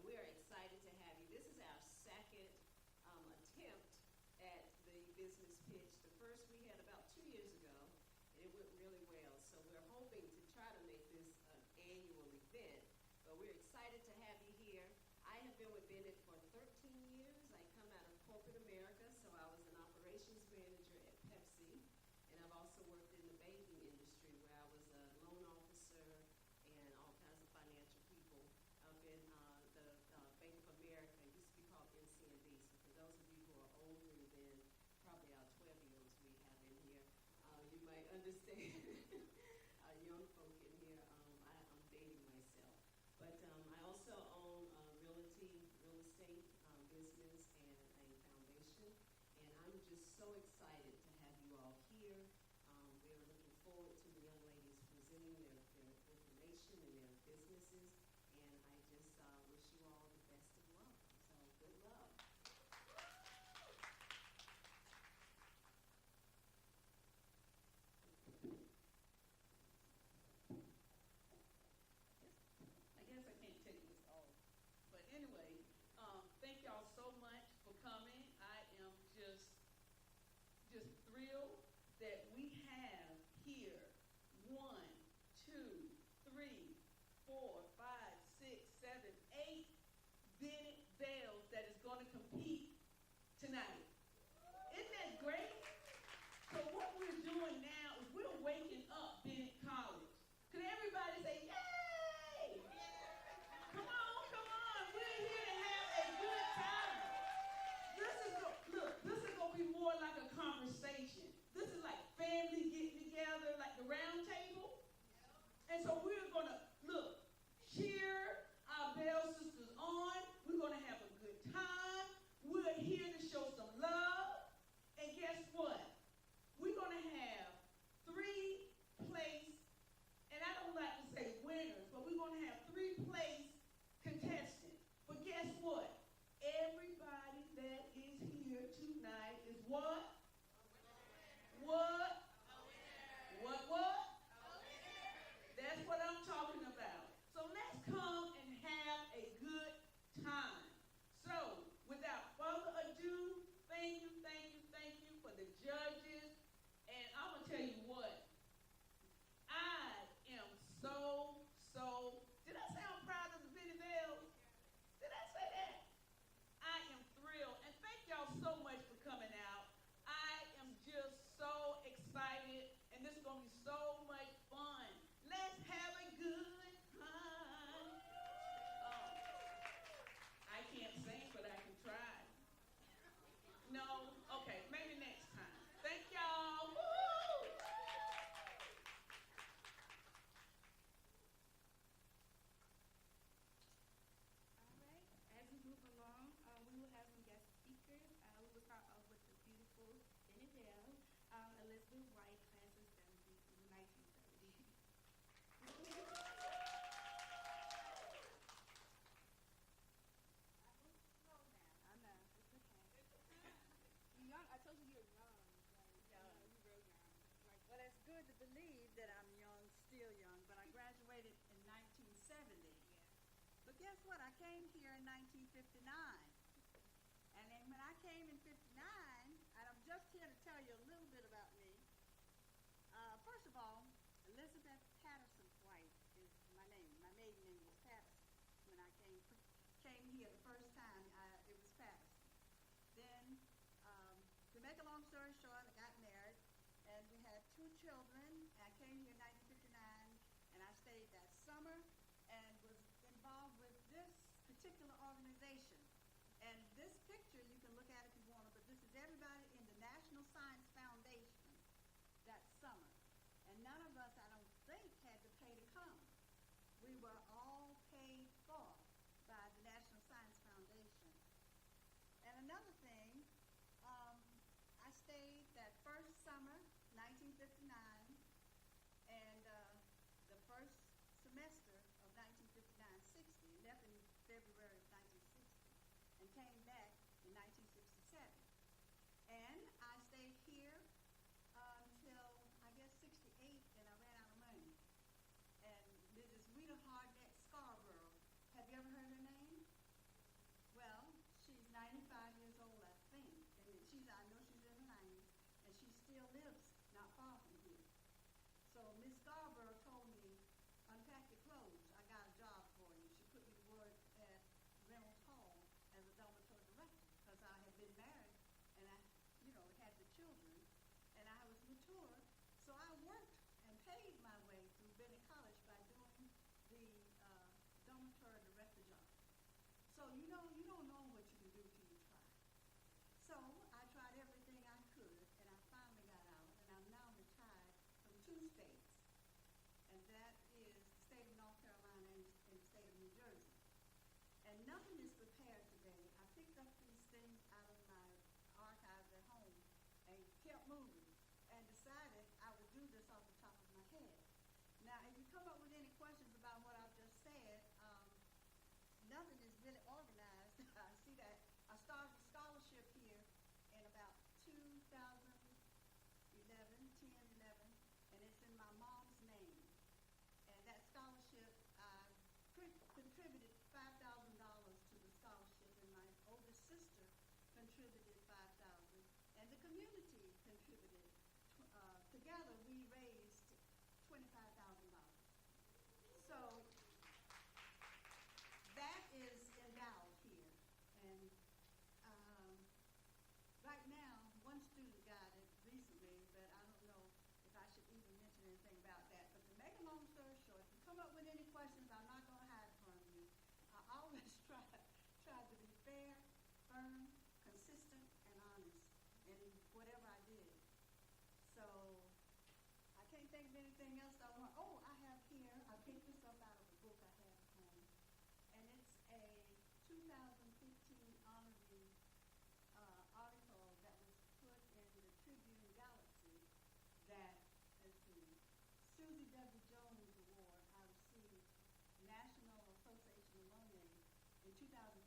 and we are excited to have you. This is our second attempt at the business pitch. The first we had about 2 years ago, and it went really well. So we're hoping to try to make this an annual event, but we're excited to have you here. I have been with Bennett for 13 years. I come out of corporate America, so I was an operations manager at Pepsi, and I've also worked in the banking industry where I was a loan officer and all kinds of financial people up in the Bank of America. It used to be called NCNB. So for those of you who are older than probably our 12-year-olds we have in here, you might understand young folk in here. I'm dating myself. But I also own real estate business and a foundation. And I'm just so excited to have you all here. We're looking forward to the young ladies presenting their information and their businesses. And I just wish you all the best of luck. So good luck. I guess I can't take this all. But anyway, thank y'all so much for coming. I am just thrilled that we have here 1, 2, 3, 4, 5, 6, 7, 8 Bennett Bells that is going to compete tonight. Isn't that great? So what we're doing now is we're waking up Bennett College. Could everybody say, yay? Come on. We're here to have a good time. This is going to be more like a conversation. This is like family getting together, like the round table. And so we're going to, cheer our Bell sisters on. We're going to have a good time. We're here to show some love. And guess what? We're going to have 3 place, and I don't like to say winners, but we're going to have 3 place contestants. But guess what? Everybody that is here tonight is what? What? What? That's what I'm talking about. So let's come and have a good time. So without further ado, thank you for the judges. And I'm going to tell you what, I am so, did I say I'm proud of the Bennett Bells? Did I say that? I am thrilled. And thank y'all so much for coming out. I am just so excited, and this is going to be so much fun. Let's have a good time. I can't sing, but I can try. No? Okay, maybe next time. Thank y'all. Woo! All right, as we move along, we will have some guest speakers. We will start off with the beautiful Bennett Bell, Elizabeth White, class of 1930. I know, it's okay. You're young. I told you you're young. You're real young. Well, it's good to believe that I'm young, still young, but I graduated in 1970. Yeah. But guess what? I came here in 1959. And then when I came in 59, and I'm just here to tell you a little bit about me. First of all, Elizabeth Patterson White is my name. My maiden name was Patterson. When I came here the first time, it was Patterson. Then, to make a long story short, I got married, and we had 2 children. I came here in 1959, and I stayed that summer and was involved with this particular organization. And this picture, you can look at it if you want to, but this is everybody in the National Science Foundation that summer. And none of us, I don't think, had to pay to come. We were all paid for by the National Science Foundation. And another thing, I stayed that first summer, 1959, and the first semester of 1959-60, left in February of 1960, and came back in 1967. And I stayed here until, I guess, 68, and I ran out of money. And Mrs. Rita Hardnett Scarborough, have you ever heard her name? two states, and that is the state of North Carolina and the state of New Jersey. And nothing is prepared today. I picked up these things out of my archives at home and kept moving and decided I would do this off the top of my head. Now, if you come up with any questions about what I've just said, nothing is really organized. I see that I started a scholarship here in about 2011, and it's in my mom's name. And that scholarship, I contributed $5,000 to the scholarship, and my oldest sister contributed $5,000, and the community contributed. Together, we raised $25,000. So that is endowed here, and right now, one student got it recently, but I don't know if I should even mention anything about that. But to make a long story short, if you come up with any questions, I'm not going to hide from you. I always try to be fair, firm, consistent, and honest in whatever I did. So I can't think of anything else I want. Oh, I have here, I picked this up out of a book I have at home, and it's a 2015 honorary article that was put in the Tribune Galaxy that, let's see, Susie W. Jones Award I received National Association of Alumni in 2015.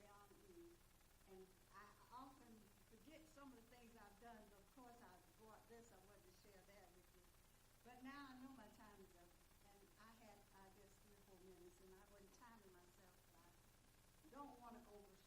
They honored me, and I often forget some of the things I've done, but of course I brought this. I wanted to share that with you. But now I know my time is up, and I had, I guess, 3 or 4 minutes, and I wasn't timing myself, but I don't want to overstay.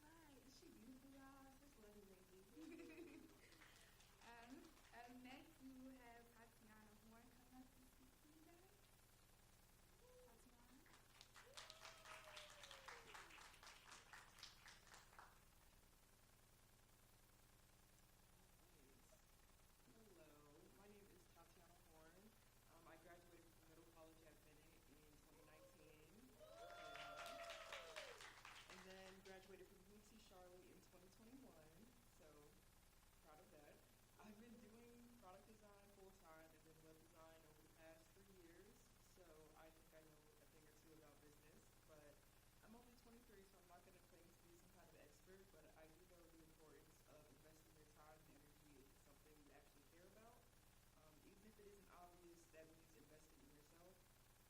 All right, is she beautiful, y'all? Is this lovely lady? Next, we will have Tatiana Horn come up and speak to you guys. Tatiana. Hello, my name is Tatiana Horn. I graduated from middle college at Bennett in 2019. And then graduated from UT Charlotte in 2021. So proud of that. I've been doing product design full time and then web design over the past 3 years. So I think I know a thing or two about business, but I'm only 23, so I'm not going to claim to be some kind of expert, but I do know the importance of investing your time and energy into something you actually care about. Even if it isn't obvious, that means investing in yourself.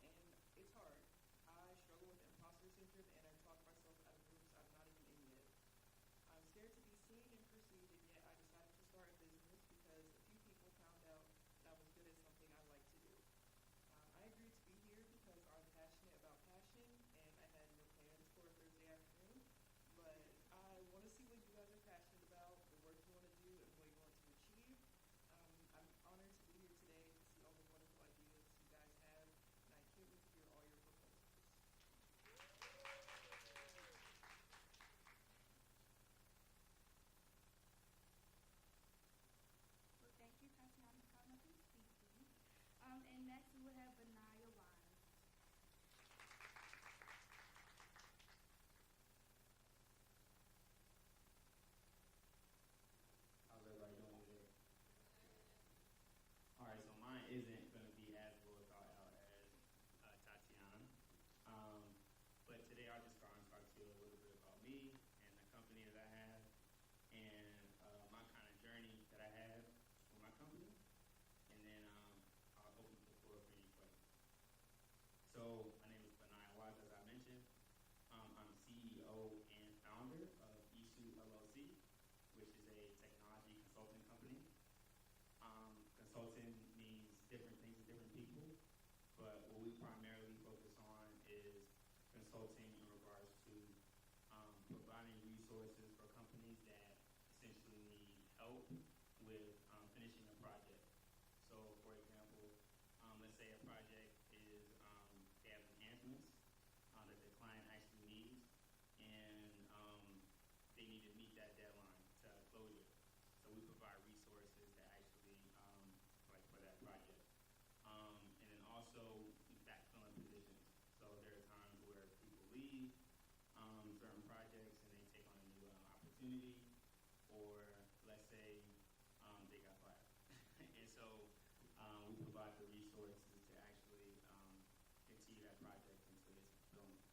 And it's hard. I struggle with imposter syndrome, and I talk myself out of groups I'm not even in yet. I'm scared to be seen and perceived, and yet I decided to start a business because a few people found out that I was good at something I like to do. I agreed to be here because I'm passionate about passion, and I had no plans for a Thursday afternoon. But I want to see what you guys are passionate about, the work you want to do, and what you want to achieve. I'm honored to be here today to see all the wonderful ideas you guys have, and I can't wait to hear all your proposals. Well, thank you, Tatiana, for coming up and speaking. And next, we will have Benaya Wise. How's everybody doing today? All right, so mine isn't going to be as well thought out as Tatiana. But today I'll just try and talk to you a little bit about me and the company that I have and my kind of journey that I have for my company. And then I'll open up the floor for any questions. So my name is Benaya Wise, as I mentioned. I'm CEO and founder of Issue LLC, which is a technology consulting company. Consulting means different things to different people, but what we primarily focus on is consulting in regards to providing resources for companies that essentially need help with finishing a project. So, for example, let's say a project is they have enhancements that the client actually needs, and they need to meet that deadline to closure. So we provide resources that actually like for that project. And then also backfilling positions. So there are times where people leave certain projects and they take on a new opportunity, or let's say they got fired. And so we provide the resources to actually continue that project until its fulfillment.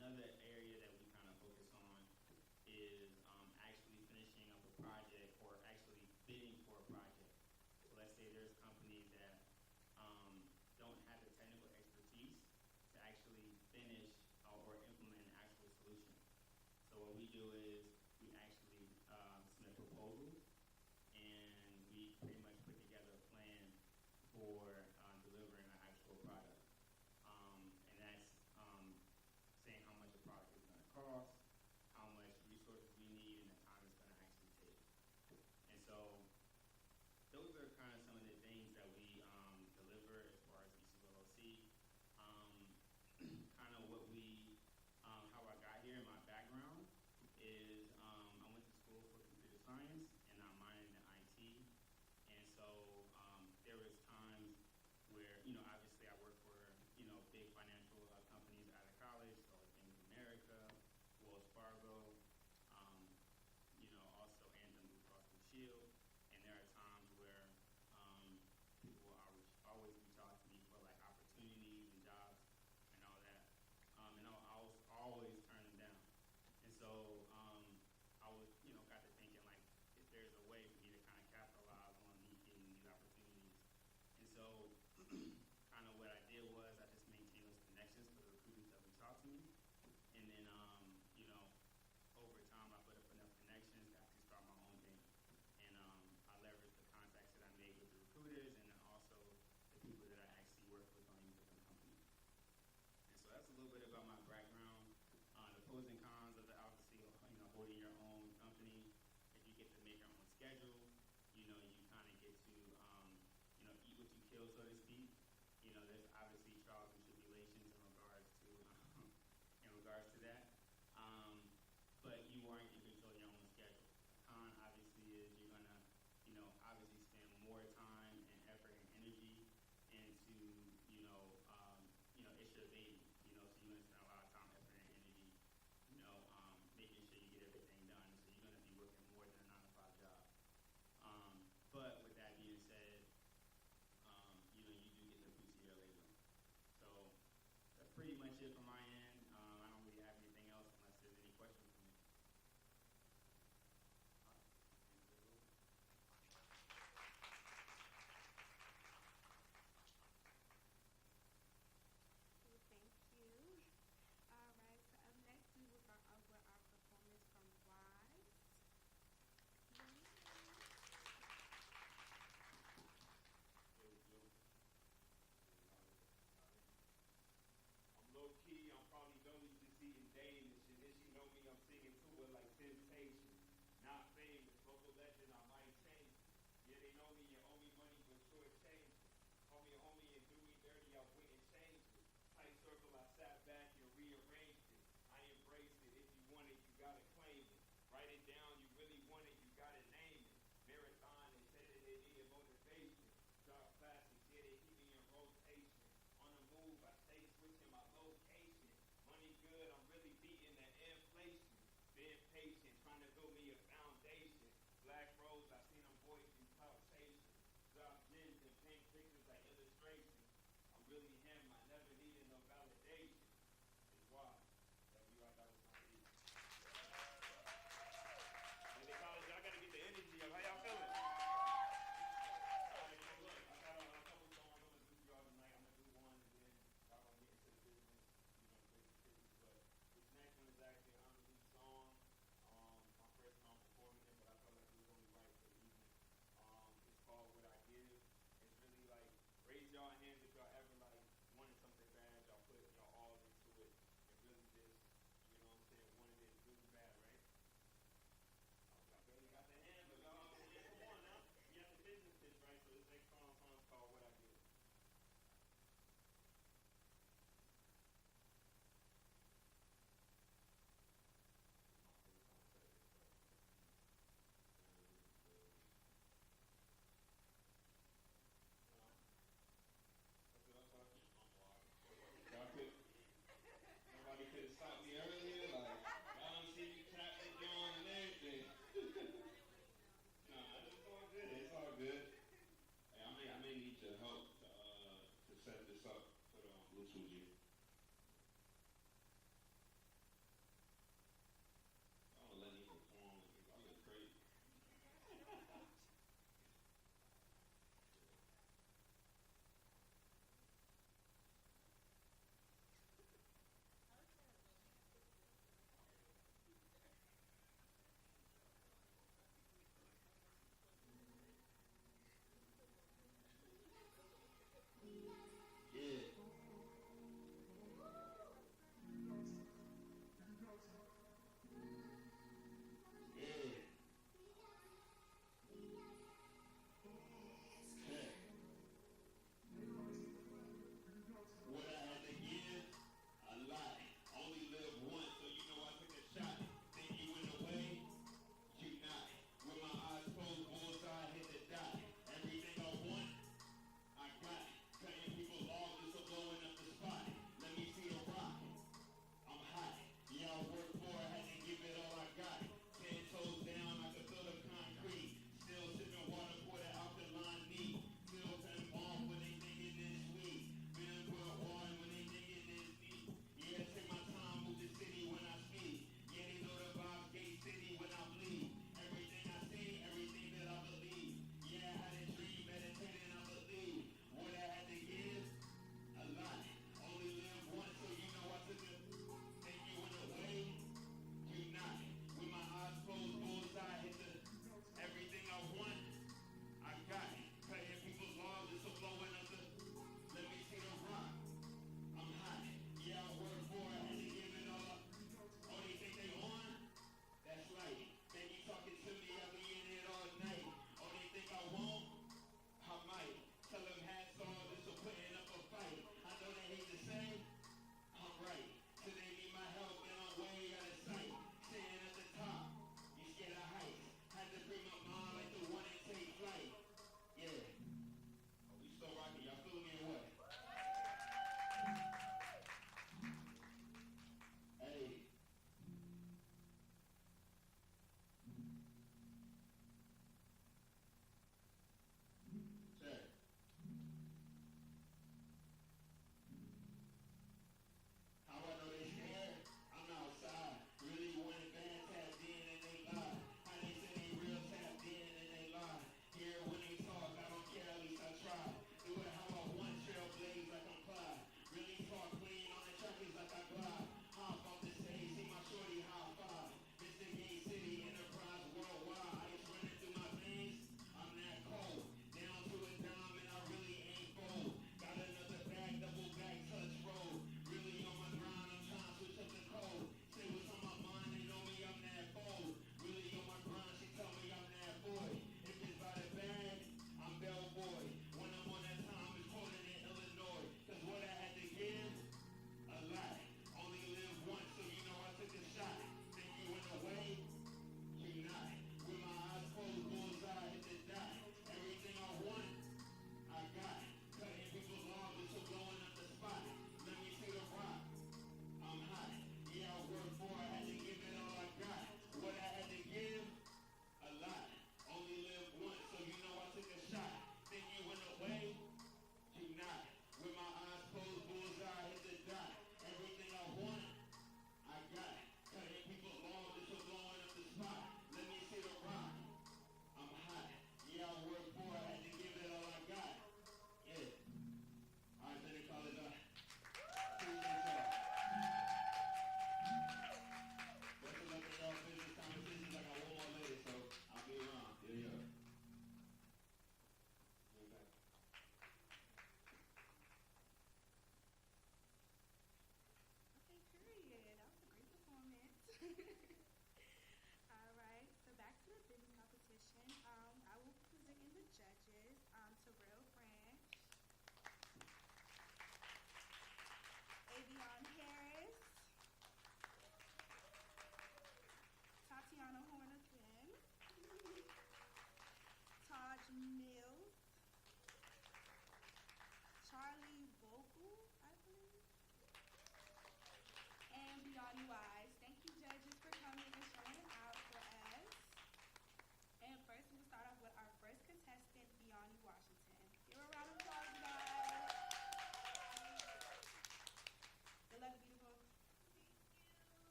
Another area that we kind of focus on is actually finishing up a project or actually bidding for a project. So let's say there's companies that don't have the technical expertise to actually finish or implement an actual solution. So what we do is we actually submit proposals, and we pretty much put together a plan for delivering an actual product. And that's saying how much a product is going to cost, how much resources we need, and the time it's going to actually take. And so those are kind of some of the things that we deliver as far as ECLOC. Kind of what we, how I got here in my background is I went to school for computer science and I'm minored in IT. And so there was times where, obviously I worked for, big financial companies out of college, so like Bank of America, Wells Fargo, also Anthem Blue Cross Blue Shield. And there are times where people will always reach out to me for like opportunities and jobs and all that. And I'll always turn them down. And so I was, got to thinking like, if there's a way for me to kind of capitalize on me getting these opportunities. And so kind of what I did was I just maintained those connections for the recruiters that would talk to me. And then, over time I put up enough connections to actually start my own thing. And I leveraged the contacts that I made with the recruiters and then also the people that I actually work with on these different companies. And so that's a little bit about my background. The pros and cons of it, obviously, holding your own company. If you get to make your own schedule, you kind of get to, eat what you kill, so to speak. There's obviously trials and tribulations in regards to, that. But you aren't in control of your own schedule. The con, obviously, is you're gonna, obviously spend more time and effort and energy into, it's your baby, so you're gonna spend a lot of time, effort, and energy, making sure you get everything done. So you're gonna be working more than a 9-to-5 job. But with that being said, you do get the fruits of your labor. So that's pretty much it from my end. I don't really have anything else unless there's any questions for me. Thank you. All right, so up next we will start off with our performance from WISE. I'm low key, I'm probably only just eating Danish, and then she know me, I'm singing to her like Temptation. Not famous, local legend, I might change it. Yeah, they know me, you owe me money, but short change it. Call me a homie and do me dirty, I went and changed it. Tight circle, I sat back and rearranged it. I embraced it, if you want it, you gotta claim it. Write it down, you really want it, you gotta name it. Marathon, they said that they needed motivation. Drop classics, yeah, they keep me in rotation. On the move, I stay switching my location. Money good, I'm really beating the inflation. Been patient, trying to build me a foundation. Black Rose, I seen them boys do clout chasing.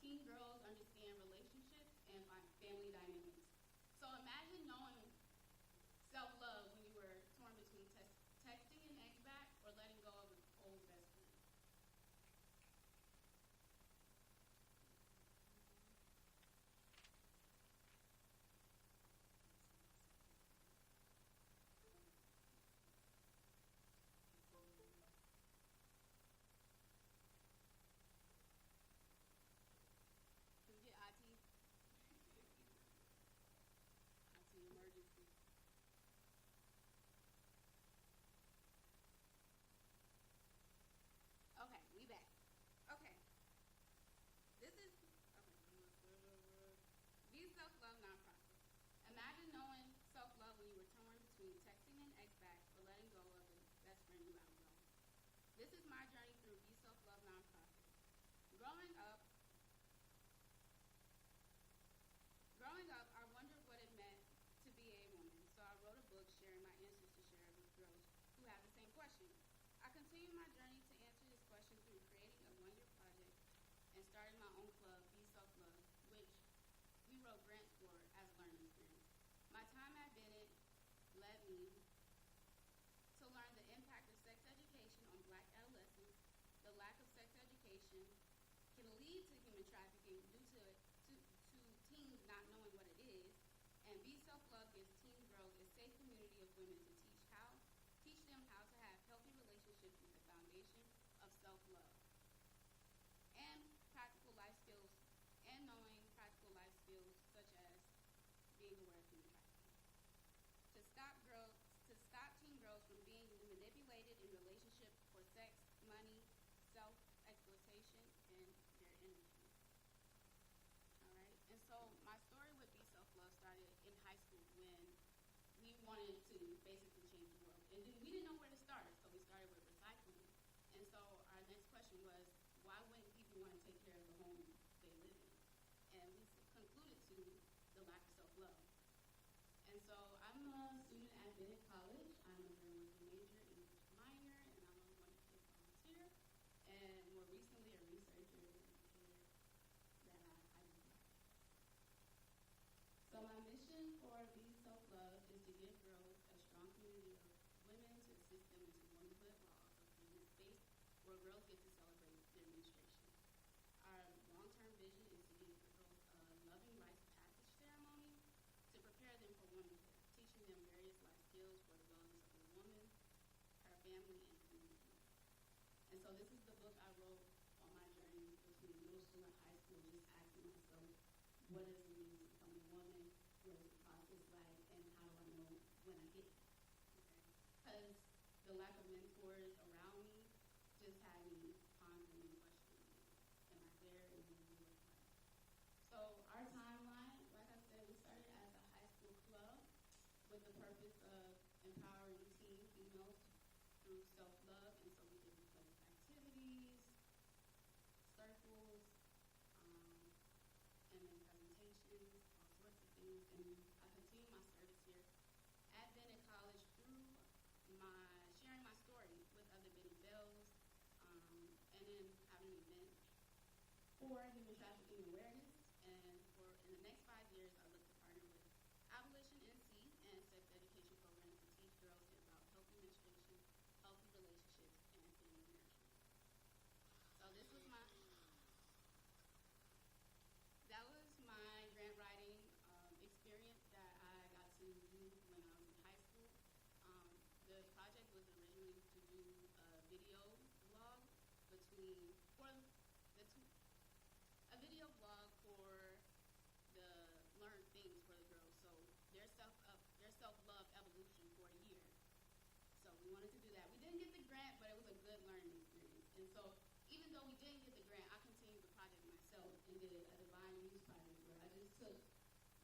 teen girls understand relationships and family dynamics. So imagine knowing self-love when you were torn between texting an ex back or letting go of an old best friend. Can we get IT? IT emergency. Okay, we back. Okay. This is okay. Be self-love nonprofit. Imagine knowing self-love when you were torn between texting an ex back or letting go of a best friend you outgrown. This is my journey through Be Self-Love nonprofit. Growing up, I wondered what it meant to be a woman, so I wrote a book sharing my answers to share with girls who have the same question. I continued my journey to answer this question through creating a one-year project and starting my own club, Be Self-Love, which we wrote grants for as a learning experience. My time at Bennett led me to learn the impact of sex education on Black adolescents. The lack of sex education can lead to human trafficking due to teens not knowing what it is. And Be Self-Love gives teen girls a safe community of women to teach them how to have healthy relationships with the foundation of self-love and practical life skills, and knowing practical life skills such as being aware of human trafficking. To stop teen girls from being manipulated in relationships for sex, money, self-exploitation, and their energy. All right, and so my story with Be Self-Love started in high school when we wanted to basically change the world. And we didn't know where to start, so we started with recycling. And so our next question was, why wouldn't people want to take care of the home they live in? And we concluded to the lack of self-love. And so I'm a student at Bennett College. I'm a journalism major, English minor, and I'm a wonderful volunteer. And more recently, a researcher and educator that I do podcasts. So my mission for Be Self-Love is to give girls a strong community of women to assist them into womanhood while also creating a space where girls get to celebrate their menstruation. Our long-term vision is to give girls a loving rites of passage ceremony to prepare them for womanhood, teaching them various life skills for the wellness of a woman, her family, and community. And so this is the book I wrote on my journey between middle school and high school, just asking myself, what does it mean to become a woman? What is the process like? And how do I know when I get there? Because the lack of mentors around me just had me pondering and questioning, am I there and what does it look like? So our timeline, like I said, we started as a high school club with the purpose of empowering teen females through self-love. And so we did reflective activities, circles, and then presentations, all sorts of things. And I continue my service here at Bennett College through sharing my story with other Bennett Bells, and then having an event for human trafficking awareness. And in the next 5 years, I look to partner with Abolition NC and sex education programs to teach girls about healthy menstruation, healthy relationships, and family nourishment. So that was my grant writing experience that I got to do when I was in high school. The project was originally to do a video blog a video blog for the learned things for the girls. So their self-love evolution for a year. So we wanted to do that. We didn't get the grant, but it was a good learning experience. And so even though we didn't get the grant, I continued the project myself and did a Divine Muse project where I just took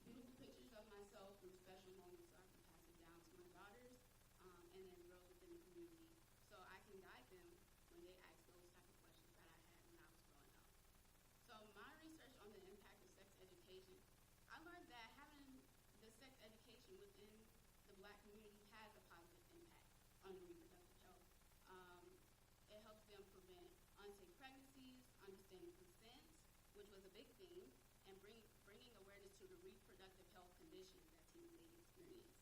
beautiful pictures of myself from special moments so I can pass it down to my daughters, and then girls within the community so I can guide them when they ask those type of questions that I had when I was growing up. So my research on the impact of sex education, I learned that having the sex education within the Black community has a positive impact on reproductive health. It helps them prevent unsafe pregnancies, understanding consent, which was a big team and bringing awareness to the reproductive health conditions that teens may experience.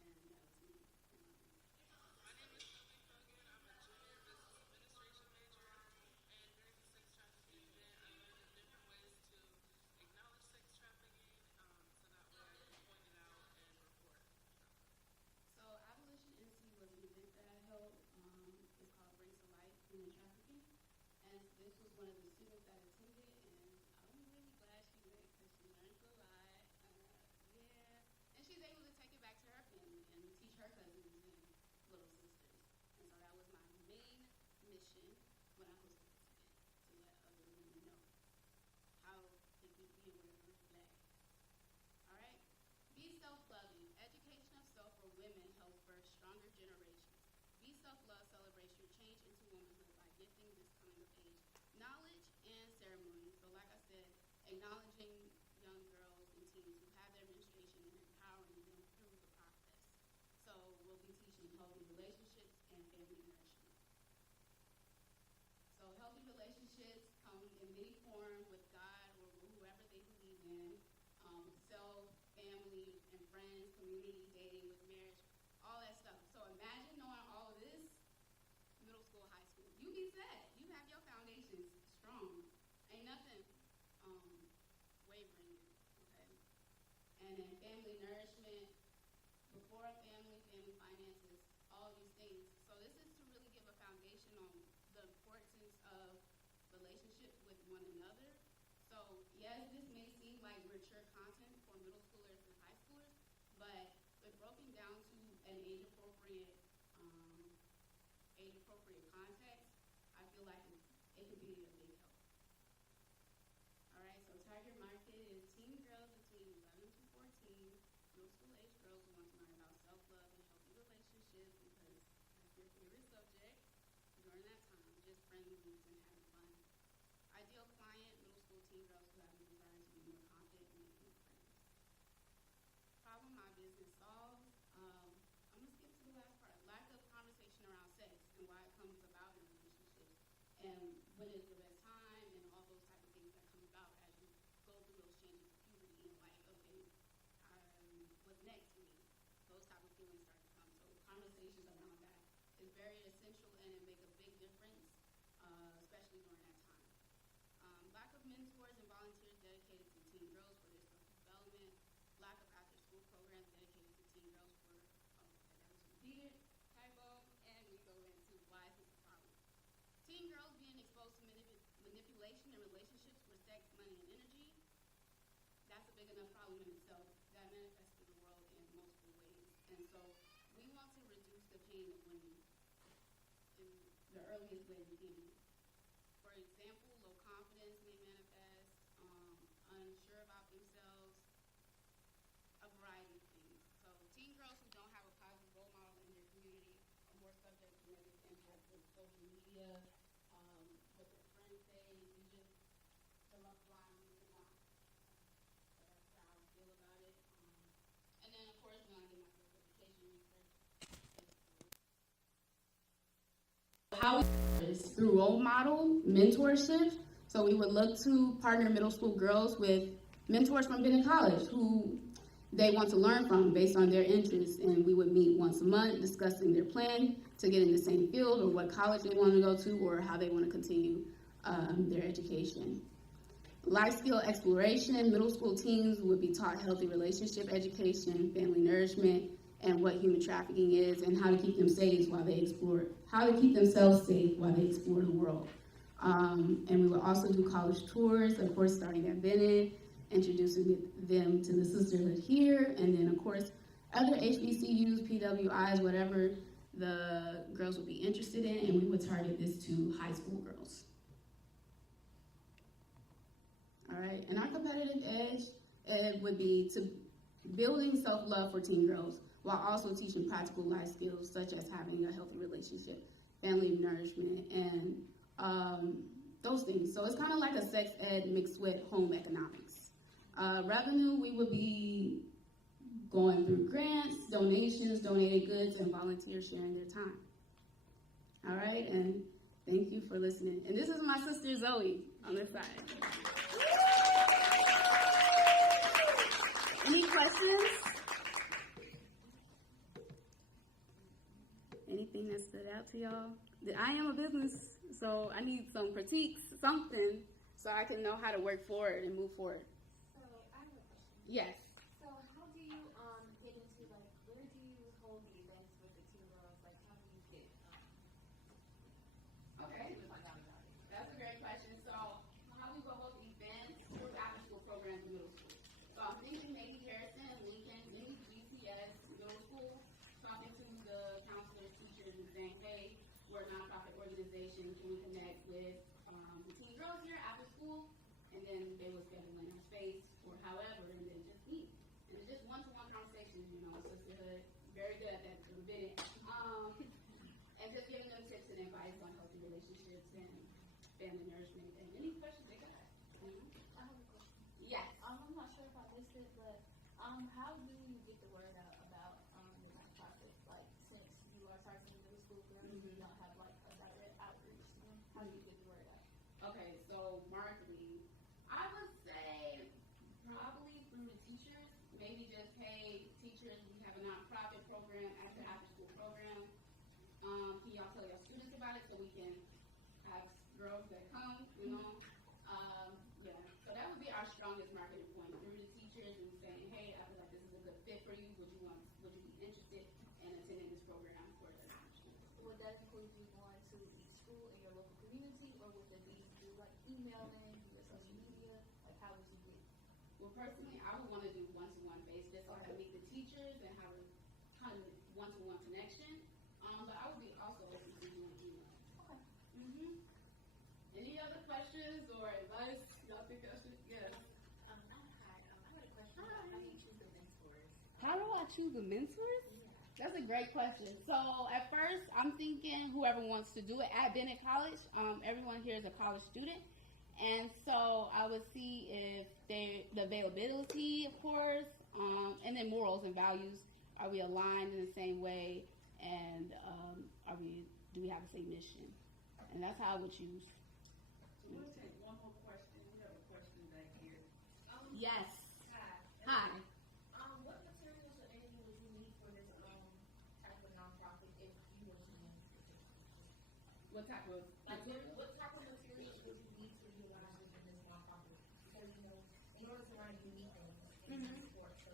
And that was me. My name is Sylvie Fogan. I'm a junior business administration major. And during the sex trafficking event, I learned different ways to acknowledge sex trafficking so that way I can point it out and report. So Abolition NC was an event that I held. It's called Bring to Light Human Trafficking. And this was one of the students that attended, and I'm really glad she went because she learned a lot. Yeah. And she's able to take it back to her family and teach her cousins and little sisters. And so that was my main mission when I hosted this event, to let other women know how they could be aware of red flags. All right? Be self-loving. Education of self for women helps birth stronger generations. Be self-love celebrates your change into womanhood by gifting this coming of age knowledge and ceremony. So like I said, acknowledging young girls and teens who have their menstruation and empowering them through the process. So we'll be teaching healthy relationships and family nourishment. So healthy relationships come in many forms with God or whoever they believe in, self, family, and friends, community, dating, with marriage, all that stuff. So imagine knowing all of this, middle school, high school. You be set. You have your foundations strong. Ain't nothing wavering you, okay? And then family nourishment, before family, family finances, all these things. So this is to really give a foundation on the importance of relationships with one another. So yes, this may seem like mature content for middle schoolers and high schoolers, but if broken down to an age-appropriate context, I feel like it could be a big help. All right, so target market is teen girls between 11 to 14, middle school age girls who want to learn about self-love and healthy relationships because that's your favorite subject during that time, just friendly and having fun. Ideal client, middle school teen girls who have a desire to be more confident and make more friends. Problem my business solves. I'm going to skip to the last part. Lack of conversation around sex and why it comes about in relationships and when is the best time and all those type of things that come about as you go through those changes of puberty and like, okay, what's next for me? Those type of feelings start to come. So conversations around that is very essential and it make a big difference, especially during that time. Lack of mentors and volunteers dedicated to teen girls for their self-development. Lack of after-school programs dedicated to teen girls for, okay, that was repeated, typo, and we go into why is this a problem. Teen girls being exposed to manipulation in relationships for sex, money, and energy. That's a big enough problem in itself. That manifests in the world in multiple ways. And so we want to reduce the pain of women in the earliest way we can. For example, low confidence may manifest, unsure about themselves, a variety of things. So teen girls who don't have a positive role model in their community are more subject to negative impacts of social media, what their friends say, and just the love blind and on. So that's how I feel about it. And then, of course, when I did my certification research, how is through role model mentorship. So we would look to partner middle school girls with mentors from Bennett College who they want to learn from based on their interests. And we would meet once a month discussing their plan to get in the same field or what college they want to go to or how they want to continue their education. Life skill exploration, middle school teens would be taught healthy relationship education, family nourishment, and what human trafficking is and how to keep them safe while they explore, how to keep themselves safe while they explore the world. And we would also do college tours, of course, starting at Bennett, introducing them to the sisterhood here, and then, of course, other HBCUs, PWIs, whatever the girls would be interested in, and we would target this to high school girls. All right, and our competitive edge would be to building self-love for teen girls while also teaching practical life skills such as having a healthy relationship, family nourishment, and those things. So it's kind of like a sex ed mixed with home economics. Revenue, we would be going through grants, donations, donated goods, and volunteers sharing their time. All right, and Thank you for listening. And this is my sister Zoe on this side. Any questions? Anything that stood out to y'all? I am a business, so I need some critiques, something, so I can know how to work forward and move forward. So I have a question. Yes. So how do you get into like where do you hold the events with the teen girls? Like how do you get Okay. That's a great question. So how we go hold events for the after school programs in middle school. So I'm thinking maybe Harrison, Lincoln, maybe GCS middle school, talking to the counselors, teachers, and saying, hey, we're a nonprofit organization. Can we connect with the teen girls here after school? And then they will schedule in our space or however, and then just meet. And it's just one-to-one conversations, you know, sisterhood. Very good at that for Bennett. And just giving them tips and advice on healthy relationships and family nourishment. And any questions they got? I have a question. Yes. I'm not sure if I missed it, but how do you get the word out about the nonprofit? Like since you are targeting middle school girls, you don't have like a direct outreach to them. How do you get the word out? Okay, so marketing, I would say probably through the teachers. Maybe just, hey, teachers, we have a nonprofit program, after school program. Can y'all tell your students about it so we can have girls that come, you know? Yeah, so that would be our strongest marketing point through the teachers and saying, hey, I feel like this is a good fit for you. Would you be interested in attending this program for the after school? Would that include you going to each school in your local community, or would it be through like emailing, your social media? Like how would you get? Well, personally, I would want to do one-to-one base just so I can meet the teachers and have a kind of one-to-one connection. But I would be also open to doing email. Okay. Any other questions or advice? Y'all think I should? Yes. Hi. I had a question about how do you choose the mentors? How do I choose the mentors? Yeah. That's a great question. So at first, I'm thinking whoever wants to do it at Bennett College. Everyone here is a college student. And so I would see if the availability, of course, and then morals and values. Are we aligned in the same way? And do we have the same mission? And that's how I would choose. So we'll take one more question. We have a question back here. Yes. Hi. Hi. What materials or anything would you need for this type of nonprofit if you were to use it? What type of Like material? what type of materials would you need to utilize within this nonprofit? Because in order to run, you need things in sport. So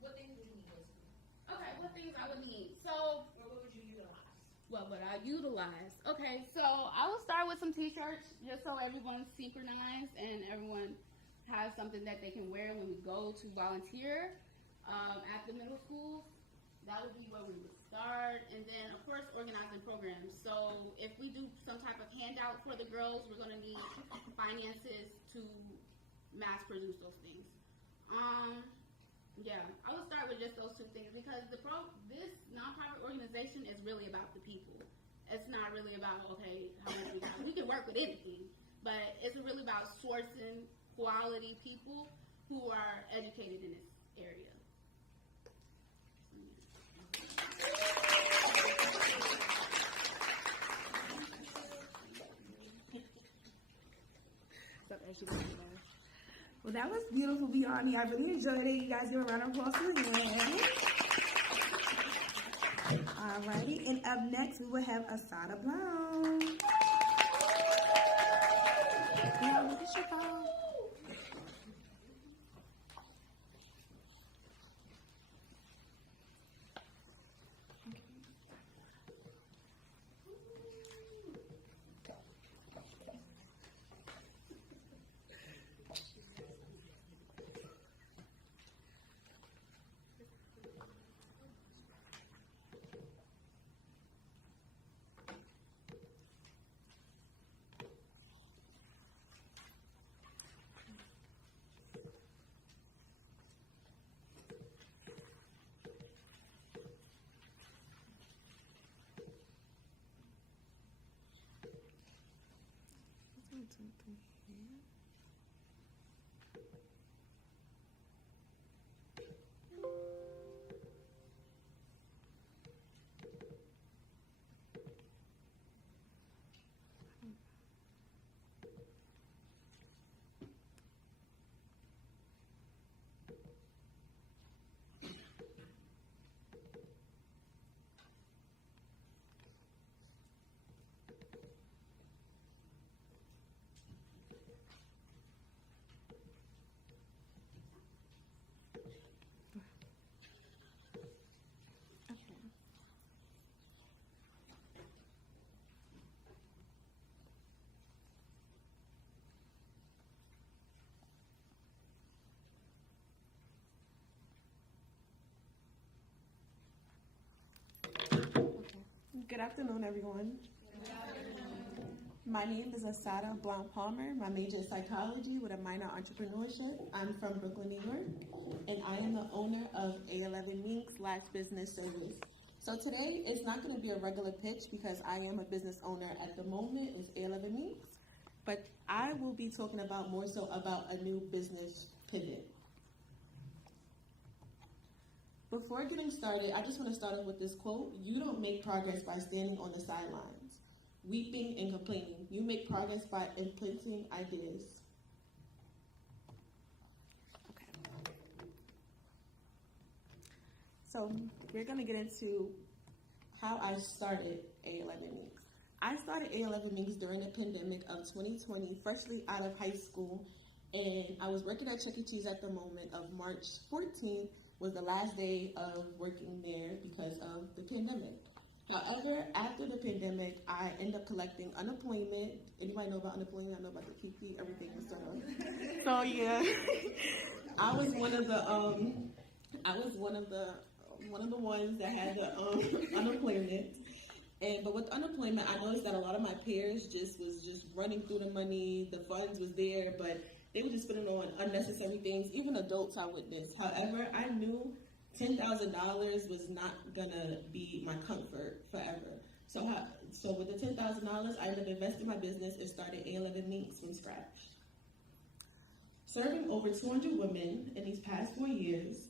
what things would you need basically? Okay, what things I would need? So Or what would you utilize? what would I utilize? Okay, so I will start with some t-shirts just so everyone's synchronized and everyone has something that they can wear when we go to volunteer at the middle school. That would be where we would start. And then, of course, organizing programs. So if we do some type of handout for the girls, we're going to need finances to mass produce those things. Yeah, I will start with just those two things because this nonprofit organization is really about the people. It's not really about, okay, how much we got. We can work with anything, but it's really about sourcing quality people who are educated in this area. Well, that was beautiful beyond me. I really enjoyed it. You guys give a round of applause for them. Alrighty, and up next we will have Asada Brown. Now look at your phone. Good afternoon, everyone. My name is Asada Blount Palmer. My major is psychology with a minor entrepreneurship. I'm from Brooklyn, New York, and I am the owner of A11 Mink/Business Service. So today it's not going to be a regular pitch because I am a business owner at the moment with A11 Mink, but I will be talking about more so about a new business pivot. Before getting started, I just want to start off with this quote: "You don't make progress by standing on the sidelines, weeping and complaining. You make progress by implementing ideas." Okay. So we're going to get into how I started A11 Minks. I started A11 Minks during the pandemic of 2020, freshly out of high school, and I was working at Chuck E. Cheese at the moment of March 14th was the last day of working there because of the pandemic. However, after the pandemic, I ended up collecting unemployment. Anybody know about unemployment? I know about the PPP, everything was sort of. So yeah, I was one of the ones that had the unemployment. But with unemployment, I noticed that a lot of my peers was running through the money. The funds was there, but they were just spending on unnecessary things. Even adults I witnessed. However, I knew $10,000 was not gonna be my comfort forever. So with the $10,000, I ended up investing in my business and started A11 Minks from scratch. Serving over 200 women in these past 4 years.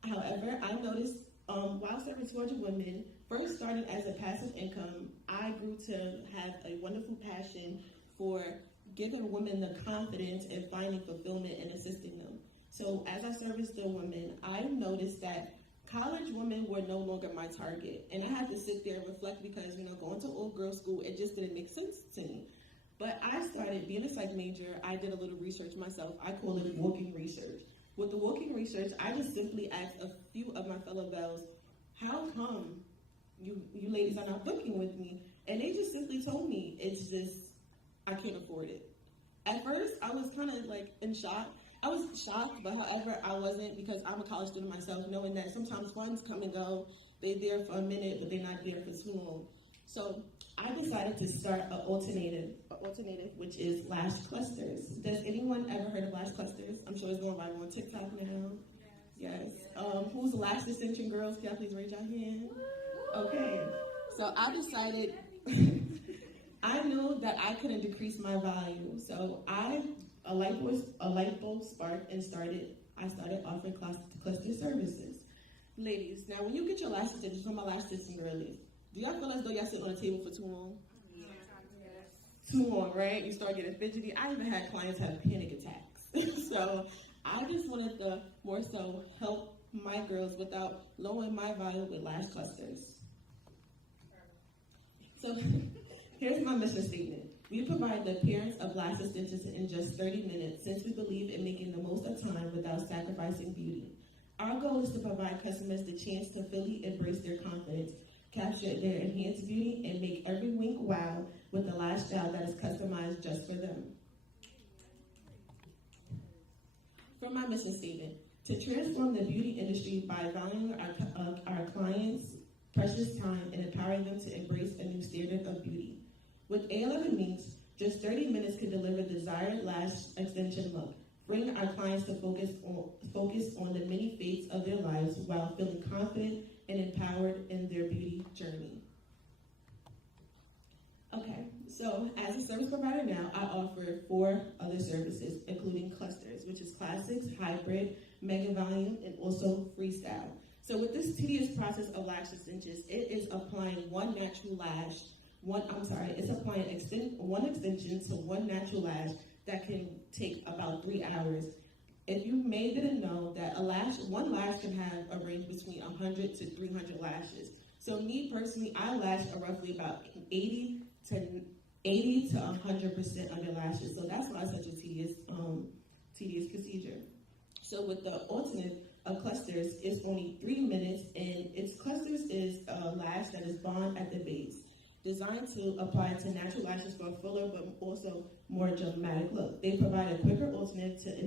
However, I noticed while serving 200 women, first starting as a passive income, I grew to have a wonderful passion for giving women the confidence and finding fulfillment and assisting them. So as I serviced the women, I noticed that college women were no longer my target. And I had to sit there and reflect because, going to old girl school, it just didn't make sense to me. But I started being a psych major. I did a little research myself. I call it walking research. With the walking research, I just simply asked a few of my fellow belles, how come you ladies are not booking with me? And they just simply told me, it's just, I can't afford it. At first, I was kind of like in shock. I was shocked, but however, I wasn't because I'm a college student myself, knowing that sometimes funds come and go. They're there for a minute, but they're not there for too long. So I decided to start an alternative, which is lash clusters. Does anyone ever heard of lash clusters? I'm sure it's going viral on TikTok now. Yes. Who's lash extension girls? Can y'all please raise your hand? Okay. So I decided, I knew that I couldn't decrease my value. So a light bulb sparked and I started offering cluster services. Ladies, now when you get your lash extensions from my lash extension girlies, do y'all feel as though y'all sit on the table for too long? Yes. Too long, right? You start getting fidgety. I even had clients have panic attacks. So I just wanted to more so help my girls without lowering my value with lash clusters. So here's my mission statement. We provide the appearance of lash extensions in just 30 minutes since we believe in making the most of time without sacrificing beauty. Our goal is to provide customers the chance to fully embrace their confidence, capture their enhanced beauty, and make every wink wow with a lash style that is customized just for them. From my mission statement, to transform the beauty industry by valuing our clients' precious time and empowering them to embrace a new standard of beauty. With A11 Minks, just 30 minutes can deliver desired lash extension look, bring our clients to focus on the many fates of their lives while feeling confident and empowered in their beauty journey. Okay, so as a service provider now, I offer 4 other services, including clusters, which is classics, hybrid, mega volume, and also freestyle. So with this tedious process of lash extensions, it is applying one natural lash, it's applying one extension to one natural lash that can take about 3 hours. If you may didn't know that one lash can have a range between 100 to 300 lashes. So me personally, I lash roughly about 80 to 100% under lashes. So that's why it's such a tedious procedure. So with the alternate of clusters, it's only 3 minutes, and its clusters is a lash that is bond at the base, designed to apply to natural lashes for a fuller but also more dramatic look. They provide a quicker alternative to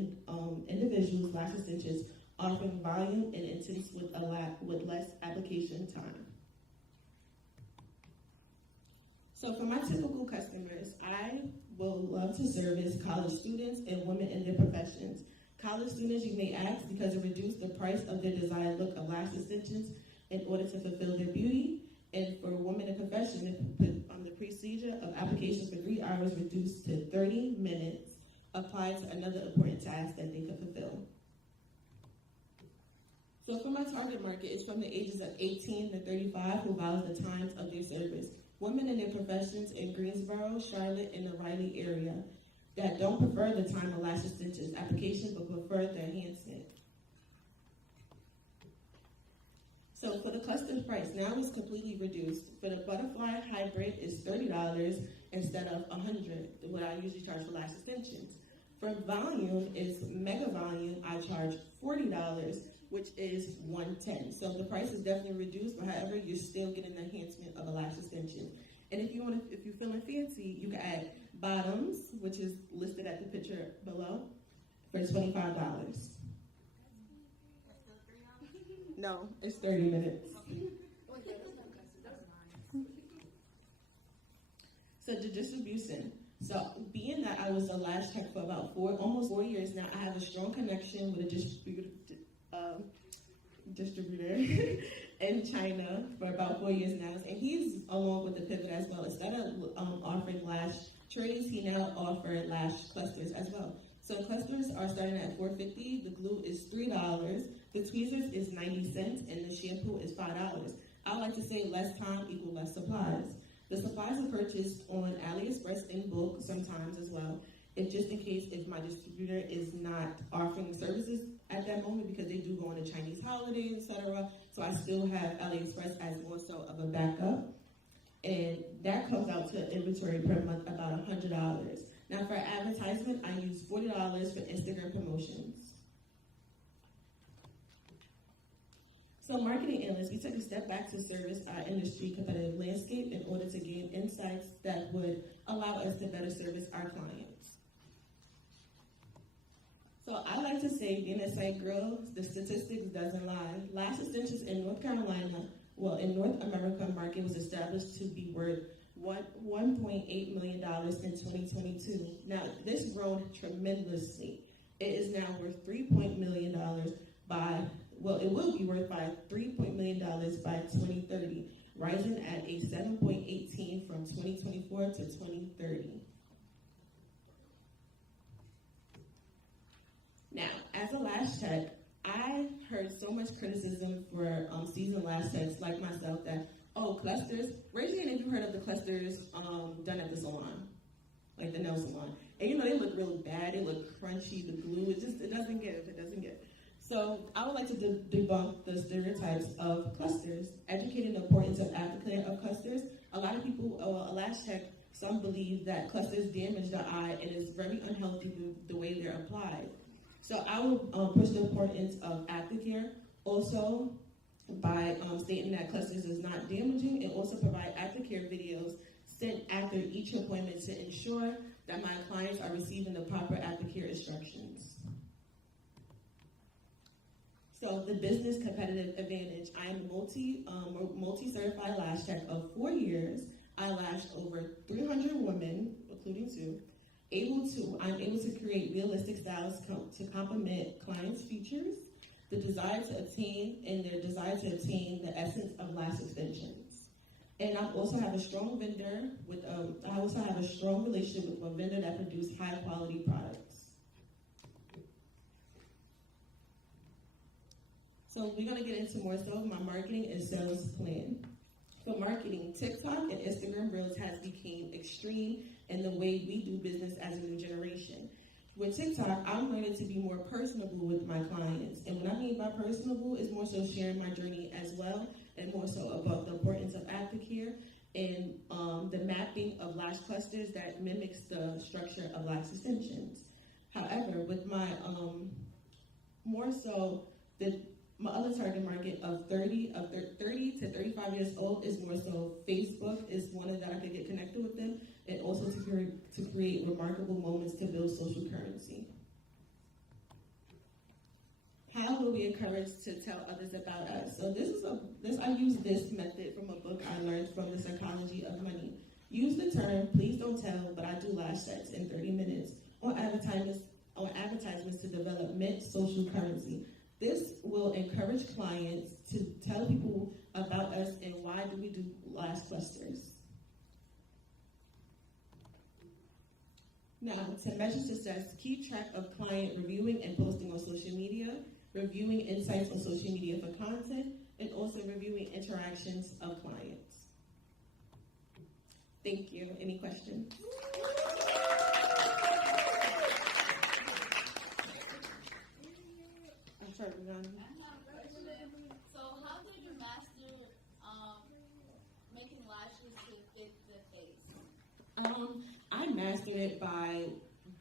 individuals' lash extensions, offering volume and intense with less application time. So for my typical customers, I will love to service college students and women in their professions. College students, you may ask, because it reduced the price of their desired look of lash extensions in order to fulfill their beauty. And for women in profession, the procedure of application for 3 hours reduced to 30 minutes, applied to another important task that they could fulfill. So for my target market, it's from the ages of 18 to 35 who value the times of their service. Women in their professions in Greensboro, Charlotte, and the Raleigh area that don't prefer the time of lash extensions application but prefer the enhancement. So for the custom price, now it's completely reduced. For the butterfly hybrid, it's $30 instead of $100, what I usually charge for lash extensions. For volume, is mega volume, I charge $40, which is $110. So the price is definitely reduced, but however, you're still getting the enhancement of a lash extension. And if you're feeling fancy, you can add bottoms, which is listed at the picture below, for $25. No, it's 30 minutes. So the distribution. So being that I was a lash tech for about almost 4 years now, I have a strong connection with a distributor in China for about 4 years now, and he's along with the pivot as well. Instead of offering lash trays, he now offers lash clusters as well. So clusters are starting at $4.50. The glue is $3. The tweezers is 90 cents, and the shampoo is $5. I like to say less time equal less supplies. The supplies are purchased on AliExpress in bulk sometimes as well, just in case if my distributor is not offering services at that moment, because they do go on the Chinese holidays, etc. So I still have AliExpress as more so of a backup. And that comes out to inventory per month about $100. Now for advertisement, I use $40 for Instagram promotions. So marketing analysts, we took a step back to service our industry competitive landscape in order to gain insights that would allow us to better service our clients. So I like to say, being a site girl, the statistics doesn't lie. Lash extensions in North Carolina, in North America market was established to be worth $1.8 million in 2022. Now, this grown tremendously. It is now worth $3 million it will be worth by $3 million by 2030, rising at a 7.18 from 2024 to 2030. Now, as a lash tech, I heard so much criticism for seasoned lash techs like myself that, clusters, raise your hand if you heard of the clusters done at the salon, like the nail salon. And they look really bad, they look crunchy, the glue, it doesn't give. So I would like to debunk the stereotypes of clusters, educating the importance of aftercare of clusters. A lot of people, a lash tech, some believe that clusters damage the eye and is very unhealthy the way they're applied. So I will push the importance of aftercare, also by stating that clusters is not damaging, and also provide aftercare videos sent after each appointment to ensure that my clients are receiving the proper aftercare instructions. So the business competitive advantage. I am a multi-certified lash tech of 4 years. I lashed over 300 women, including 2. I'm able to create realistic styles to complement clients' features, their desire to attain the essence of lash extensions. And I also have a strong relationship with a vendor that produces high quality products. So we're going to get into more so my marketing and sales plan. For marketing, TikTok and Instagram Reels has become extreme in the way we do business as a new generation. With TikTok, I'm learning to be more personable with my clients. And what I mean by personable is more so sharing my journey as well, and more so about the importance of aftercare and the mapping of lash clusters that mimics the structure of lash extensions. However, with my my other target market of 30 to 35 years old is more so Facebook is one that I could get connected with them, and also to create remarkable moments to build social currency. How will we encourage to tell others about us? So I use this method from a book I learned from The Psychology of Money. Use the term "please don't tell, but I do lash sets" in 30 minutes on advertisements to develop mint social currency. This will encourage clients to tell people about us and why do we do lash clusters. Now, to measure success, keep track of client reviewing and posting on social media, reviewing insights on social media for content, and also reviewing interactions of clients. Thank you. Any questions? I'm sorry, Rihanna. So how did you master making lashes to fit the face? I mastered it by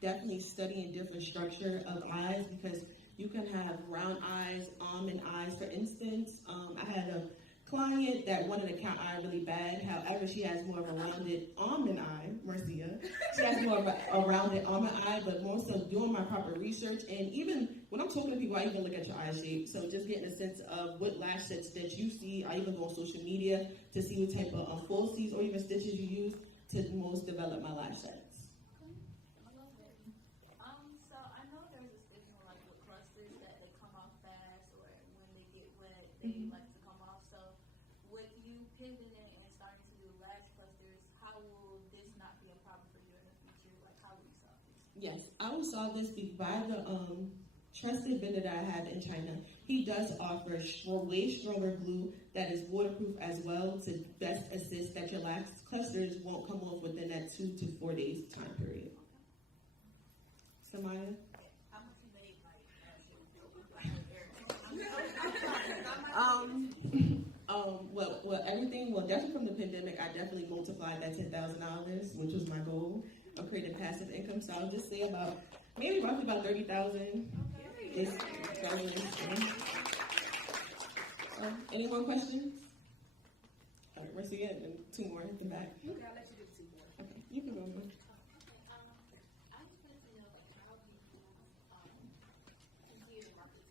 definitely studying different structure of eyes because you can have round eyes, almond eyes, for instance. I had a client that wanted a cat eye really bad. However, she has more of a rounded almond eye, Marcia. She has more of a rounded almond eye, but more so doing my proper research. And even when I'm talking to people, I even look at your eye shape. So just getting a sense of what lash sets that you see. I even go on social media to see what type of falsies or even stitches you use to most develop my lash sets. So I know there's a stigma like with clusters that they come off fast or when they get wet, they like to come off. So with you pivoting and starting to do lash clusters, how will this not be a problem for you in the future? Like how will you solve this? Yes, I will solve this by the trusted vendor that I have in China. He does offer way stronger glue that is waterproof as well to best assist that your lash clusters won't come off within that 2 to 4 days time period. Samaya? How much you made, Well, everything, definitely from the pandemic, I definitely multiplied that $10,000, which was my goal of creating passive income. So I'll just say maybe roughly about 30,000. Any more questions? All right, Mercy, and 2 more in the back. Okay, I'll let you do 2 more. Okay, you can go more. I just wanted to know like how do you continue to market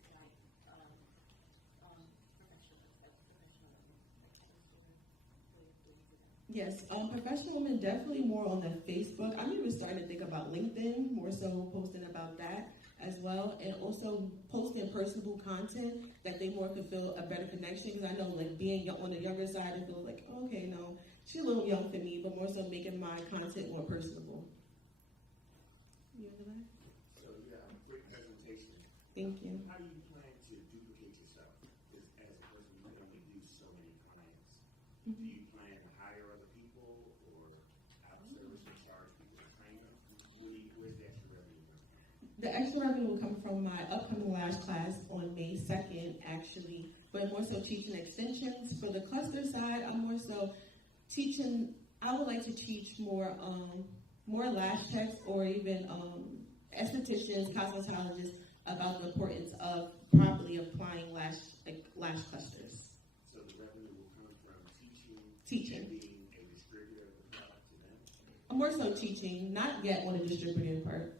Yes, professional women definitely more on the Facebook. I'm even starting to think about LinkedIn, more so posting about that as well, and also posting personable content that they more can feel a better connection. Because I know, like being on the younger side, I feel like, oh, okay, no, she's a little young for me, but more so making my content more personable. You under that? So yeah, quick presentation. Thank you. How do you plan to duplicate yourself? Because as a person, you can only do so many clients. Do you plan to hire other people or outsource and charge people to train them? Where's the extra revenue coming from? The extra revenue will come from my upcoming lash class on May 2nd, actually, but more so teaching extensions. For the cluster side, I'm more so teaching, I would like to teach more lash techs or even estheticians, cosmetologists about the importance of properly applying lash clusters. So the revenue will come from teaching. And being a distributor of the product to them? I'm more so teaching, not yet on the distributing part.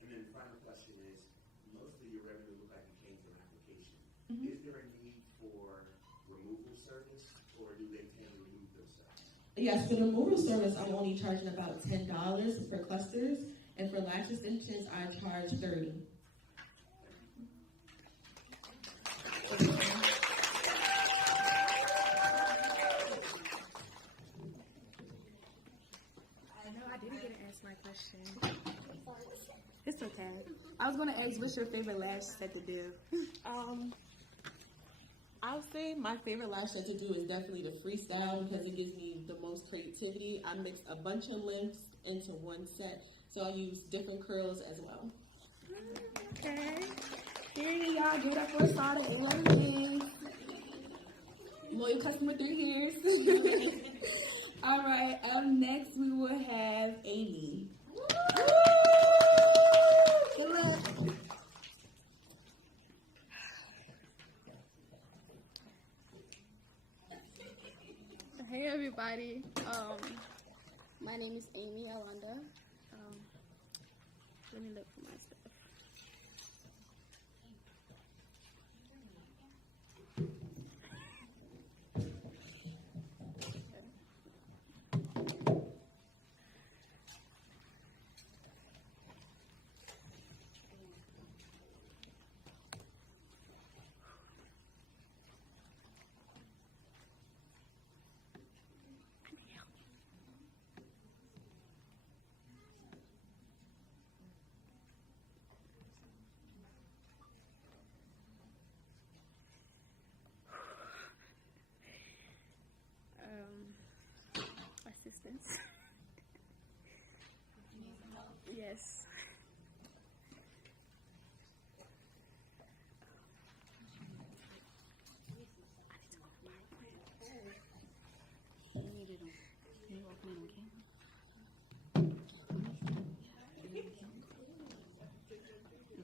And then the final question is, most of your revenue looked like it came from application. Mm-hmm. Is there a need for removal service or do they tend to remove themselves? Yes, for the removal service, I'm only charging about $10 for clusters, and for lash extensions, I charge $30. I didn't get to ask my question. It's okay. I was gonna ask, what's your favorite lash set to do? I would say my favorite lash set to do is definitely the freestyle because it gives me the most creativity. I mix a bunch of lengths into one set, so I use different curls as well. Okay. Here y'all, give it up for Sada and loyal customer 3 years. All right, up next we will have Amy. Good luck. Hey everybody, my name is Amy Alanda. Let me look for my stuff. Okay. Yes.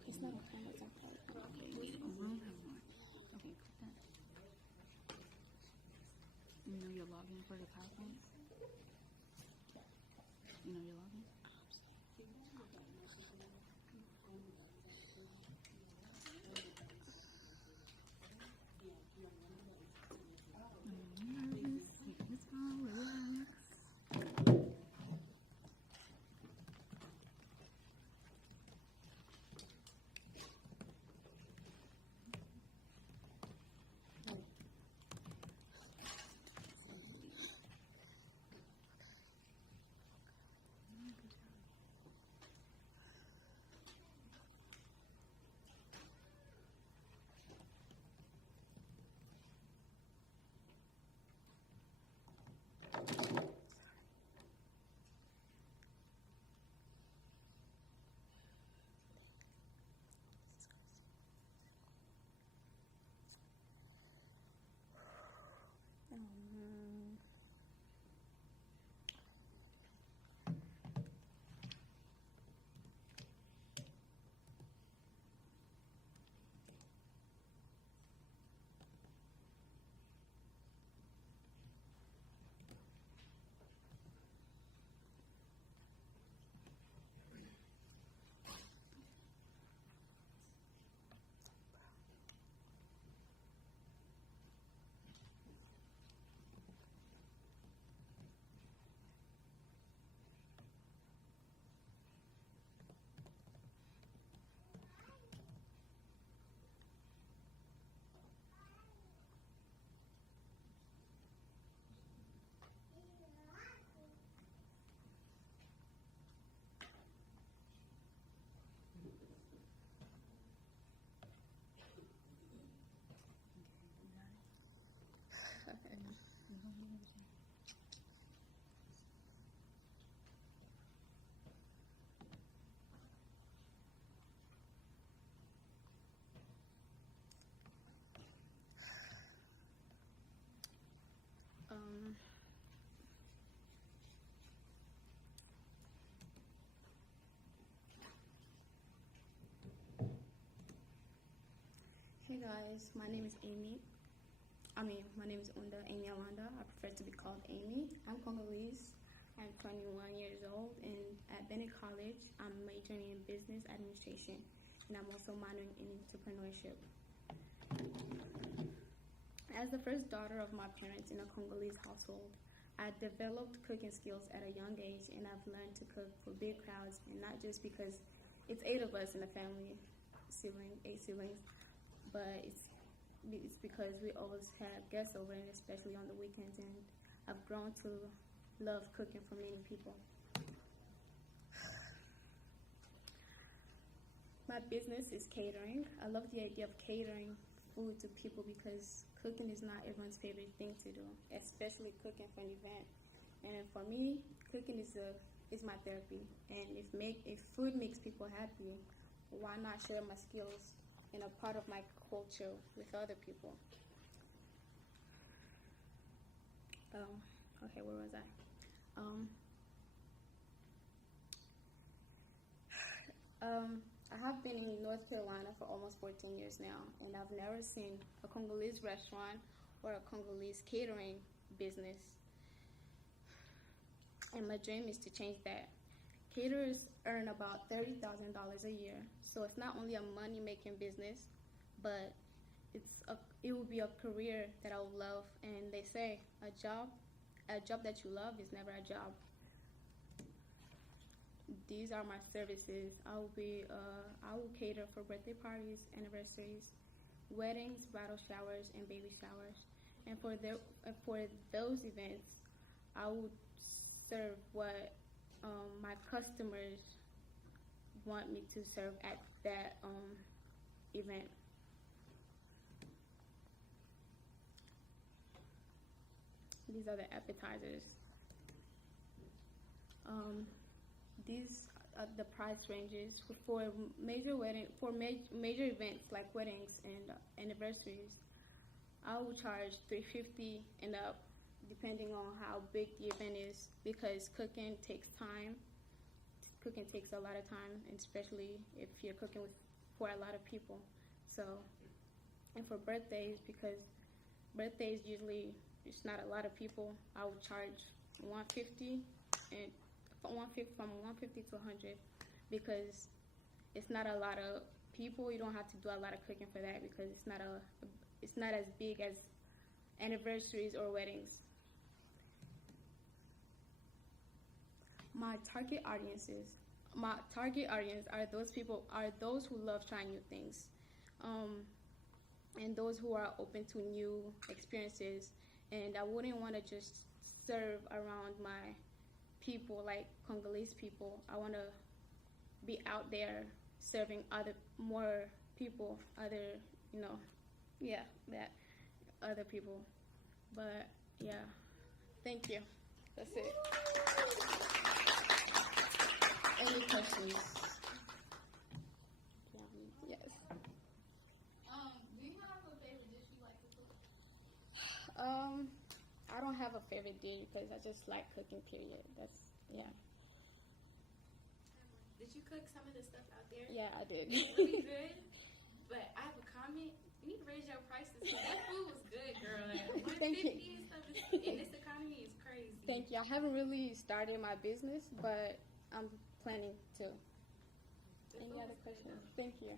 It's not a camera, it's a PowerPoint. Okay, wait. Okay, click that. You know your login for the PowerPoint? You know your login? It's fine, relax. Um, Hey guys, my name is Amy. My name is Amy Alanda. I prefer to be called Amy. I'm Congolese. I'm 21 years old, and at Bennett College, I'm majoring in business administration, and I'm also minoring in entrepreneurship. As the first daughter of my parents in a Congolese household, I developed cooking skills at a young age, and I've learned to cook for big crowds, and not just because it's 8 of us in the family, 8 siblings, but it's because we always have guests over, and especially on the weekends, and I've grown to love cooking for many people. My business is catering. I love the idea of catering food to people because cooking is not everyone's favorite thing to do, especially cooking for an event. And for me, cooking is my therapy. And if food makes people happy, why not share my skills and a part of my culture with other people? Okay, where was I? I have been in North Carolina for almost 14 years now, and I've never seen a Congolese restaurant or a Congolese catering business. And my dream is to change that. Caterers earn about $30,000 a year, so it's not only a money-making business, but it will be a career that I will love. And they say a job that you love is never a job. These are my services. I will cater for birthday parties, anniversaries, weddings, bridal showers, and baby showers. And for those events, I will serve what my customers want me to serve at that event. These are the appetizers. the price ranges for major events like weddings and anniversaries. I will charge $350 and up, depending on how big the event is, because cooking takes time. Cooking takes a lot of time, and especially if you're cooking for a lot of people. So, and for birthdays, because birthdays usually it's not a lot of people, I would charge $150 and from $150 to $100, because it's not a lot of people. You don't have to do a lot of cooking for that, because it's not as big as anniversaries or weddings. My target audience are those who love trying new things, and those who are open to new experiences. And I wouldn't want to just serve around my people, like Congolese people. I want to be out there serving more people, other people. But yeah, thank you. That's it. Any questions? Yes. Do you have a favorite dish you like to cook? I don't have a favorite dish because I just like cooking, period. Yeah. Did you cook some of the stuff out there? Yeah, I did. It's really good. But I have a comment. You need to raise your prices. That food was good, girl. Like, Thank you. $150 and stuff in this economy is crazy. Thank you. I haven't really started my business, but I'm planning to. Any other questions? Thank you.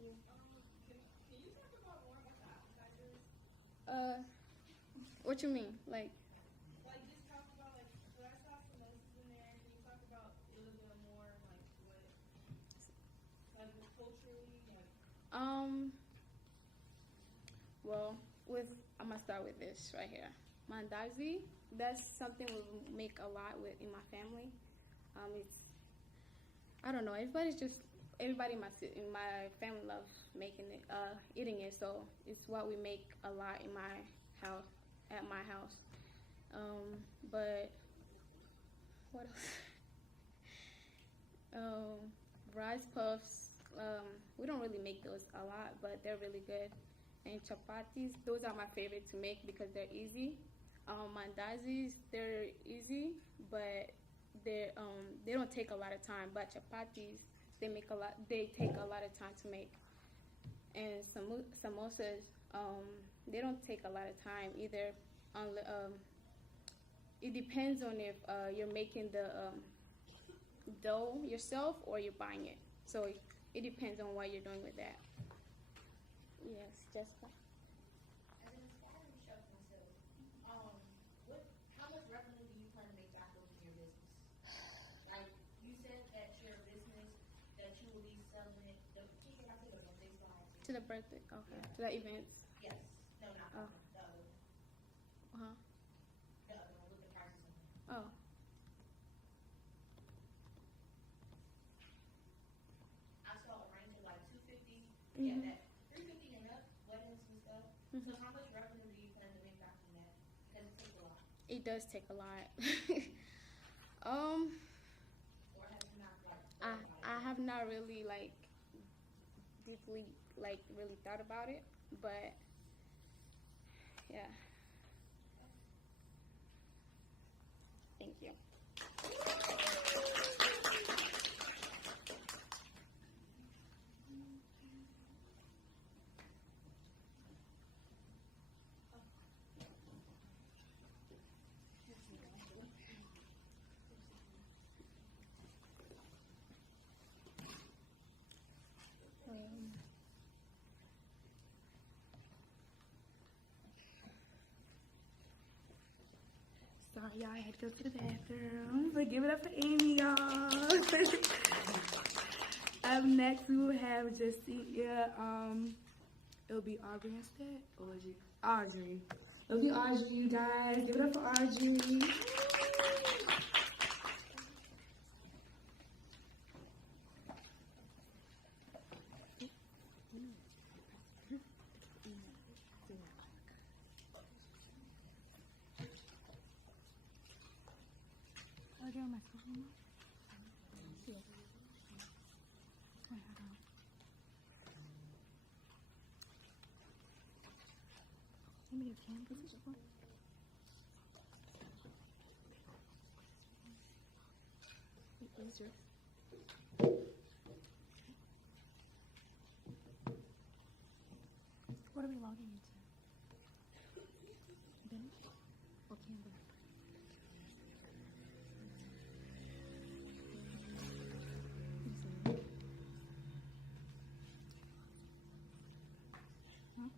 You. Can you talk about more about the appetizers? What you mean? Like Just talk about, what I saw some notes in there. Can you talk about a little bit more, culturally, well, I'm gonna start with this right here. Mandazi. That's something we make a lot in my family. I don't know. Everybody in my family loves making it, eating it. So it's what we make a lot in my house, at my house. But what else? Rice puffs. We don't really make those a lot, but they're really good. And chapatis. Those are my favorite to make because they're easy. Mandazis, they're easy, but they don't take a lot of time. But chapatis, they take a lot of time to make. And samosas, they don't take a lot of time either. It depends on if you're making the dough yourself or you're buying it. So it depends on what you're doing with that. Yes, Jessica. As an aspiring chef myself, how much revenue do you plan to make back over your business? Like you said that your business, that you will be selling it. Can you take a big slide? To the birthday, okay. To the events. Yes. No, not the other one. Uh-huh. The other one with the prices on it. Oh. I saw a range of like 250. Mm-hmm. Yeah, that 350 and up, weddings and stuff. Mm-hmm. So how much revenue do you plan to make back from that? Because it takes a lot. It does take a lot. Or have you not I have not really deeply really thought about it, but yeah. Thank you. Sorry, y'all, I had to go to the bathroom, but give it up for Amy, y'all. Up next, we will have Jessica. It'll be Aubrey instead, or is it Audrey? It'll be Audrey, you guys. Give it up for Audrey. your microphone on? Yeah. Wait, hold on. Give me your campus before. Is your what are we logging into? Bennett or Campbell? Huh?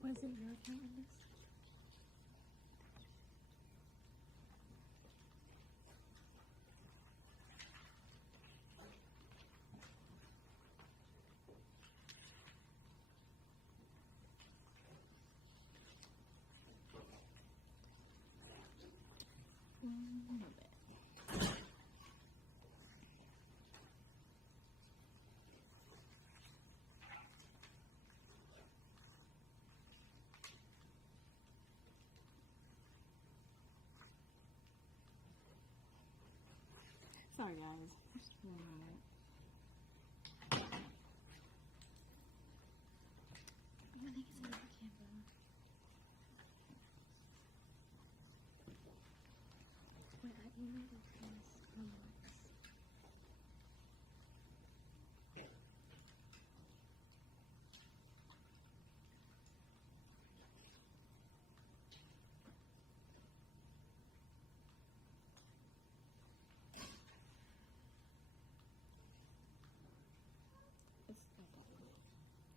What is it, your account in this? No bad. Sorry guys. Just 1 minute. I think it's over Canva. Wait, I emailed it to this number.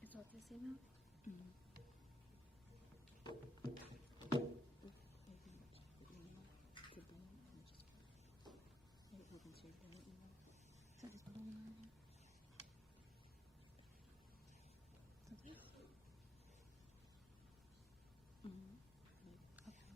It's what this email? Mm-hmm. So just put on mine. Okay. Mm-hmm. Okay.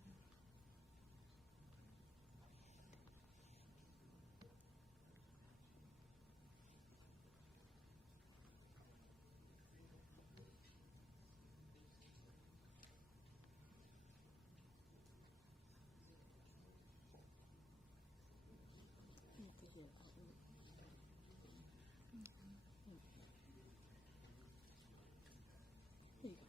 You have to hear Outlook. Here you go.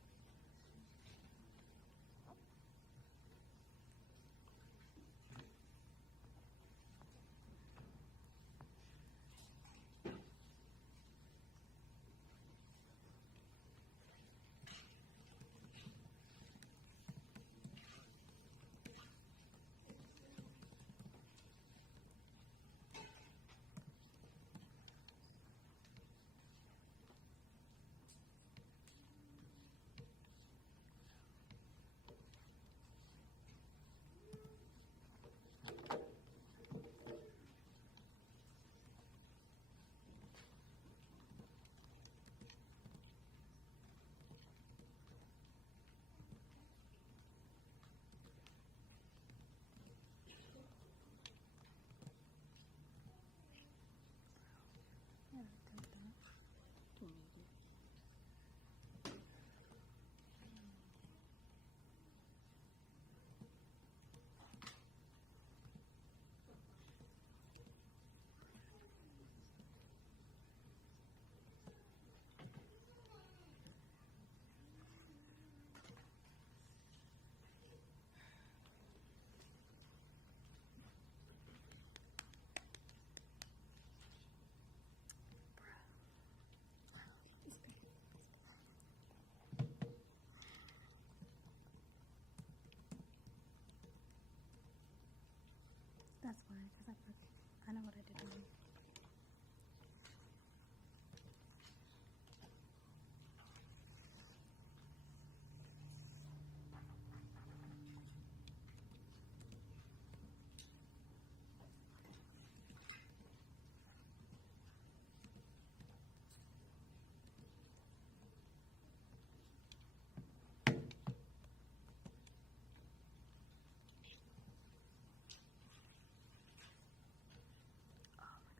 Yeah, take that. Do you want me to do it? That's why, because I know what I did wrong. Oh my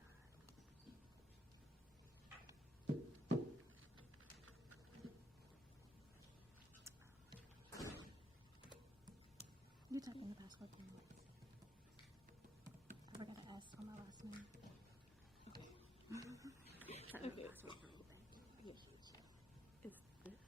talked in the past couple of months. I forgot to ask on my last name. Okay. Yeah. It's this.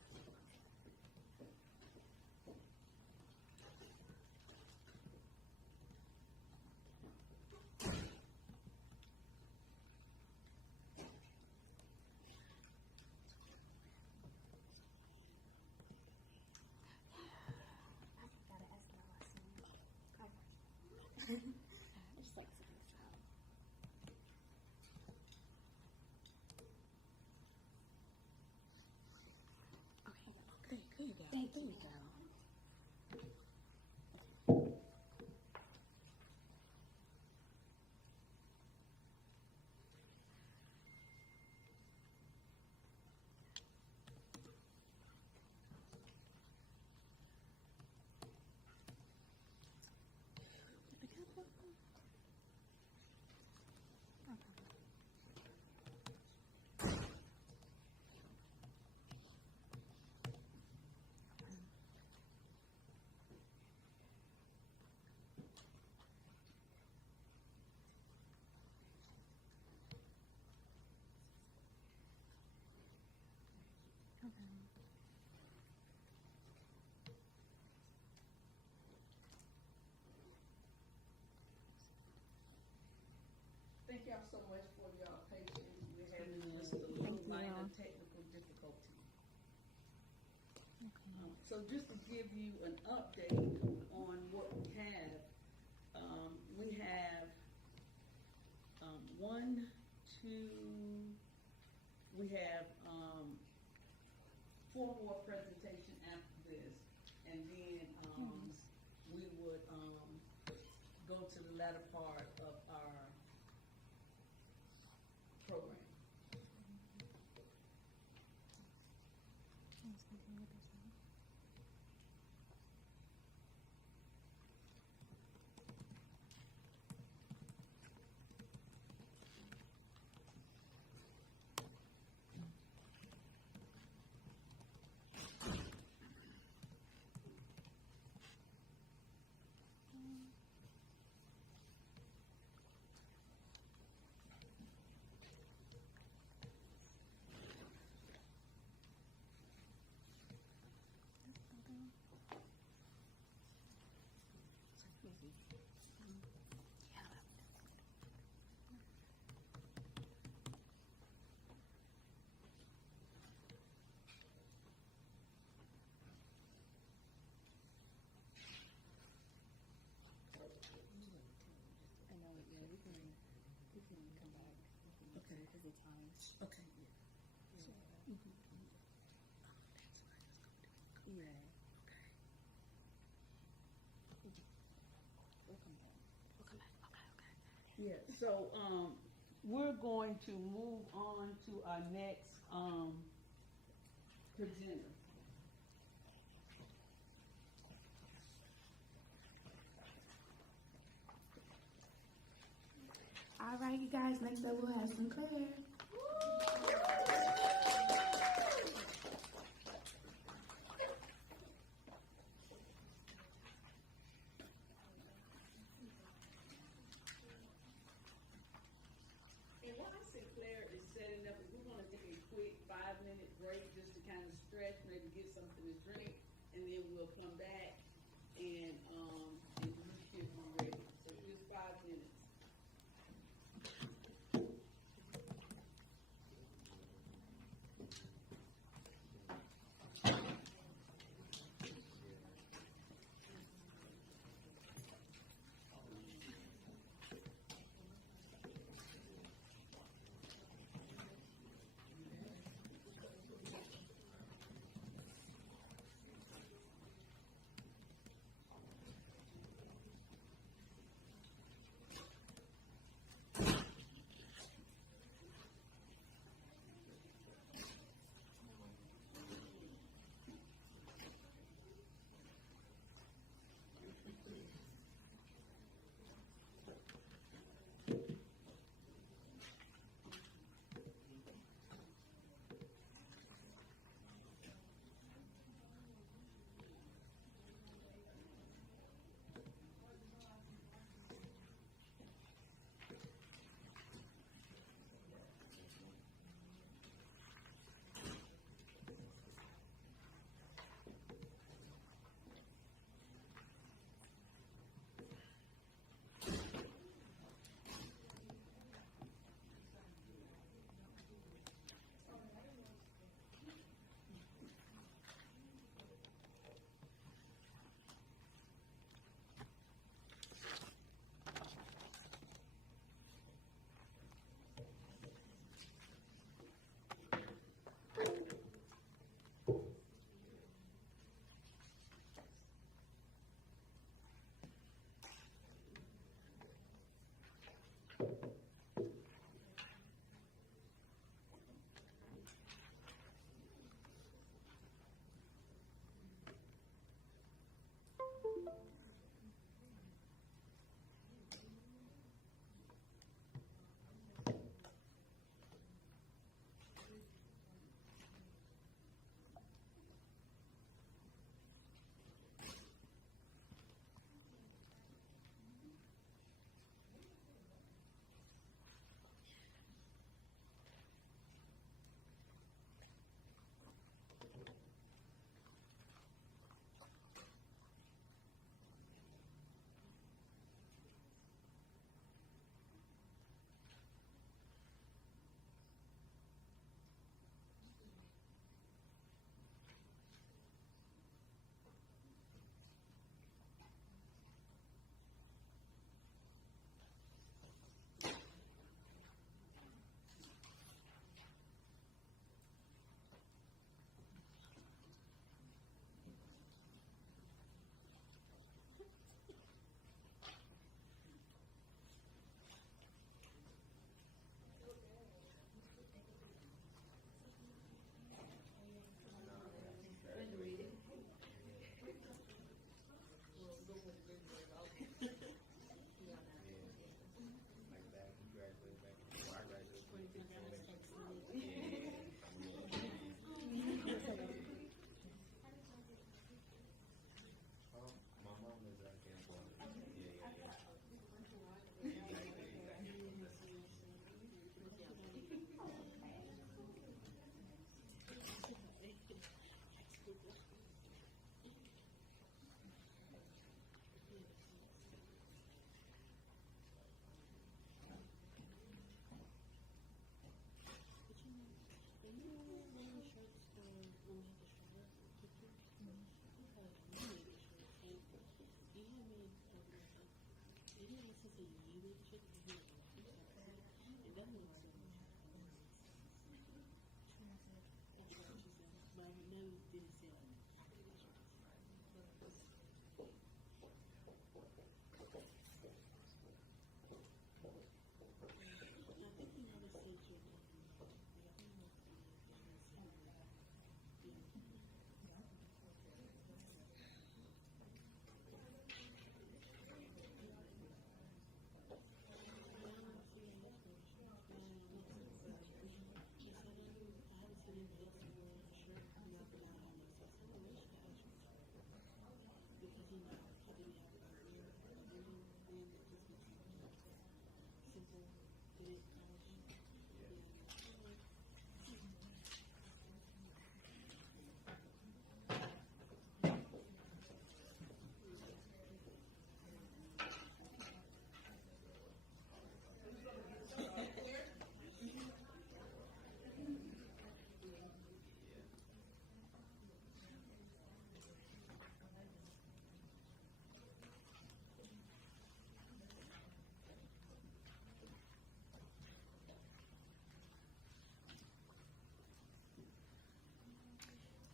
Gotta ask my last name. Just like to this out. Okay, there you go. Thank you. Thank y'all so much for y'all patience. We're having just a little minor technical difficulty. So just to give you an update on what we have 4 more presentations after this, and then we would go to the latter part of our program. Okay. Yeah, so we're going to move on to our next presenter. All right, you guys, next up we'll have Sinclair. And while Sinclair is setting up, we're going to take a quick 5-minute break just to kind of stretch, maybe get something to drink, and then we'll come back and we should be ready. So just 5 minutes.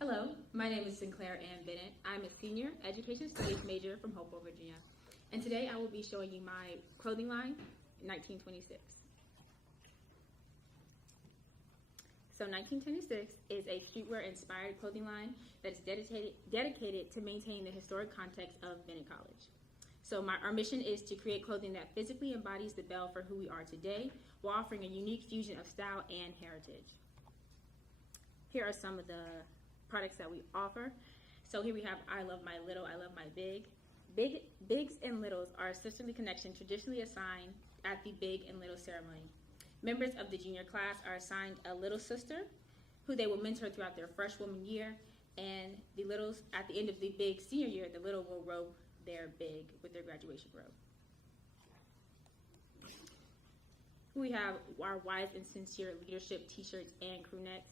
Hello, my name is Sinclair Ann Bennett. I'm a senior education studies major from Hopewell, Virginia. And today I will be showing you my clothing line, 1926. So 1926 is a streetwear-inspired clothing line that is dedicated to maintaining the historic context of Bennett College. So our mission is to create clothing that physically embodies the Bell for who we are today, while offering a unique fusion of style and heritage. Here are some of the products that we offer. So here we have I Love My Little, I Love My Big. Bigs and littles are a sisterly connection traditionally assigned at the Big and Little ceremony. Members of the junior class are assigned a little sister who they will mentor throughout their freshwoman year, and the littles, at the end of the Big senior year, the little will robe their Big with their graduation robe. We have our Wise and Sincere Leadership t-shirts and crew necks.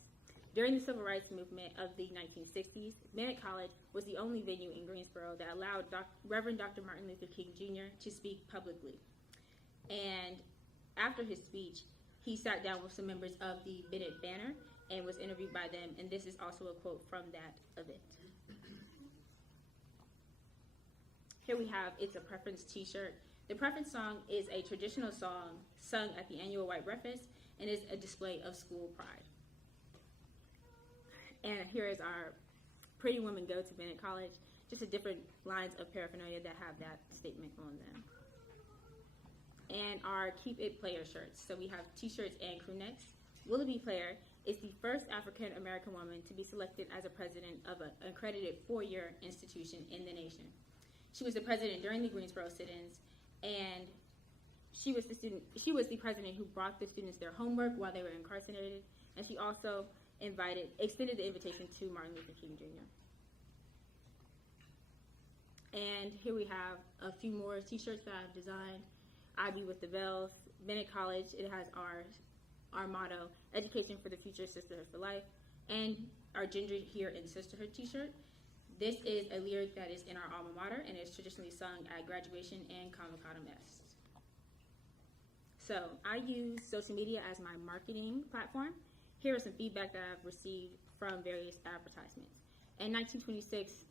During the civil rights movement of the 1960s, Bennett College was the only venue in Greensboro that allowed Reverend Dr. Martin Luther King Jr. to speak publicly. And after his speech, he sat down with some members of the Bennett Banner and was interviewed by them, and this is also a quote from that event. Here we have It's a Preference t-shirt. The Preference song is a traditional song sung at the annual White Breakfast and is a display of school pride. And here is our Pretty Women Go to Bennett College, just a different lines of paraphernalia that have that statement on them. And our Keep It Player shirts. So we have t-shirts and crew necks. Willoughby Player is the first African American woman to be selected as a president of an accredited four-year institution in the nation. She was the president during the Greensboro sit-ins, and she was the president who brought the students their homework while they were incarcerated, and she also extended the invitation to Martin Luther King Jr. And here we have a few more t-shirts that I've designed. I Be With the Bells, Bennett College, it has our motto, Education for the Future, Sisterhood for Life, and our Ginger Here in Sisterhood t-shirt. This is a lyric that is in our alma mater and is traditionally sung at graduation and convocatum est. So I use social media as my marketing platform. Here is some feedback that I've received from various advertisements. And 1926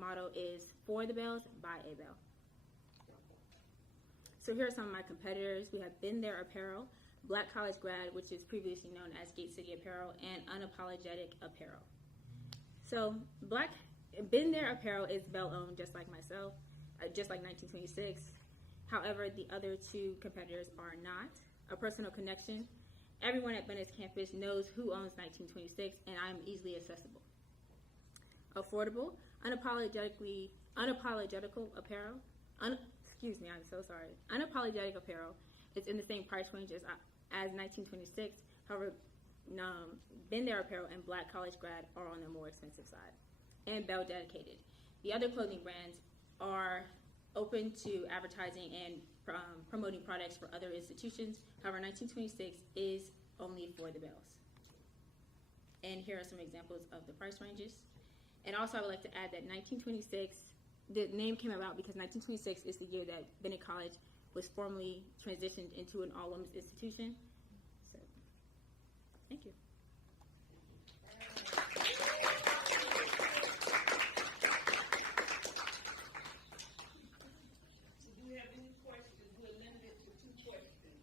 motto is For the Bells, by a Bell. So here are some of my competitors. We have Been There Apparel, Black College Grad, which is previously known as Gate City Apparel, and Unapologetic Apparel. So Been There Apparel is Bell-owned, just like myself, just like 1926. However, the other two competitors are not. A personal connection. Everyone at Bennett's campus knows who owns 1926, and I'm easily accessible. Affordable, unapologetical apparel. Excuse me, I'm so sorry. Unapologetic apparel is in the same price range as 1926. However, Been There Apparel and Black College Grad are on the more expensive side. And Bell Dedicated. The other clothing brands are open to advertising and promoting products for other institutions. However, 1926 is only for the Bells. And here are some examples of the price ranges. And also I would like to add that 1926, the name came about because 1926 is the year that Bennett College was formally transitioned into an all-women's institution. So, thank you. Do we have any questions? We're limited to 2 questions.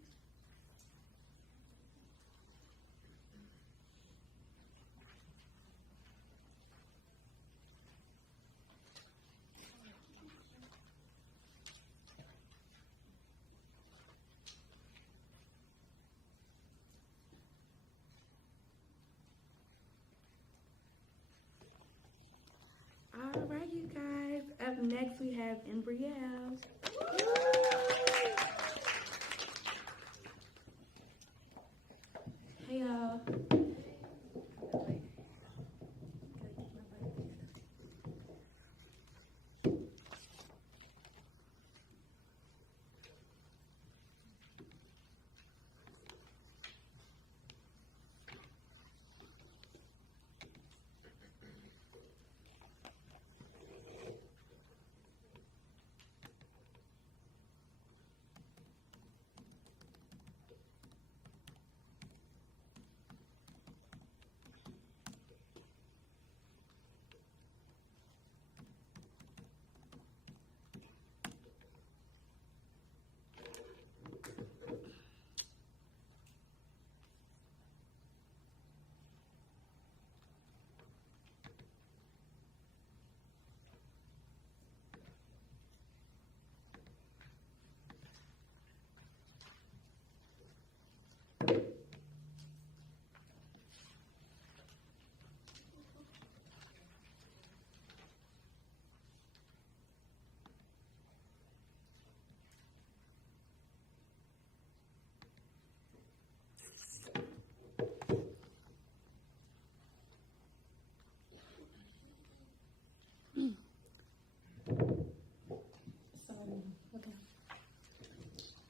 All right, you guys. Up next, we have Embrielle. Hey, y'all.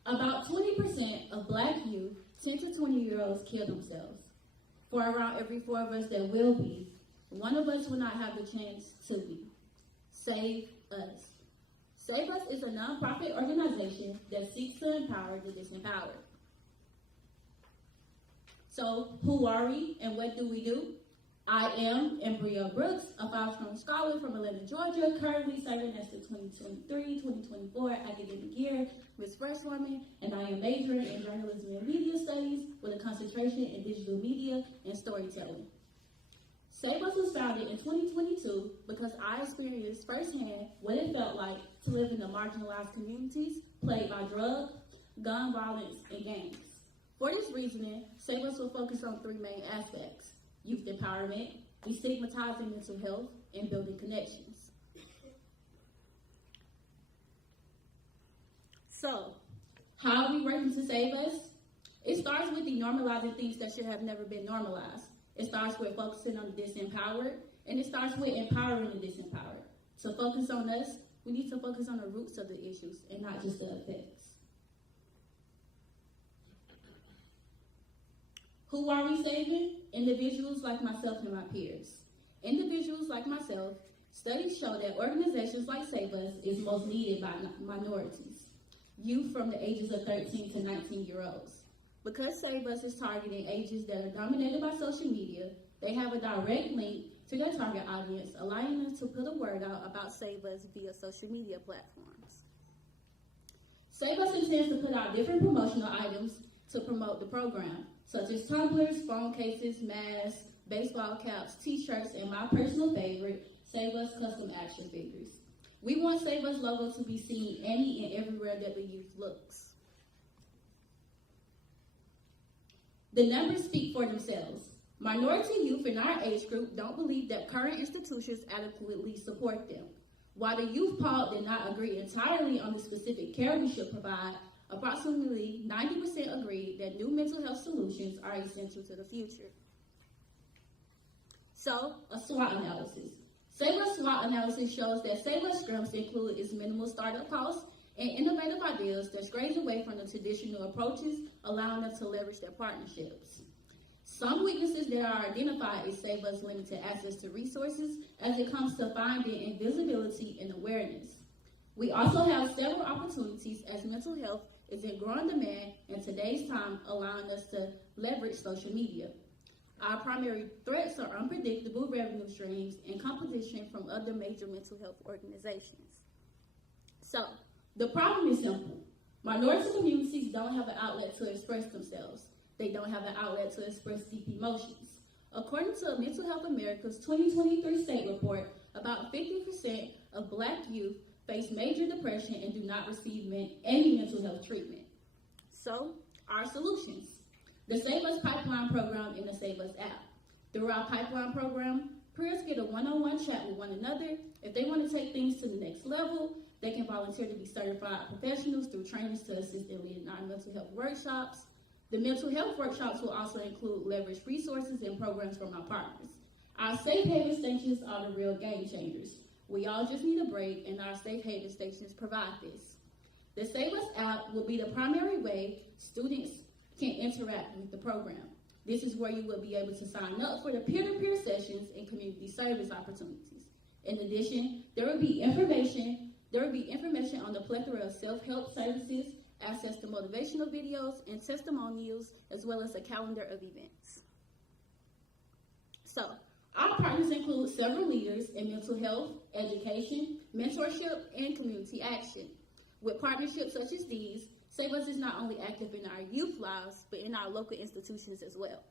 About 20% of Black youth, 10 to 20-year-olds, kill themselves. For around every 4 of us that will be, 1 of us will not have the chance to be. Save Us. Save Us is a nonprofit organization that seeks to empower the disempowered. So, who are we and what do we do? I am Embrielle Brooks, a 5-star scholar from Atlanta, Georgia, currently serving as the 2023-2024 academic year Miss First Woman, and I am majoring in journalism and media studies with a concentration in digital media and storytelling. Save Us was founded in 2022 because I experienced firsthand what it felt like to live in the marginalized communities plagued by drug, gun violence, and gangs. For this reasoning, Save Us will focus on 3 main aspects: youth empowerment, destigmatizing mental health, and building connections. So, how are we working to save us? It starts with denormalizing things that should have never been normalized. It starts with focusing on the disempowered, and it starts with empowering the disempowered. To focus on us, we need to focus on the roots of the issues and not just the effects. Who are we saving? Individuals like myself and my peers. Individuals like myself, studies show that organizations like Save Us is most needed by minorities, youth from the ages of 13 to 19-year-olds. Because Save Us is targeting ages that are dominated by social media, they have a direct link to their target audience, allowing them to put a word out about Save Us via social media platforms. Save Us intends to put out different promotional items to promote the program, such as tumblers, phone cases, masks, baseball caps, t-shirts, and my personal favorite, Save Us custom action figures. We want Save Us logo to be seen any and everywhere that the youth looks. The numbers speak for themselves. Minority youth in our age group don't believe that current institutions adequately support them. While the youth poll did not agree entirely on the specific care we should provide, approximately 90% agreed that new mental health solutions are essential to the future. So, a SWOT analysis. Save Us SWOT analysis shows that Save Us strengths include its minimal startup costs and innovative ideas that strays away from the traditional approaches, allowing them to leverage their partnerships. Some weaknesses that are identified is Save Us limited access to resources as it comes to finding and visibility and awareness. We also have several opportunities as mental health is in growing demand in today's time, allowing us to leverage social media. Our primary threats are unpredictable revenue streams and competition from other major mental health organizations. So, the problem is simple. Minority communities don't have an outlet to express themselves. They don't have an outlet to express deep emotions. According to Mental Health America's 2023 state report, about 50% of Black youth face major depression and do not receive any mental health treatment. So, our solutions. The Save Us Pipeline program and the Save Us app. Through our Pipeline program, peers get a one-on-one chat with one another. If they want to take things to the next level, they can volunteer to be certified professionals through trainings to assist in leading our mental health workshops. The mental health workshops will also include leveraged resources and programs from our partners. Our Safe Haven stations are the real game changers. We all just need a break, and our Safe Haven stations provide this. The Save Us app will be the primary way students can interact with the program. This is where you will be able to sign up for the peer-to-peer sessions and community service opportunities. In addition, there will be information on the plethora of self-help services, access to motivational videos and testimonials, as well as a calendar of events. So, our partners include several leaders in mental health, education, mentorship, and community action. With partnerships such as these, Save Us is not only active in our youth lives, but in our local institutions as well.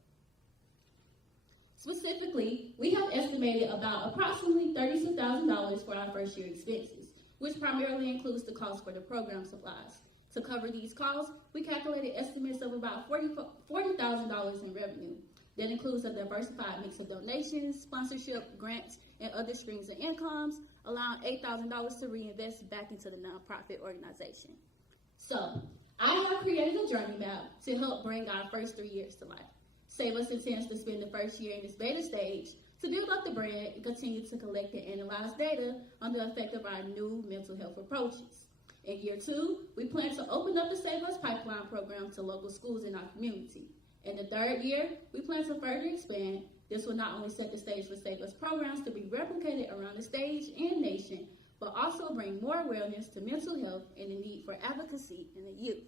Specifically, we have estimated about approximately $32,000 for our first year expenses, which primarily includes the cost for the program supplies. To cover these costs, we calculated estimates of about $40,000 in revenue. That includes a diversified mix of donations, sponsorship, grants, and other streams of incomes, allowing $8,000 to reinvest back into the nonprofit organization. So, I have created a journey map to help bring our first 3 years to life. Save Us intends to spend the first year in this beta stage to build up the brand and continue to collect and analyze data on the effect of our new mental health approaches. In year 2, we plan to open up the Save Us Pipeline program to local schools in our community. In the 3rd year, we plan to further expand. This will not only set the stage for Save Us programs to be replicated around the stage and nation, but also bring more awareness to mental health and the need for advocacy in the youth.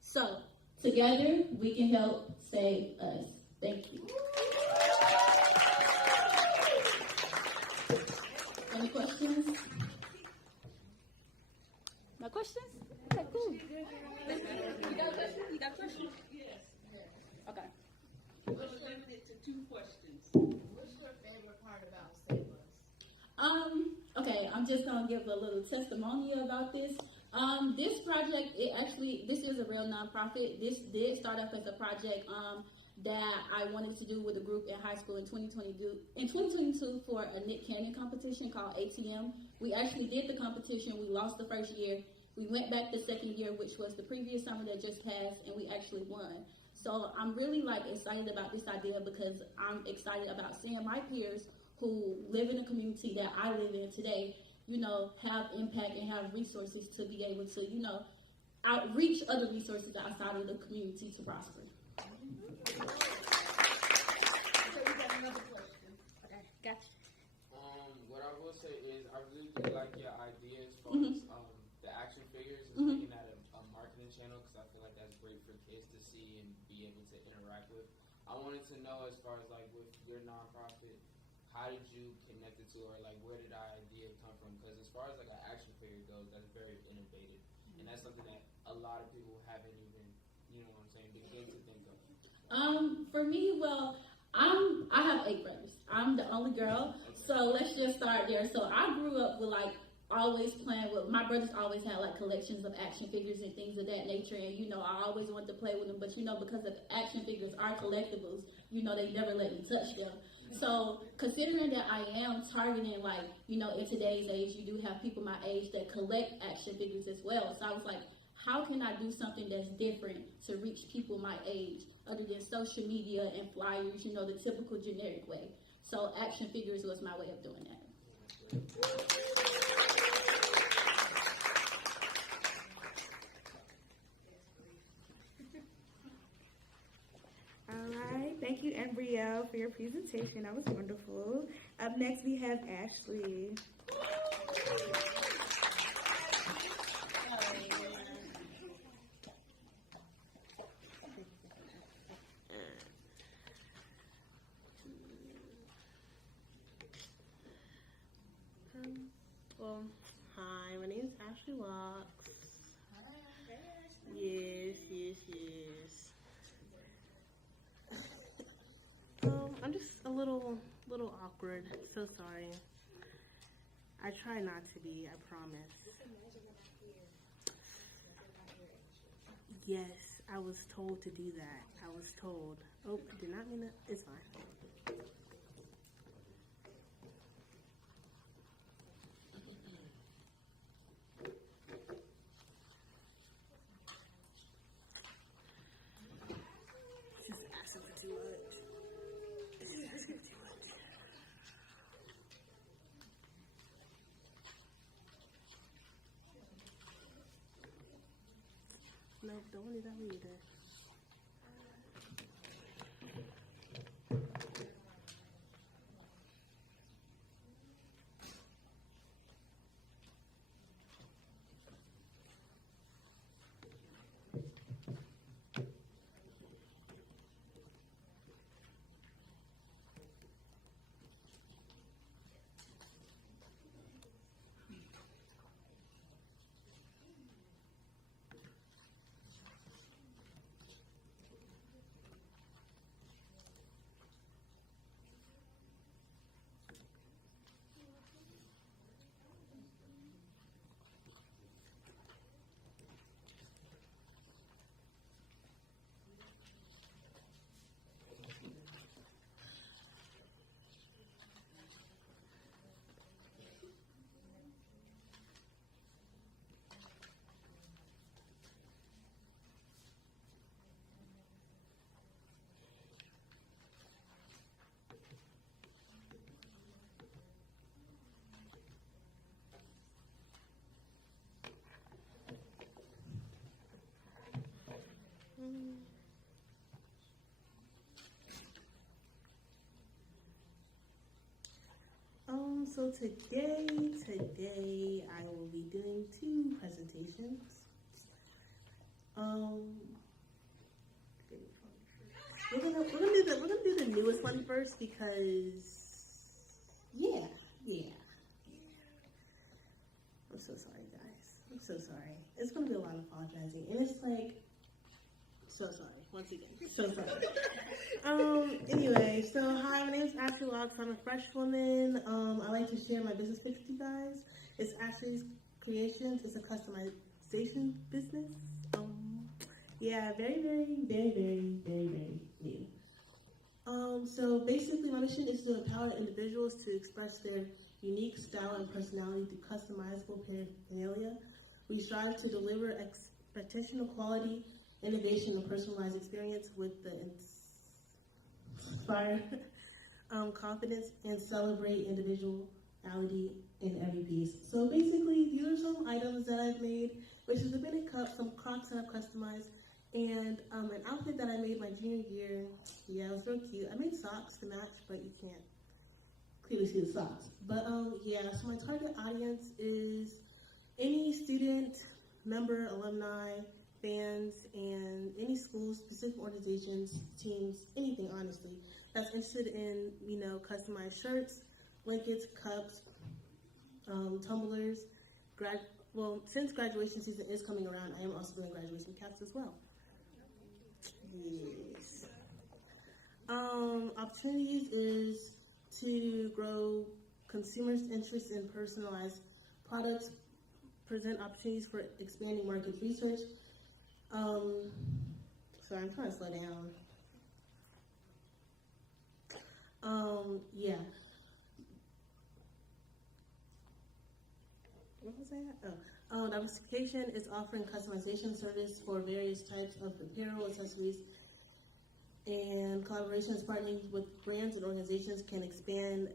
So, together, we can help save us. Thank you. Any questions? No questions? Okay, cool. You got a question? You got a question? Yes. Okay. We'll limit it to 2 questions. What's your favorite part about Save Us? Okay, I'm just gonna give a little testimonial about this. This project, this is a real nonprofit. This did start off as a project that I wanted to do with a group in high school in 2022 for a Nick Canyon competition called ATM. We actually did the competition. We lost the first year. We went back the second year, which was the previous summer that just passed, and we actually won. So I'm really excited about this idea because I'm excited about seeing my peers who live in a community that I live in today, have impact and have resources to be able to, outreach other resources outside of the community to prosper. So we got another question. Okay, gotcha. What I will say is I really do like your idea as far as the action figures and making that a marketing channel, because I feel like that's great for kids to see and be able to interact with. I wanted to know, as far as with your nonprofit, how did you connect it to, or where did that idea come from? Because as far as an action figure goes, that's very innovative, and that's something that a lot of people haven't even, begin to think of. For me, I have 8 brothers. I'm the only girl, so let's just start there. So I grew up with always playing with, my brothers always had collections of action figures and things of that nature, and I always wanted to play with them, but because the action figures are collectibles, they never let me touch them. So considering that I am targeting in today's age, you do have people my age that collect action figures as well. So I was like, how can I do something that's different to reach people my age other than social media and flyers, the typical generic way. So action figures was my way of doing that. Thank you, Embrielle, for your presentation. That was wonderful. Up next, we have Ashley. Ashley Locks. Yes. I'm just a little awkward. So sorry. I try not to be, I promise. Yes, I was told to do that. I was told. Oh, I did not mean that. It's fine. Just asking for too much. Nope, don't want to do that one either. So today I will be doing 2 presentations. We're gonna do the newest one first because yeah. I'm so sorry, guys. I'm so sorry. It's gonna be a lot of apologizing, and it's like so sorry once again. So sorry. Anyway, so hi, my name is Ashley Locks. I'm a fresh woman. I like to share my business pitch with you guys. It's Ashley's Creations. It's a customization business. Yeah, very new. So basically my mission is to empower individuals to express their unique style and personality through customizable paraphernalia. We strive to deliver expectational quality, innovation, and personalized experience with the inspire confidence and celebrate individuality in every piece. So basically, these are some items that I've made, which is a Bennett cup, some Crocs that I've customized, and an outfit that I made my junior year. Yeah, it was real cute. I made socks to match, but you can't clearly see the socks. But yeah, so my target audience is any student, member, alumni, fans, and any schools, specific organizations, teams, anything honestly, that's interested in, customized shirts, blankets, cups, tumblers. Since graduation season is coming around, I am also doing graduation caps as well. Yes. Opportunities is to grow consumers' interest in personalized products, present opportunities for expanding market research. Sorry, I'm trying to slow down. Yeah. What was that? Diversification is offering customization service for various types of apparel, accessories, and collaborations partnering with brands and organizations can expand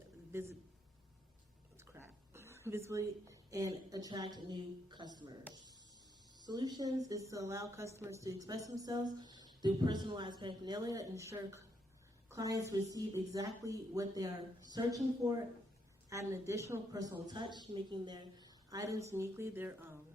visibly and attract new customers. Solutions is to allow customers to express themselves through personalized paraphernalia, ensure clients receive exactly what they are searching for, add an additional personal touch, making their items uniquely their own.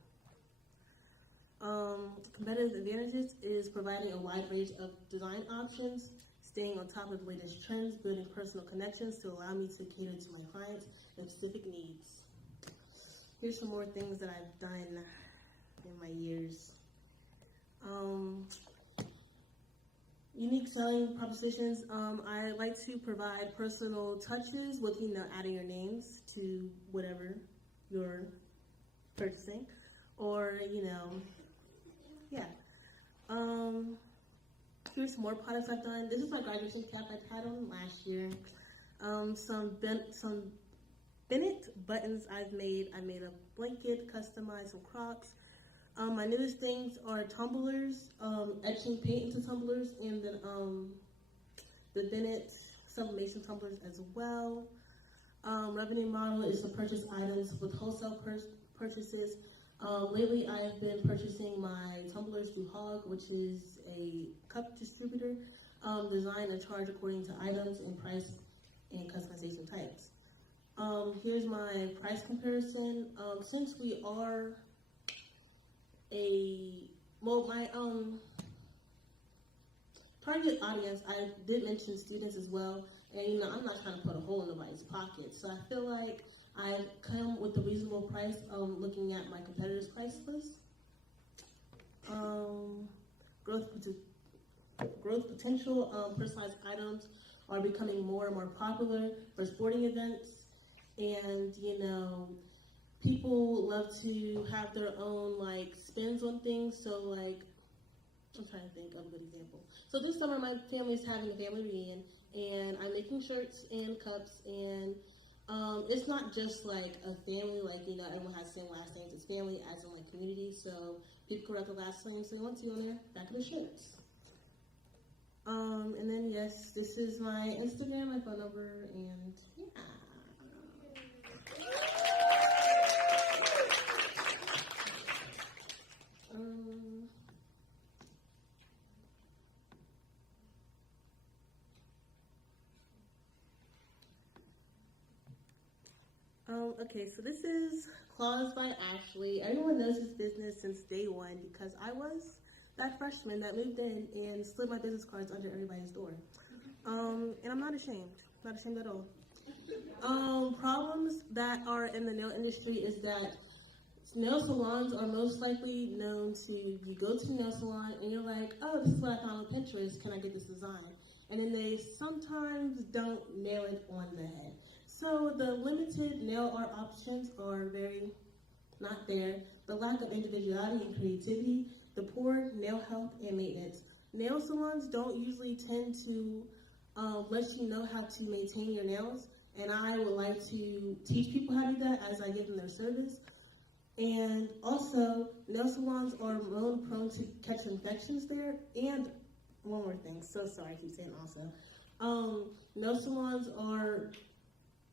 Competitive advantages is providing a wide range of design options, staying on top of the latest trends, building personal connections to allow me to cater to my clients and specific needs. here's some more things that I've done in my years. Unique selling propositions. I like to provide personal touches with, adding your names to whatever you're purchasing, or yeah. Here's some more products I've done. This is my graduation cap I had on last year. Some Bennett buttons I've made. I made a blanket, customized some Crocs. My newest things are tumblers, etching paint into tumblers, and then the Bennett sublimation tumblers as well. Revenue model is to purchase items with wholesale purchases. Lately, I've been purchasing my tumblers through Hog, which is a cup distributor, design and charge according to items and price and customization types. Here's my price comparison. Since we are my target audience, I did mention students as well, and I'm not trying to put a hole in nobody's pocket, so I feel like I come with a reasonable price, looking at my competitors' price list. Growth potential, personalized items are becoming more and more popular for sporting events, and people love to have their own spins on things. So I'm trying to think of a good example. So this summer my family is having a family reunion, and I'm making shirts and cups, and it's not just a family, everyone has the same last names. It's family as in community, so people correct the last names they want to on their back of the shirts. And then yes, this is my Instagram, my phone number, and yeah. Okay, so this is Claws by Ashley. Everyone knows this business since day one because I was that freshman that moved in and slid my business cards under everybody's door. And I'm not ashamed at all. Problems that are in the nail industry is that nail salons are most likely known to, you go to a nail salon and you're like, oh, this is what I found on Pinterest, can I get this design? And then they sometimes don't nail it on the head. So the limited nail art options are very not there. The lack of individuality and creativity, the poor nail health and maintenance. Nail salons don't usually tend to let you know how to maintain your nails, and I would like to teach people how to do that as I give them their service. And also, nail salons are more prone to catch infections there. And one more thing, so sorry I keep saying also. Nail salons are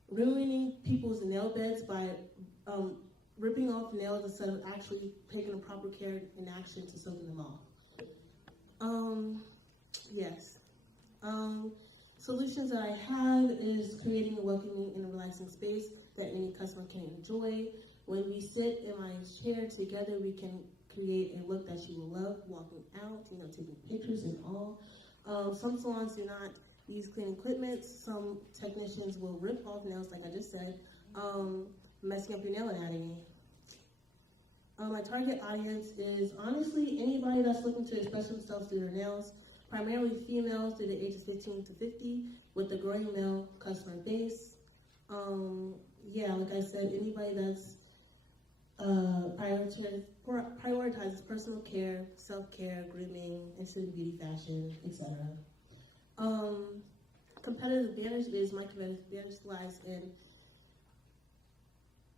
ruining people's nail beds by ripping off nails instead of actually taking the proper care and action to soaking them off. Yes. Solutions that I have is creating a welcoming and a relaxing space that any customer can enjoy. When we sit in my chair together, we can create a look that you will love walking out, taking pictures and all. Some salons do not use clean equipment. Some technicians will rip off nails, like I just said, messing up your nail anatomy. My target audience is honestly anybody that's looking to express themselves through their nails, primarily females through the ages 15 to 50 with a growing male customer base. Yeah, like I said, anybody that's prioritizes personal care, self-care, grooming, instant beauty, fashion, etc. Competitive advantage is my competitive advantage lies in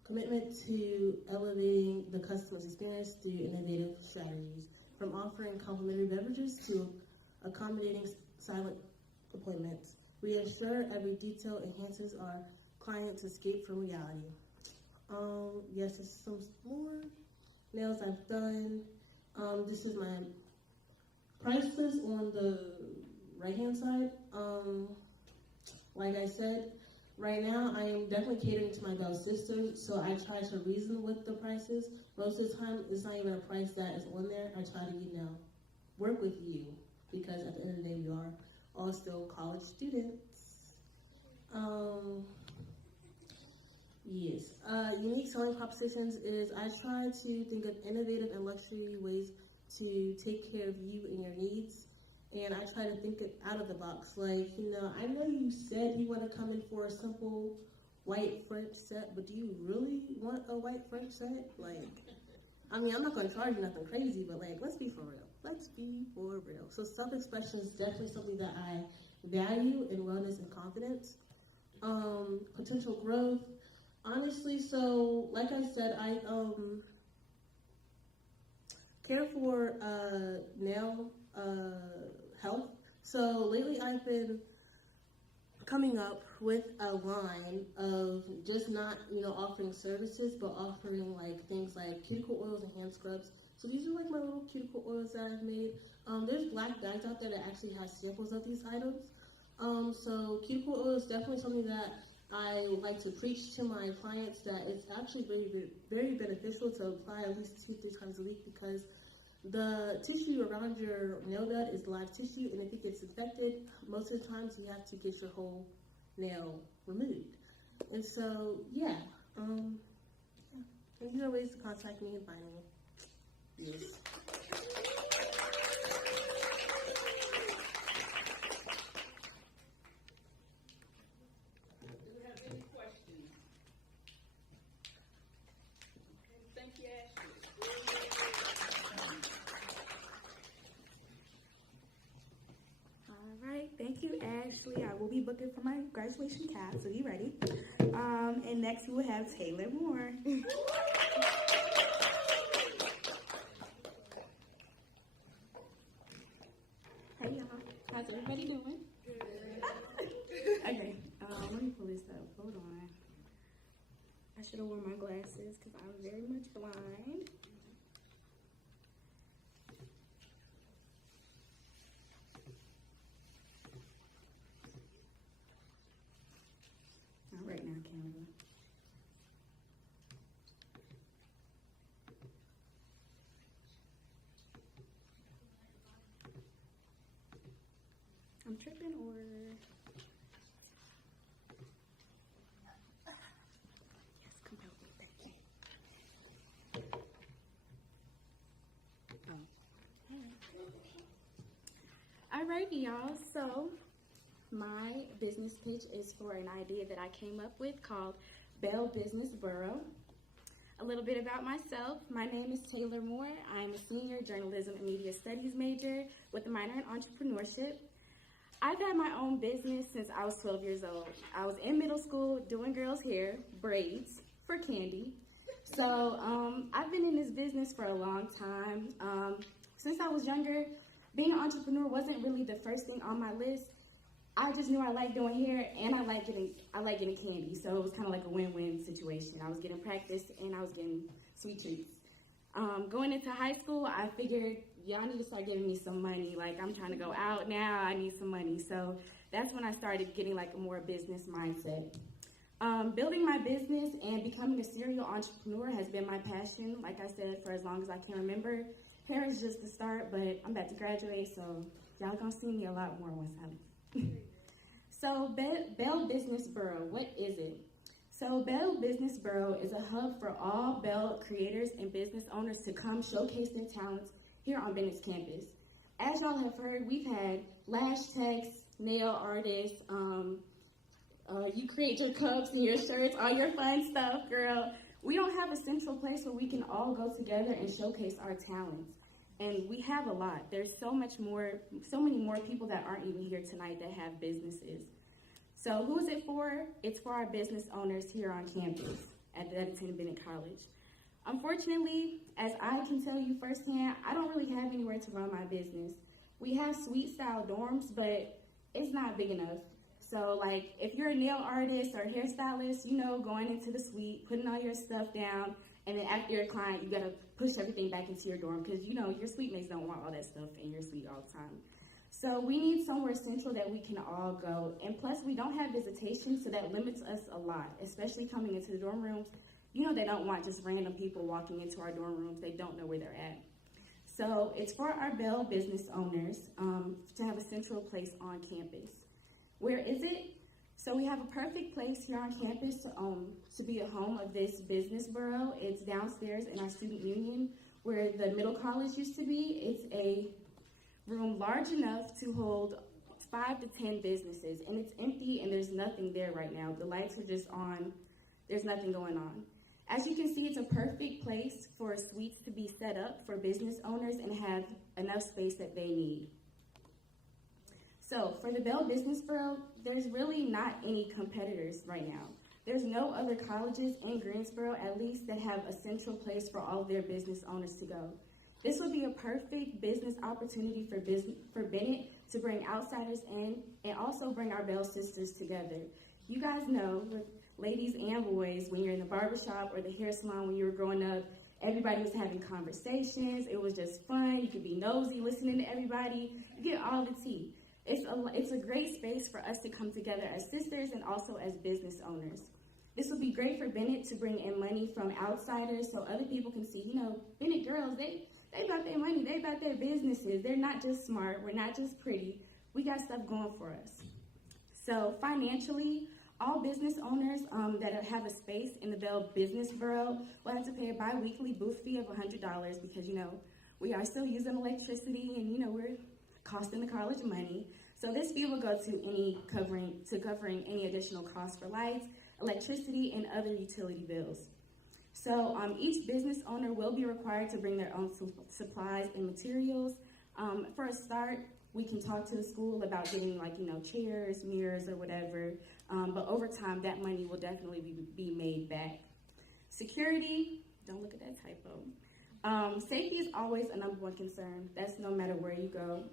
commitment to elevating the customer's experience through innovative strategies, from offering complimentary beverages to accommodating silent appointments. We ensure every detail enhances our client's escape from reality. Yes, there's some more nails I've done. This is my price list on the right-hand side. Like I said, right now I am definitely catering to my belle sisters, so I try to reason with the prices. Most of the time, it's not even a price that is on there. I try to, work with you, because at the end of the day, we are all still college students. Yes. Unique selling propositions is I try to think of innovative and luxury ways to take care of you and your needs. And I try to think it out of the box. Like, I know you said you want to come in for a simple white French set, but do you really want a white French set? Like, I mean, I'm not going to charge you nothing crazy, but like, let's be for real. Let's be for real. So self-expression is definitely something that I value in wellness and confidence. Potential growth. Honestly, so like I said, I care for nail health. So lately I've been coming up with a line of just not, offering services, but offering like things like cuticle oils and hand scrubs. So these are like my little cuticle oils that I've made. There's black bags out there that actually have samples of these items. So cuticle oil is definitely something that I like to preach to my clients that it's actually very, very beneficial to apply at least 2-3 times a week, because the tissue around your nail bed is live tissue, and if it gets infected, most of the times you have to get your whole nail removed. And so, yeah. And you know ways to contact me and find me. Yes. Do we have any questions? Okay, thank you, Ashley. All right, thank you, Ashley. I will be booking for my graduation cap, so be ready. And next we will have Taylor Moore. Hey y'all, how's everybody doing? Okay, let me pull this up. Hold on. I should have worn my glasses because I'm very much blind. All right now, Canada. I'm tripping or... Yes, come help me. Thank you. Oh. Alrighty, y'all. So, my business pitch is for an idea that I came up with called Bell Business Borough. A little bit about myself. My name is Taylor Moore. I'm a senior journalism and media studies major with a minor in entrepreneurship. I've had my own business since I was 12 years old. I was in middle school doing girls' hair, braids, for candy. So I've been in this business for a long time. Since I was younger, being an entrepreneur wasn't really the first thing on my list. I just knew I liked doing hair and I like getting candy. So it was kind of like a win-win situation. I was getting practice and I was getting sweet treats. Going into high school, I figured y'all need to start giving me some money. Like, I'm trying to go out now, I need some money. So that's when I started getting like a more business mindset. Building my business and becoming a serial entrepreneur has been my passion, like I said, for as long as I can remember. Hair is just the start, but I'm about to graduate, so y'all gonna see me a lot more once I leave. So Bell Business Borough, what is it? So Bell Business Borough is a hub for all Bell creators and business owners to come showcase their talents here on Bennett's campus. As y'all have heard, we've had lash techs, nail artists, you create your cups and your shirts, all your fun stuff, girl. We don't have a central place where we can all go together and showcase our talents. And we have a lot. There's so many more people that aren't even here tonight that have businesses. So who is it for? It's for our business owners here on campus at Bennett College. Unfortunately, as I can tell you firsthand, I don't really have anywhere to run my business. We have suite style dorms, but it's not big enough. So like if you're a nail artist or hairstylist, going into the suite, putting all your stuff down, and then after your client, you gotta push everything back into your dorm because your suite mates don't want all that stuff in your suite all the time. So we need somewhere central that we can all go. And plus we don't have visitation, so that limits us a lot, especially coming into the dorm rooms. They don't want just random people walking into our dorm rooms. They don't know where they're at. So it's for our Bell business owners to have a central place on campus. Where is it? So we have a perfect place here on campus to be a home of this business borough. It's downstairs in our student union where the middle college used to be. It's a room large enough to hold 5 to 10 businesses, and it's empty and there's nothing there right now. The lights are just on. There's nothing going on. As you can see, it's a perfect place for suites to be set up for business owners and have enough space that they need. So for the Bell Business Borough, there's really not any competitors right now. There's no other colleges in Greensboro, at least, that have a central place for all of their business owners to go. This would be a perfect business opportunity for Bennett to bring outsiders in and also bring our Bell sisters together. You guys know, ladies and boys, when you're in the barbershop or the hair salon when you were growing up, everybody was having conversations. It was just fun. You could be nosy, listening to everybody. You get all the tea. It's a great space for us to come together as sisters and also as business owners. This would be great for Bennett to bring in money from outsiders so other people can see, Bennett girls, they got their money, they got their businesses. They're not just smart, we're not just pretty. We got stuff going for us. So financially, all business owners that have a space in the Bell Business Borough will have to pay a bi-weekly booth fee of $100 because, we are still using electricity and, we're costing the college money. So this fee will go to covering any additional costs for lights, electricity, and other utility bills. So each business owner will be required to bring their own supplies and materials. For a start, we can talk to the school about getting chairs, mirrors, or whatever. But over time, that money will definitely be made back. Security, don't look at that typo. Safety is always a number one concern. That's no matter where you go.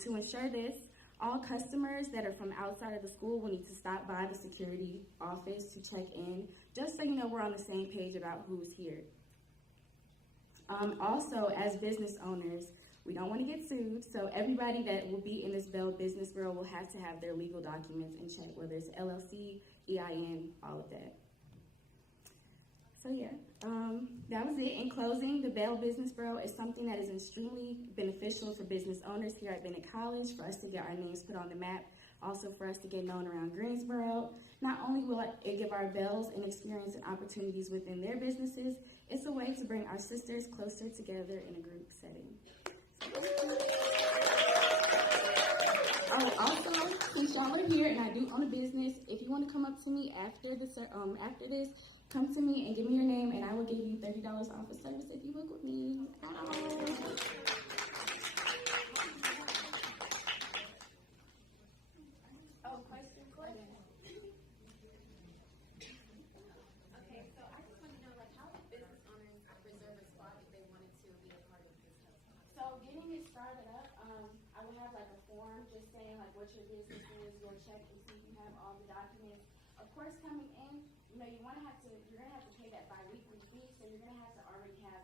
To ensure this, all customers that are from outside of the school will need to stop by the security office to check in, just so we're on the same page about who's here. Also, as business owners, we don't want to get sued, so everybody that will be in this Bell Business Borough will have to have their legal documents in check, whether it's LLC, EIN, all of that. So yeah, that was it. In closing, the Bell Business Borough is something that is extremely beneficial for business owners here at Bennett College, for us to get our names put on the map, also for us to get known around Greensboro. Not only will it give our Bells an experience and opportunities within their businesses, it's a way to bring our sisters closer together in a group setting. Also, since y'all are here and I do own a business, if you want to come up to me after this, come to me and give me your name, and I will give you $30 off a service if you book with me. Oh, question? Okay, so I just want to know, how would business owners reserve a spot if they wanted to be a part of this house? So getting it started up, I would have a form just saying what your business is, your check, and see if you have all the documents. Of course, coming in, you're gonna have to pay that bi-weekly fee, so you're gonna have to already have,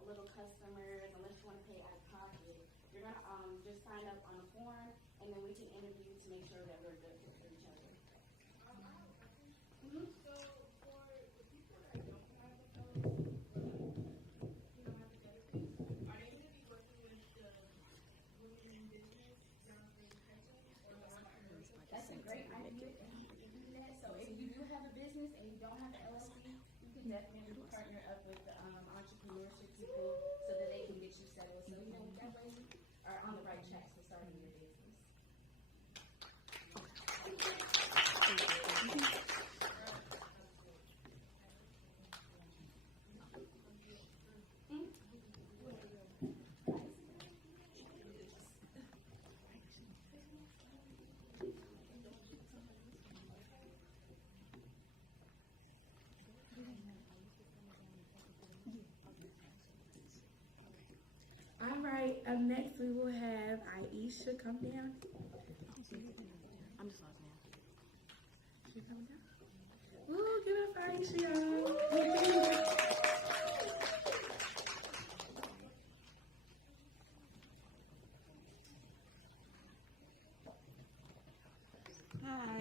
a little customers, unless you want to pay out of pocket. You're gonna just sign up on a form, and then we can interview to make sure that we're good for each other. So for the people that don't have the house, don't have the benefits, are they gonna be working with the women in business down in Texas, or That's a great idea. So if you do have a business and you don't have an LLC, you can definitely partner up with the entrepreneurship people so that they can get you settled. So that way you are on the right track for starting your business. All right, up next we will have Aisha come down. I'm just lost now. She come down? Ooh, give it up for Aisha, y'all. Hi.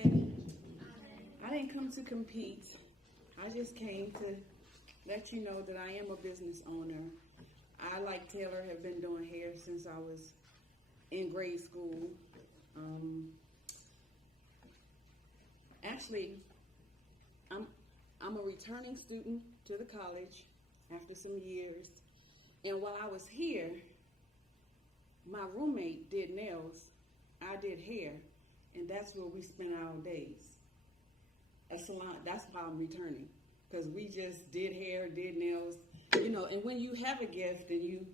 I didn't come to compete. I just came to let you know that I am a business owner. I, like Taylor, have been doing hair since I was in grade school. actually, I'm a returning student to the college after some years. And while I was here, my roommate did nails, I did hair, and that's where we spent our days. A salon, that's how I'm returning. Because we just did hair, did nails, you know, and when you have a gift and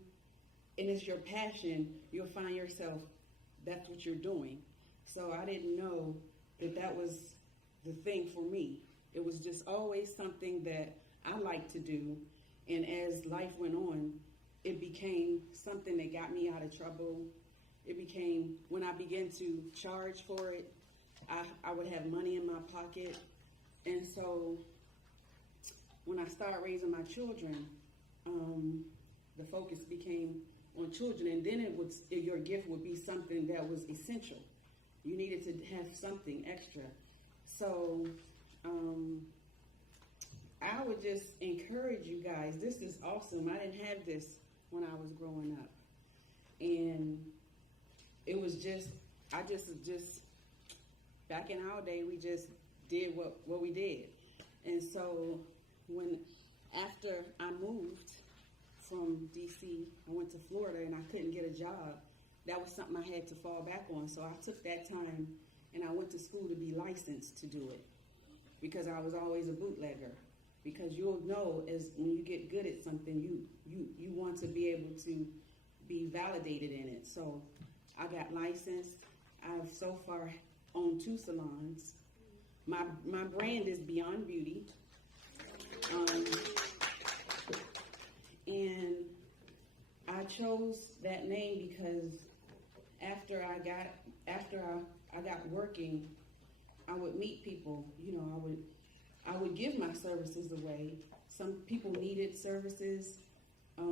it's your passion, you'll find yourself, that's what you're doing. So I didn't know that was the thing for me. It was just always something that I liked to do. And as life went on, it became something that got me out of trouble. It became, when I began to charge for it, I would have money in my pocket. And so when I started raising my children, the focus became on children, and then your gift would be something that was essential. You needed to have something extra. So I would just encourage you guys. This is awesome. I didn't have this when I was growing up, and it was just back in our day, we just did what we did. And so after I moved from DC, I went to Florida and I couldn't get a job. That was something I had to fall back on. So I took that time and I went to school to be licensed to do it, because I was always a bootlegger. Because you'll know as when you get good at something, you want to be able to be validated in it. So I got licensed. I've so far owned 2 salons. My brand is Beyond Beauty. And I chose that name because after I got working, I would meet people. You know, I would give my services away. Some people needed services. I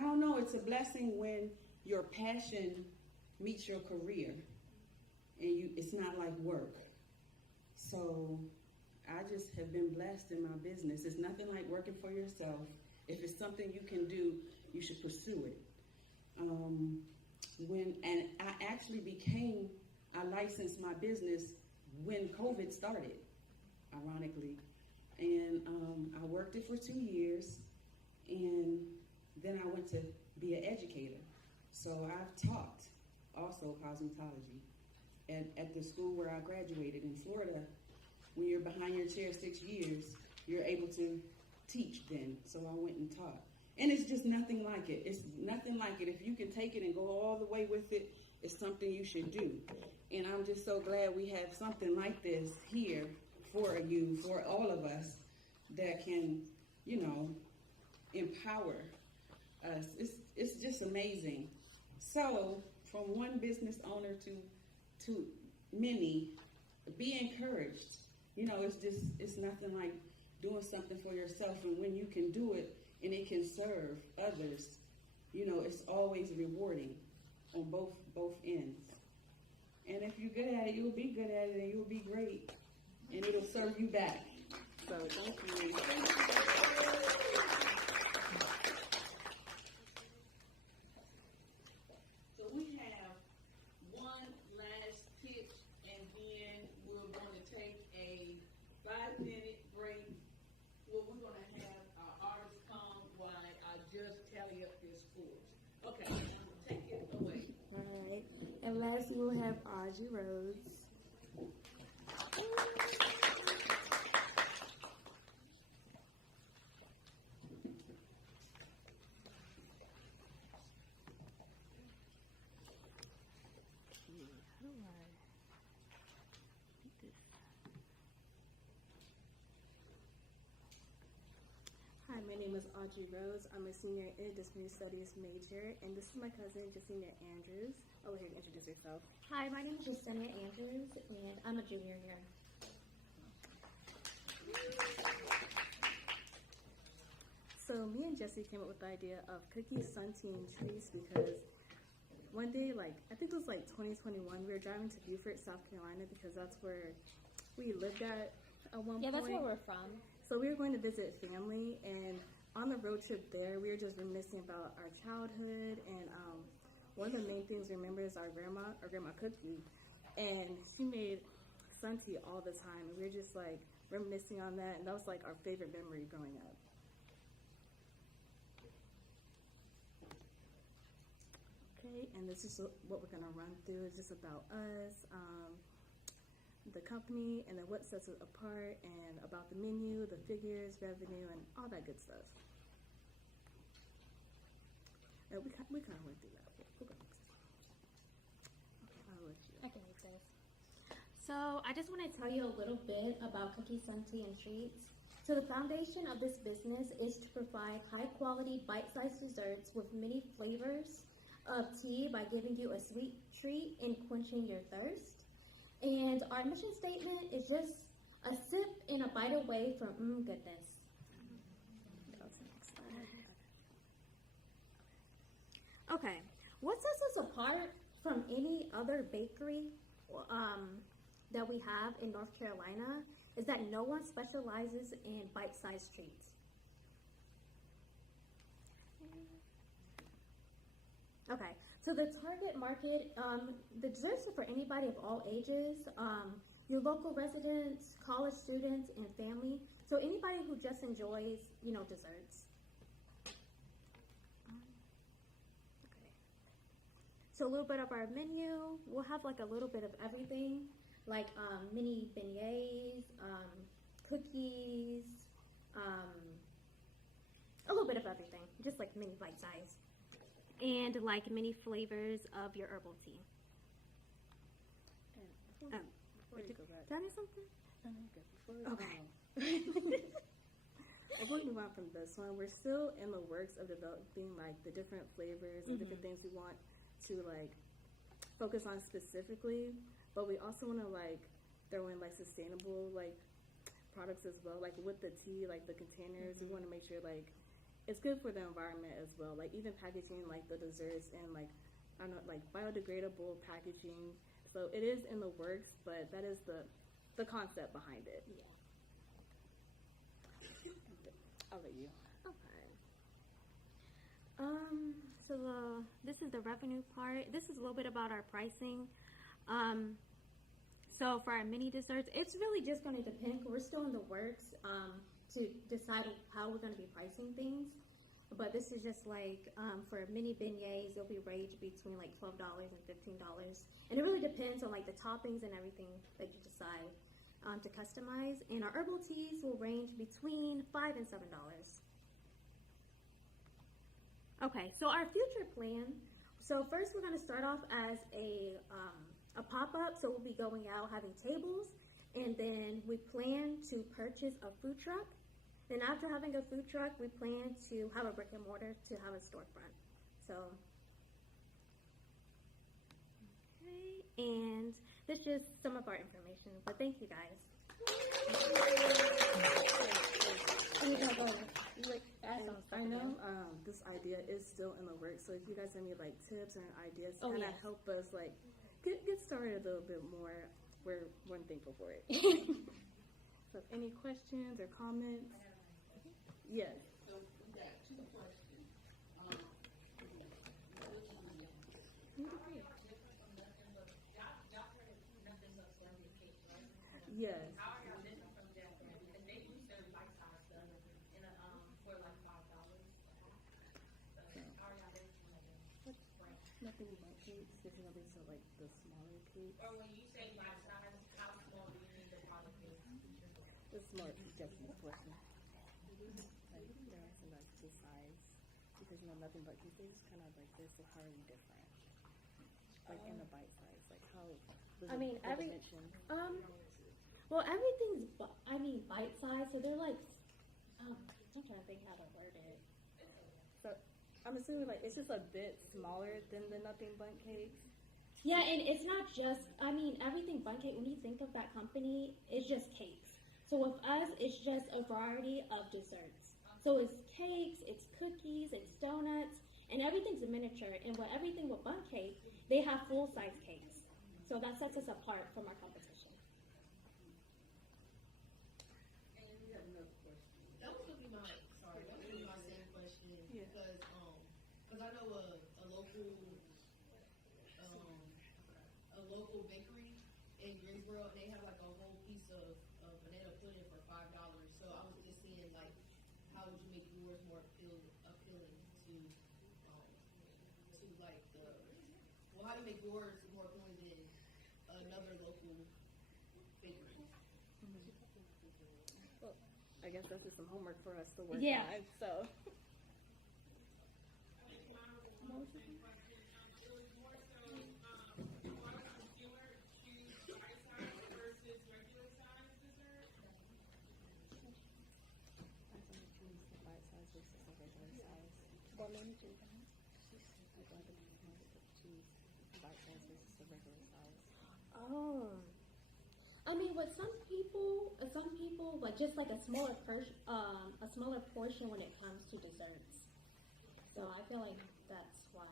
don't know, it's a blessing when your passion meets your career and it's not like work. So I just have been blessed in my business. It's nothing like working for yourself. If it's something you can do, you should pursue it. And I licensed my business when COVID started, ironically. And I worked it for 2 years, and then I went to be an educator. So I've taught also cosmetology at the school where I graduated in Florida. When you're behind your chair 6 years, you're able to teach then. So I went and taught. And it's just nothing like it. It's nothing like it. If you can take it and go all the way with it, it's something you should do. And I'm just so glad we have something like this here for you, for all of us, that can, you know, empower us. It's just amazing. So from one business owner to many, be encouraged. You know, it's nothing like doing something for yourself, and when you can do it and it can serve others, you know, it's always rewarding on both ends. And if you're good at it, you'll be good at it and you'll be great, and it'll serve you back. So thank you. So we have one last pitch, and then we're going to take a 5-minute break where we're going to have our artists come while I just tally up their scores. Okay, take it away. All right. And last we will have Audrey Rose. Hi, my name is Audrey Rose. I'm a senior interdisciplinary studies major, and this is my cousin, Jacinia Andrews. Over here to introduce yourself. Hi, my name is Jacinia Andrews, and I'm a junior here. So me and Jesse came up with the idea of cookie sunteen trees because one day, I think it was 2021, we were driving to Beaufort, South Carolina, because that's where we lived at one point. Yeah, that's where we're from. So we were going to visit family, and on the road trip there, we were just reminiscing about our childhood, and one of the main things we remember is our grandma Cookie. and she made sun tea all the time, and we were just like reminiscing on that, and that was like our favorite memory growing up. Okay, and this is what we're gonna run through. It's just about us, the company, and then what sets it apart, and about the menu, the figures, revenue, and all that good stuff. And we kind of went through that. We'll go next. Okay, I'll let you. I can make this. So I just want to tell you a little bit about Cookie Sun Tea and Treats. So the foundation of this business is to provide high-quality, bite-sized desserts with many flavors of tea by giving you a sweet treat and quenching your thirst. And our mission statement is just a sip and a bite away from goodness. Okay, what sets us apart from any other bakery that we have in North Carolina is that no one specializes in bite-sized treats. Okay, so the target market, the desserts are for anybody of all ages, your local residents, college students, and family. So anybody who just enjoys, desserts. Okay. So a little bit of our menu, we'll have like a little bit of everything, like mini beignets, cookies, a little bit of everything, just like mini bite size. And like many flavors of your herbal tea. Before you go back. Did I do something? Okay. Before we move on from this one, we're still in the works of developing like the different flavors and different things we want to like focus on specifically, but we also want to like throw in like sustainable like products as well, like with the tea, like the containers. We want to make sure like it's good for the environment as well, like even packaging like the desserts and like I don't know, like biodegradable packaging. So it is in the works, but that is the concept behind it. Yeah. I'll let you. Okay. So this is the revenue part. This is a little bit about our pricing. So for our mini desserts, it's really just going to depend. We're still in the works to decide how we're going to be pricing things. But this is just like for mini beignets, it'll be ranged between like $12 and $15. And it really depends on like the toppings and everything that you decide to customize. And our herbal teas will range between $5 and $7. Okay, so our future plan. So first we're going to start off as a pop-up. So we'll be going out having tables. And then we plan to purchase a food truck. Then after having a food truck, we plan to have a brick and mortar to have a storefront. So, okay, and that's just some of our information. But thank you guys. I know this idea is still in the works, so if you guys have any like tips and ideas, kind of help us like get started a little bit more. We're thankful for it. So, any questions or comments? Yes. So we got two questions. Yes. How are y'all different from Jack Brand? Because they do serve bite-sized stuff in a, for like $5. So how are y'all different from that? Nothing but cakes. This is nothing so like the smaller cakes. Or when you say bite-sized, how small do you think the product is? The small, Jesse's question. Like the size, because nothing but cakes. They just kind of like this. So how are you different? Like in the bite size, like how? Well, everything's bite size. So they're like, I'm trying to think how to word it. So I'm assuming like it's just a bit smaller than the nothing but cakes. Yeah, and it's not just. Everything Bun Cake. When you think of that company, it's just cakes. So with us, it's just a variety of desserts. So it's cakes, it's cookies, it's donuts, and everything's a miniature. And with everything with Bun Cake, they have full-size cakes. So that sets us apart from our competition. And we have another question. That was gonna be my same question. Yeah. Because I know a local bakery in Greensboro, and they have like a whole piece of banana pudding for $5. So I was just seeing like, how would you make yours more appealing to like how do you make yours more appealing than another local bakery? Well, I guess that's just some homework for us to work Yeah. on. So. Oh, I mean, with some people, like just like a smaller portion when it comes to desserts. So I feel like that's why.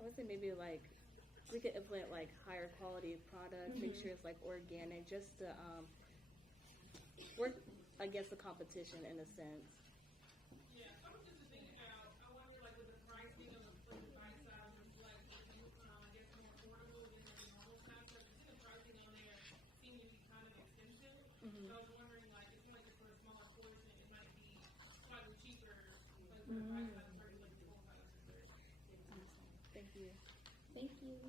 I would say maybe like we could implement like higher quality products, make sure it's like organic, just to work against the competition in a sense. Yeah, I was just thinking about, I wonder like with the pricing of the bite size is like, I guess more affordable than the normal size. Like the pricing on there seemed to be kind of expensive. So I was wondering like, it seemed like for a smaller portion, it might be slightly cheaper, like for a bite size versus like the full size dessert. Thank you. Thank you.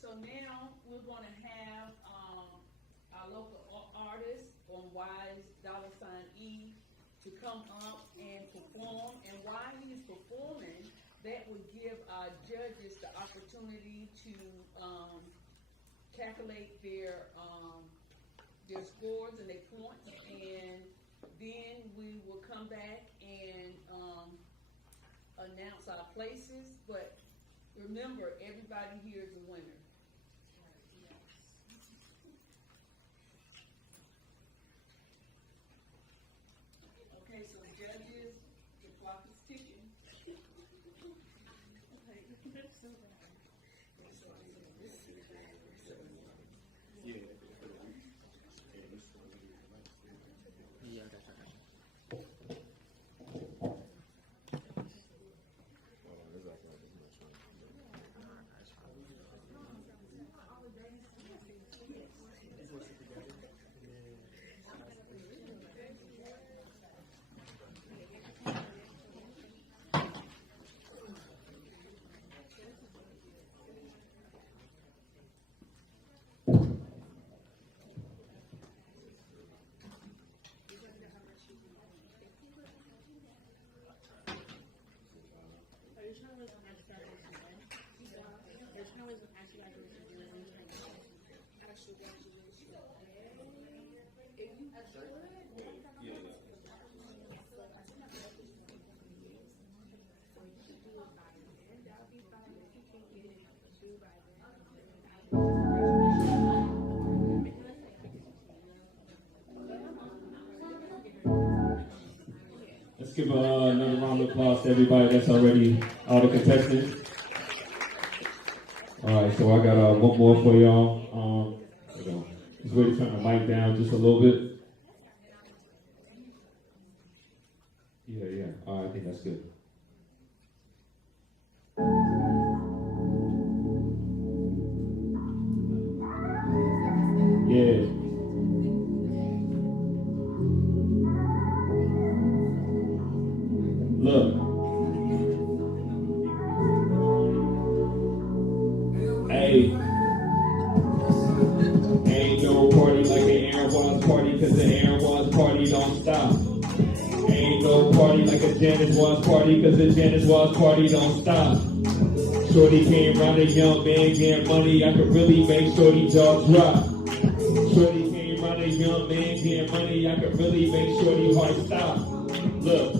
So now we're going to have our local artist on $E to come up and perform. And while he's performing, that would give our judges the opportunity to calculate their scores and their points, and then we will come back and announce our places. But remember, everybody here is a winner. Okay, so judges, the clock is ticking. Let's give another round of applause to everybody that's already, all the contestants. All right, so I got one more for y'all. Just ready to turn the mic down just a little bit. Yeah. All right, I think that's good. Yeah. Look. Hey. Ain't no party like an Aaron Watts party, cause the Aaron Watts party don't stop. Ain't no party like a Janice Watts party, cause the Janice Watts party don't stop. Shorty came round, a young man getting money, I could really make Shorty jaw drop. Shorty came round, a young man getting money, I could really make Shorty heart stop. Look,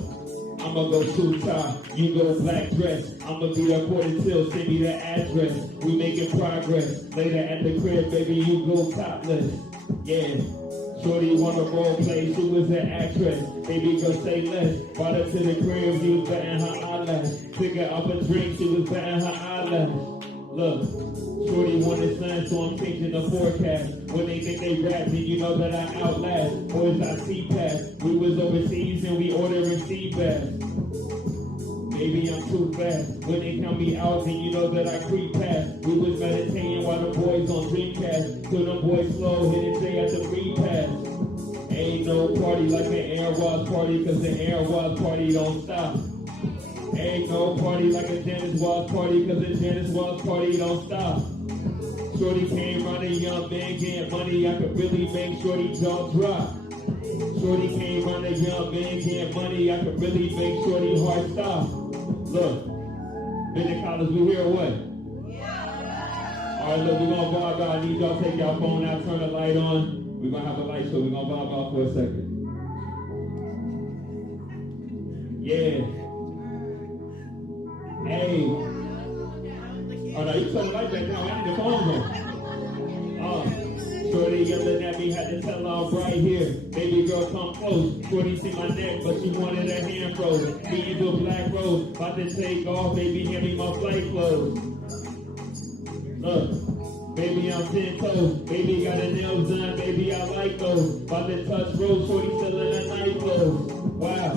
I'ma go suit tie, you go black dress. I'ma be a quarter till, send me the address. We making progress. Later at the crib, baby, you go topless. Yeah. Shorty wanna role play, she was an actress. Baby girl say less. Brought her to the crib, she was betting her eyelash. Took her up a drink, she was betting her eyelash. Look, shorty wanted sun, so I'm changing the forecast. When they think they rap, then you know that I outlast. Boys I see past. We was overseas and we ordering sea bass. Maybe I'm too fast. When they count me out, then you know that I creep past. We was meditating while the boys on Dreamcast. So them boys slow, hit it day at the free pass. Ain't no party like an Air Wars party, cause the Air Wars party don't stop. Ain't no party like a Dennis Walls party, cause the Dennis Walls party don't stop. Shorty came round a young man getting money, I could really make Shorty jaw drop. Shorty came round a young man getting money, I could really make Shorty heart stop. Look, Bennett College, we here or what? Alright, look, we're gonna vibe out. I need y'all to take y'all phone out, turn the light on. We're gonna have a light show, we're gonna vibe out for a second. Yeah. Hey. Oh no, you turn the light back down. I need the phones on. Shorty yelling at me, had to tell her I'm right here. Baby girl, come close. Shorty see my neck, but she wanted her hand frozen. Me the black rose, about to take off. Baby, hand me my flight clothes. Look, baby, I'm 10 toes. Baby got her nails done. Baby, I like those. About to touch rose. Shorty still in her night clothes. Wow.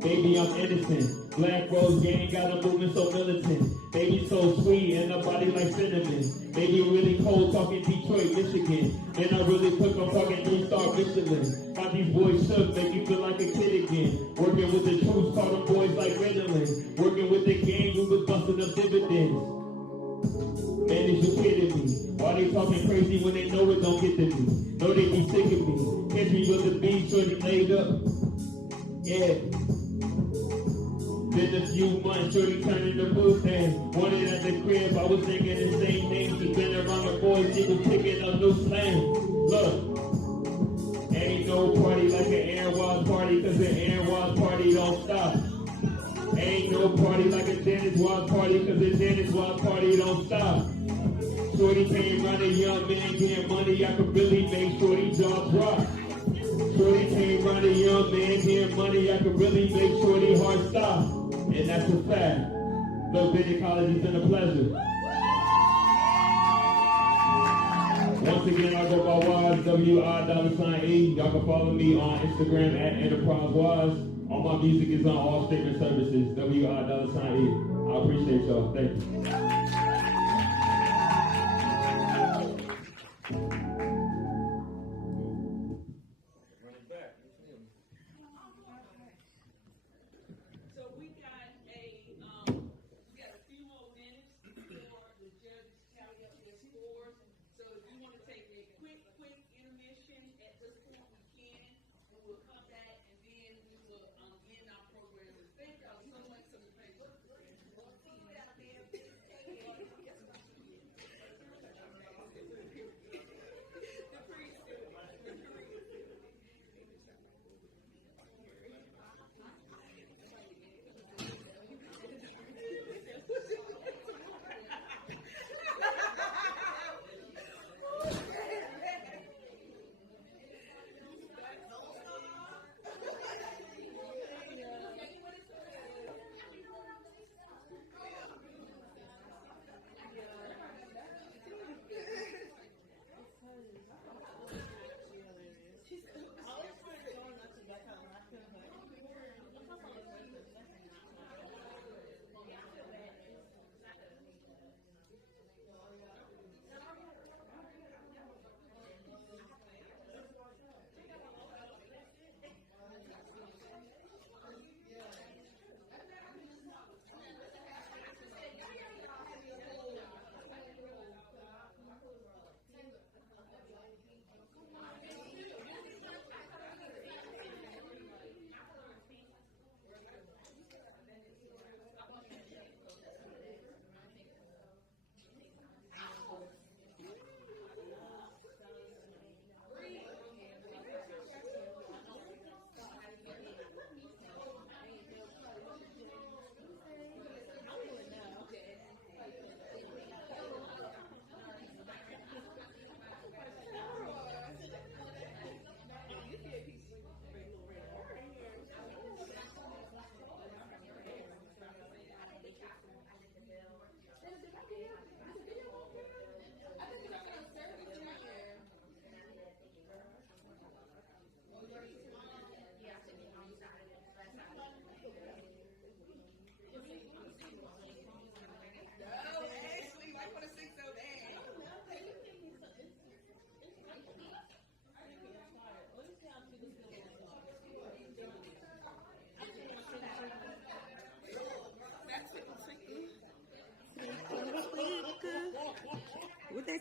Baby, I'm innocent. Black Rose gang got a movement so militant. Baby so sweet and her body like cinnamon. Baby really cold talking Detroit, Michigan. And I really quick on talking 3-star Michelin. Got these boys shook, make you feel like a kid again. Working with the troops, call them boys like Ritalin. Working with the gang, we was busting up dividends. Man, is you kidding me? Why they talking crazy when they know it don't get to me? Know they be sick of me. Catch me with the beat, shorty laid up. Yeah. Been a few months, shorty turning the booth and wanted at the crib, I was thinking the same name. She been around the boys, she was picking up new slang. Look, ain't no party like an Air Wars party, cause the Air Wars party don't stop. Ain't no party like a Dennis Wars party, cause the Dennis Wars party don't stop. Shorty came round a young man getting money, I could really make Shorty jaw drop. Shorty came round a young man getting money, I could really make Shorty heart stop. And that's a fact. Look, Bennett College, it's been a pleasure. Once again, I go by Wise, W-I-$E. Y'all can follow me on Instagram at EnterpriseWise. All my music is on all streaming services, W-I-E. I appreciate y'all. Thank you. Thank y'all so much for the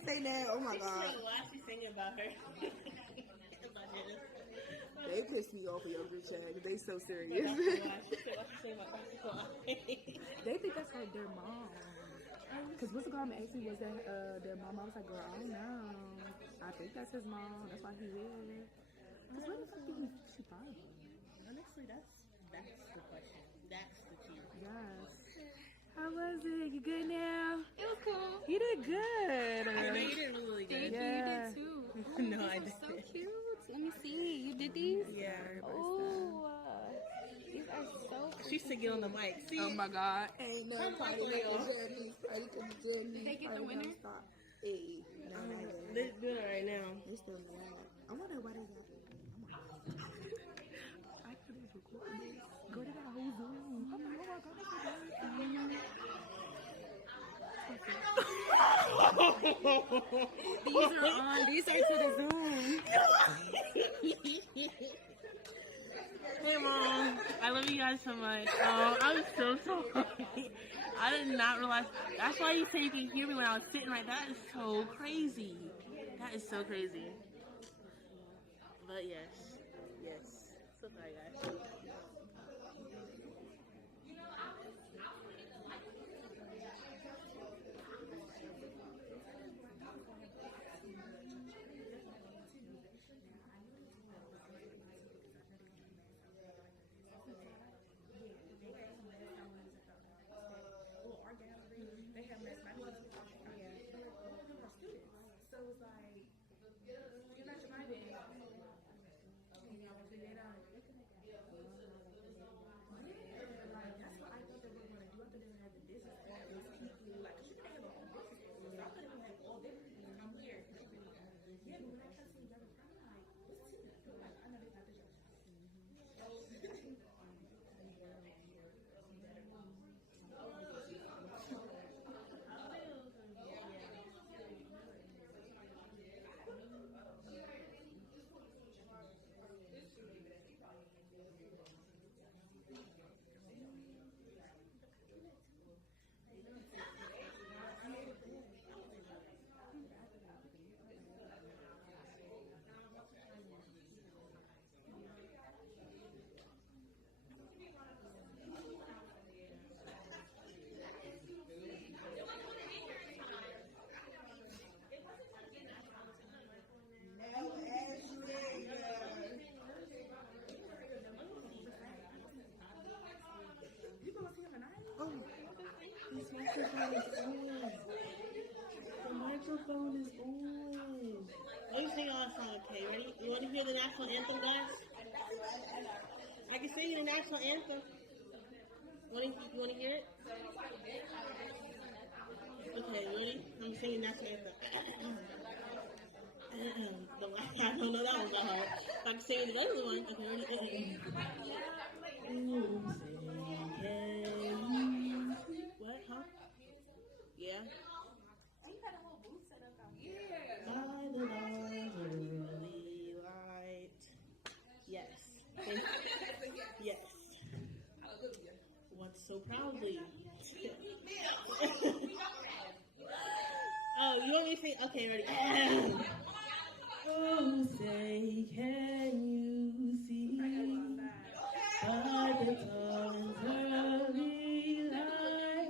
say that. Oh my god. Why she singing about her? They pissed me off in your group chat. They so serious. Why she singing about They think that's like their mom. Cause what's the girl asked me, was that their mom? I was like, girl, I don't know. I think that's his mom. That's why he weird. Cause where the fuck did she find him? Honestly, that's the question. That's the key. Yes. How was it? You good now? It was cool. You did good. I know you did really good. Thank you, you did too. No, I These didn't. are so cute. Let me see. You did these? Yeah. Oh, these are so cute. She's singing on the mic. See? Oh my god. Ain't no Come party on, like Leo. a journey. Party to the journey. Did they get the Party winner? don't stop. Hey, no, They're doing it right now. they still mad. I wonder why they got it. I could have recorded this. Go to that whole Zoom. Oh my god. These are on. These are to the Zoom. Hey, Mom. I love you guys so much. I'm so sorry. I did not realize. That's why you say you can hear me when I was sitting right. That is so crazy. That is so crazy. But yes. So sorry, guys. The microphone is on. Let me sing our song, okay? Ready? You want to hear the national anthem, guys? I can sing you the national anthem. You want to hear it? Okay, ready? I'm singing the national anthem. I don't know that one by heart. I can sing the other one. Okay, ready? What, huh? Yeah? You had a whole booth set up out here. By the dawn's early light. Yes. Yes. What so proudly? Oh, you want me to sing? Okay, ready? Oh, say, can you see by the dawn's early light,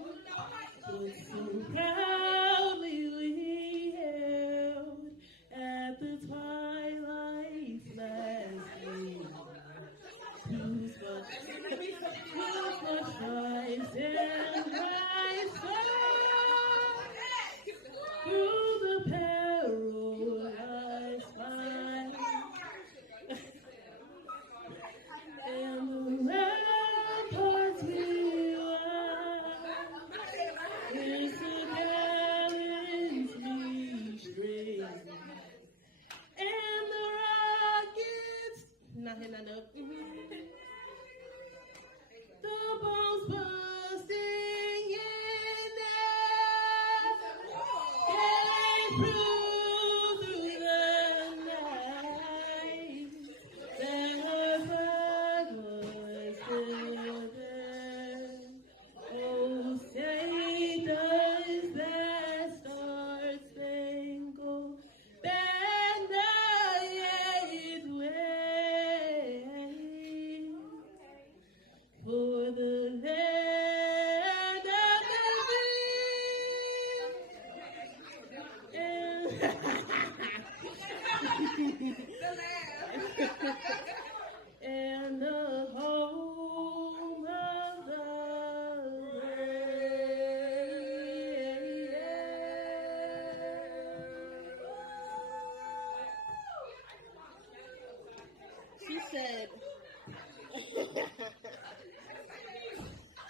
what so proudly we hailed at the twilight's last gleam? Whose much Christ and Christ through the perilous fight, and the ramparts we rise, is the gallantly straight, and the rockets, not hitting that up, the bombs bursting in air, came through the night, and her flag was still there. Oh, say does that star-spangled And the home of the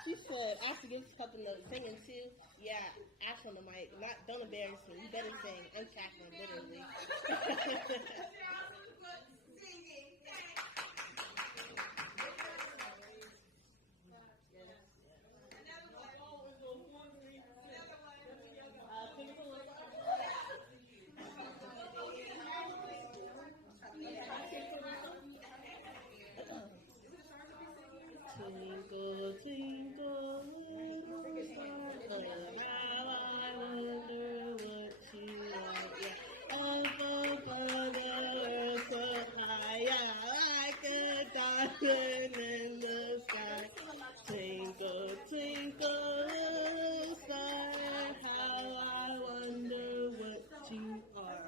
She said, ask to give something to singing too. Yeah, ask on the mic. Don't embarrass me. You better sing. I'm cackling literally. Twinkle, twinkle, little star, how I wonder what you are. Yeah. Up above the earth so high, yeah, like a diamond in the sky. Twinkle, twinkle, little star, how I wonder what you are.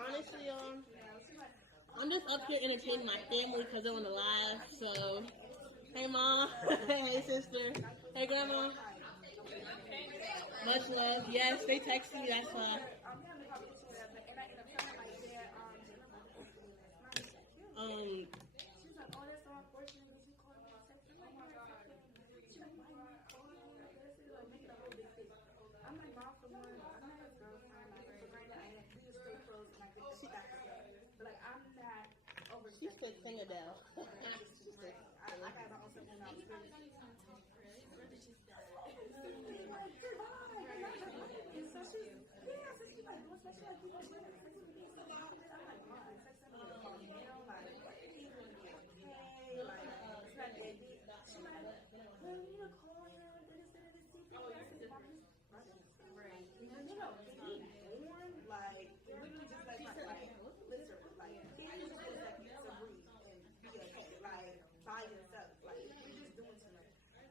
Honestly, I'm just up here entertaining my family because they're on the live. So, hey mom, hey sister, hey grandma. Much love. Yes, they text me. That's why. She's like, oh, that's so unfortunate that you called me and texted me. She's like, why you calling me like this? She's like, making a whole big thing. I'm like, mom, for one, I'm not his girlfriend. Like, for granted, I we just stay close and I think that that's okay. But like, I'm not over. She's the king of Dell. I got my own stuff going on. So she's, yeah, so she's like, what's that? She's like, people are like, I'm like, mom, I text him like, calm down, like, he's gonna be okay, like, it's not that big. She's like, well, you need to call him, this, oh, I said, mom, his brother. Right. No, he's born, like, literally just like, literally, like, he just feels like he needs to breathe and be okay, like, by himself, like, we're just doing too much.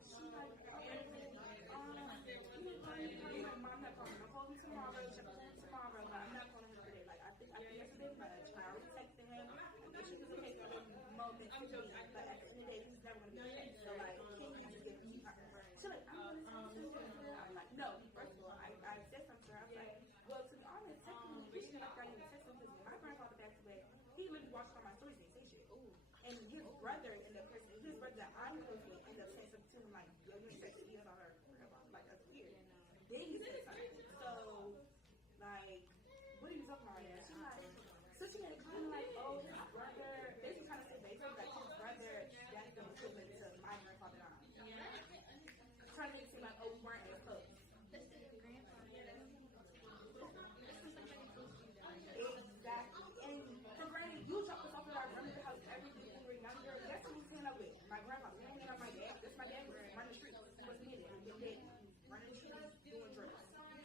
She's like, okay, mom, not calling him. I'll call him tomorrow, check on him tomorrow, but I'm not calling him today. Like, I think it's a bit much. I already texted him. I think she was okay for a moment to me, but at the end of the day, he's never going to be okay. So, like, can you just give me her? She's like, I'm going to send it to her. I'm like, no, first of all, I said something to her. I was like, well, to be honest, technically, you should have gotten text him because when my grandfather passed away, he literally watched all my stories and say shit. And his brother ended up, his brother that I'm close with, ended up saying something to him like, yo, you ain't texting me about her. Like, that's weird. Then he said something. So, like, what are you talking about right now? She's like, so she had kind of like, oh, his brother, basically kind of said basically like his brother, that's the equivalent to my grandfather and I. Trying to make it seem like, oh, we weren't as close. Exactly. And for granted, you talk to something like, remember how everything when we were younger, that's who we was hanging out with. My grandfather, we hanging out with my dad. That's my dad was running the streets. He wasn't in it. He was running the streets, doing drugs.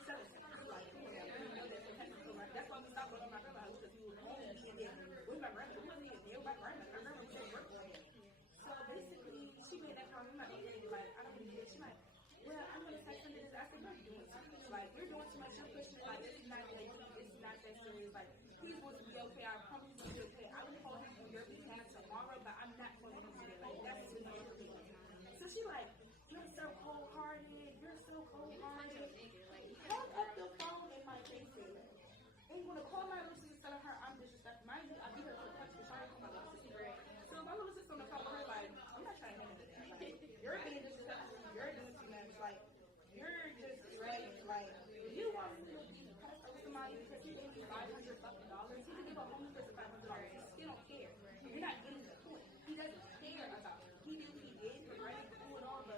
Selling things. Like, yeah, we know that from Texas. So, like, that's why we stopped going to my grandma's house because we were home and with my grandma. We wasn't even there with my grandma. I remember we said work for him. So basically, she made that comment. I'm like, okay, like, I don't really care. She's like, well, I'm going to text him this. I said, you're doing too much. Like, you're doing too much. You're pushing it. Like, it's not that serious. Like, he's going to be okay. I promise he's going to be okay. I will call him on your behalf tomorrow, but I'm not calling him today. Like, that's too much for me. So she like, you're so cold-hearted. You're so cold-hearted. Hold up the phone in my face, Taylor. And you want to call my little sister telling her I'm disrespectful. Mind you, I beat her for the punch for trying to call my little sister. So my little sister on the phone with her like, I'm not trying to hang into that. Like, you're being disrespectful. You're doing too much. Like, you're just dragging. Like, you want to be passed over somebody because he gave you $500 fucking dollars. He can give a homeless person $500. He still don't care. You're not getting the point. He doesn't care about it. He knew he did, but ready to do it all, but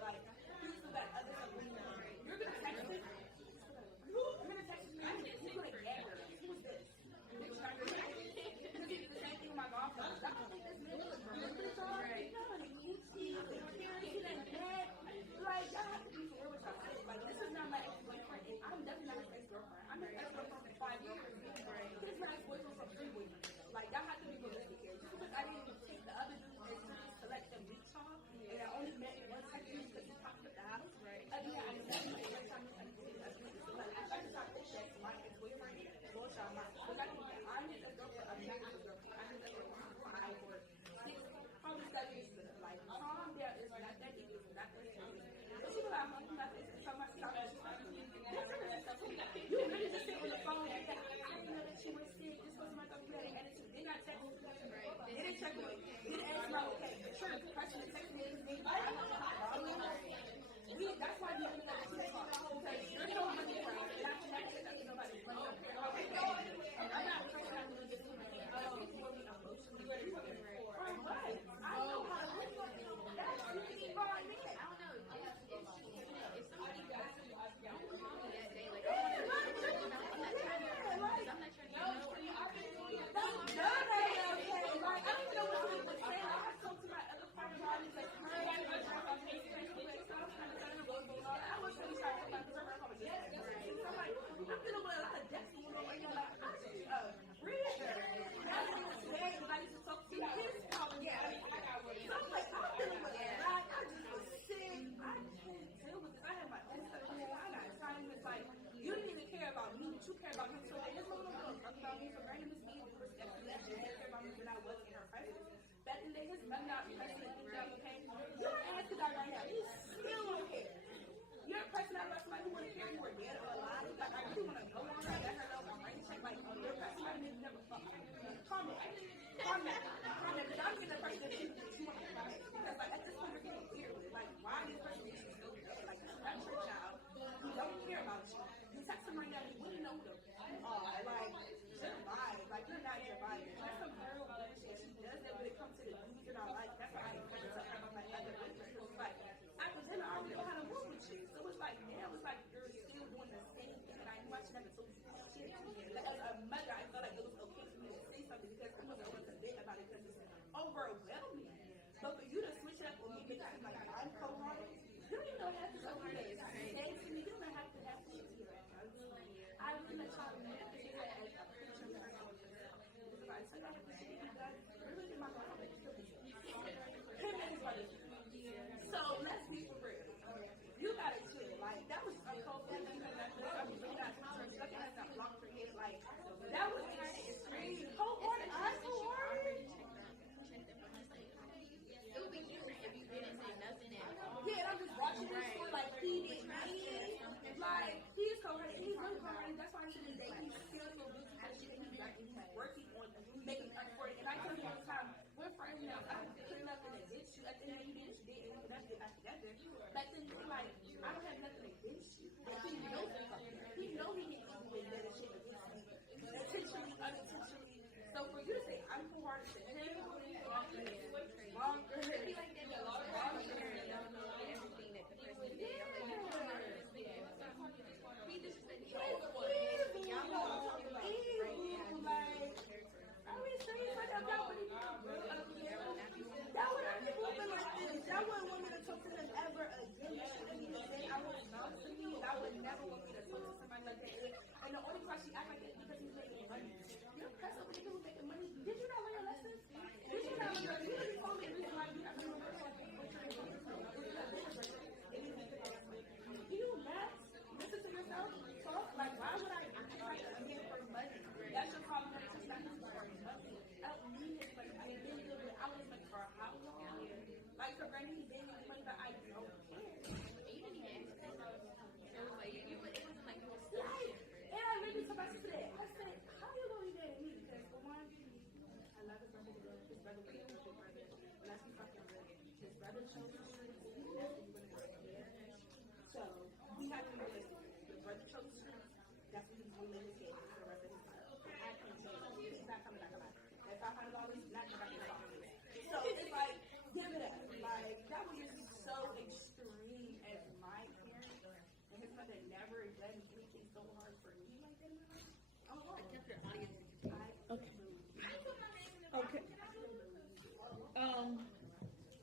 Okay.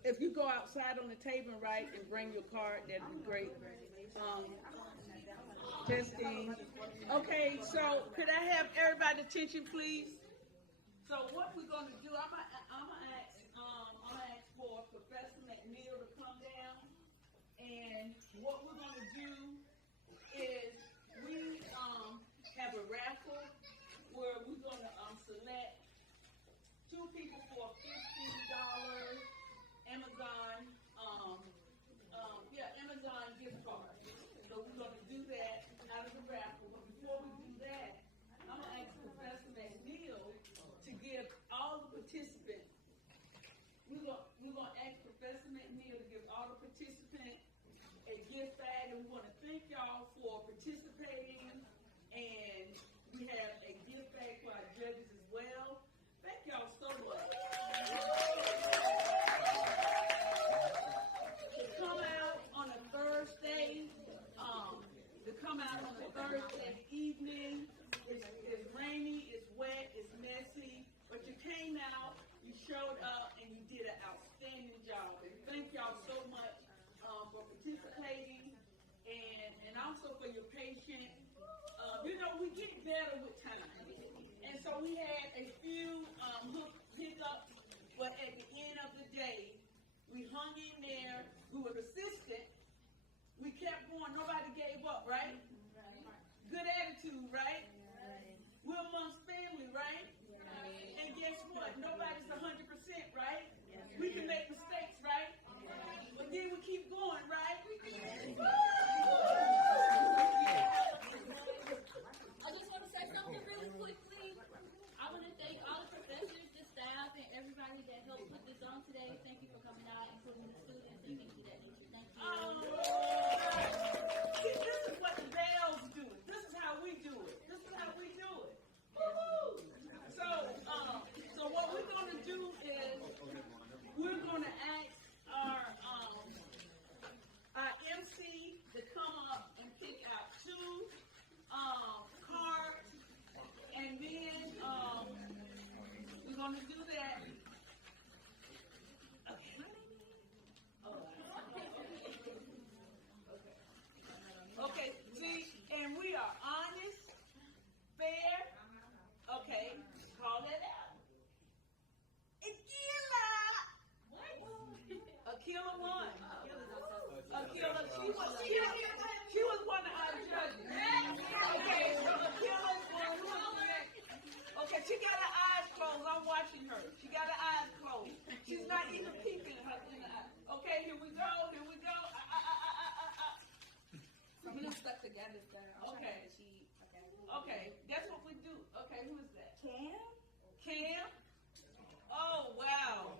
If you go outside on the table and write and bring your card, that'd be great. Testing. Okay, so could I have everybody's attention, please? So what we're going to do, I'm gonna ask for Professor McNeil to come down, and what we're going to do is we have a raffle where we're going to select 2 people for a $15 Amazon Amazon gift card. So we're going to do that out of the raffle. But before we do that, I'm going to ask Professor McNeil to give all the participants. We're going to ask Professor McNeil to give all the participants a gift bag and we want to thank y'all for participating. And we have a gift bag for our judges as well. Thank y'all so much. To come out on a Thursday, evening, it's rainy, it's wet, it's messy, but you came out, you showed up, and you did an outstanding job. And thank y'all so much for participating and also for your patience. We get better with time. And so we had a few hiccups, but at the end of the day, we hung in there, we were persistent, we kept going, nobody gave up, right? Good attitude, right? We're amongst family, right? And guess what? Nobody's 100%, right? We can make mistakes, right? But then we keep going, right? I just want to say something really quickly. I want to thank all the professors, the staff, and everybody that helped put this on today. Thank you for coming out, including the students and things of that nature. Thank you. See, this is what the bells do. This is how we do it. Woo-hoo! So what we're going to do is we're going to ask our MC to come up and pick out two cards, and then we're going to do that. Okay, see, and we are honest, fair. Okay, call that out. Akila won. Akila, she was one of our judges. Okay, so Akila won. Who was next? Okay, she got her eyes closed. I'm watching her. She got her eyes closed. She's not even peeping in the eye. Okay, here we go. We're gonna stuck together, so Okay. Okay, that's what we do. Okay, who is that? Cam? Oh, wow.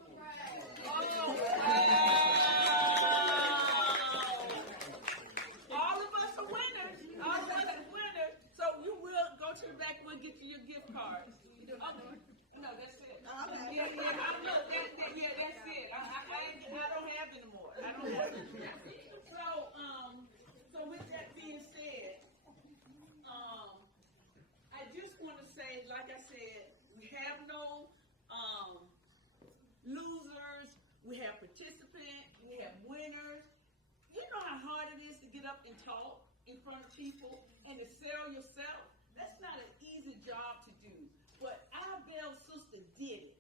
All of us are winners. So you will go to the back and we'll get you your gift cards. Okay. No, that's it. Yeah, I know. That's it. I don't have any more. So with that being said, I just want to say, like I said, we have no losers. We have participants. We have winners. You know how hard it is to get up and talk in front of people and to sell yourself? That's not an easy job to do. But our Bell sister did it.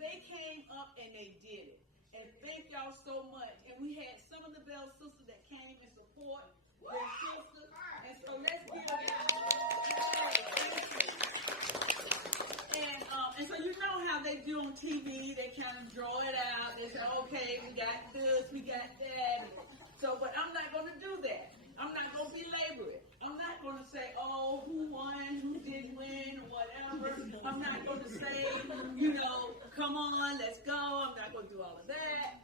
They came up and they did it. And thank y'all so much. And we had some of the Bell sisters that came and support their sisters. And so let's give them. And so you know how they do on TV, they kind of draw it out. They say, okay, we got this, we got that. So, but I'm not going to do that. I'm not going to belabor it. I'm not going to say, oh, who won, who didn't win, or whatever. I'm not going to say, come on, let's go. I'm not going to do all of that.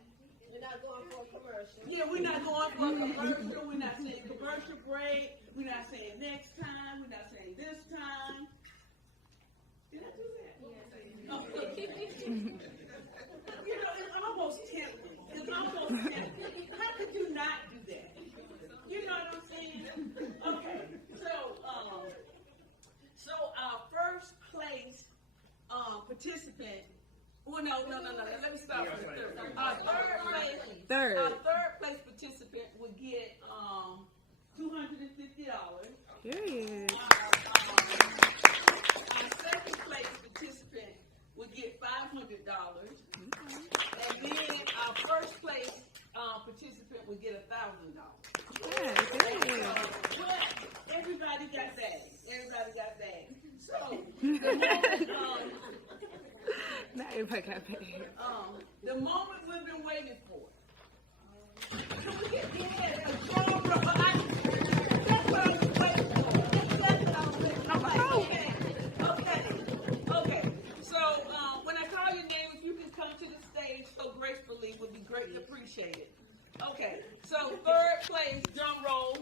You're not going for a commercial. Yeah, we're not going for a commercial. We're not saying commercial break. We're not saying next time. We're not saying this time. Did I do that? Yeah. It's almost tempting. How could you not do that? You know what I'm saying? Okay. So our first place participant. Well, no. Let me start with the third. Our third place participant would get $250. Period. Our second place participant would get $500. And then our first place participant would get $1,000. But everybody got bags. So Not everybody got paid. the moment we've been waiting for. Can we get a drum roll? That's what I was waiting for. Okay. So when I call your name, if you can come to the stage so gracefully, would be greatly appreciated. Okay, so third place, drum roll.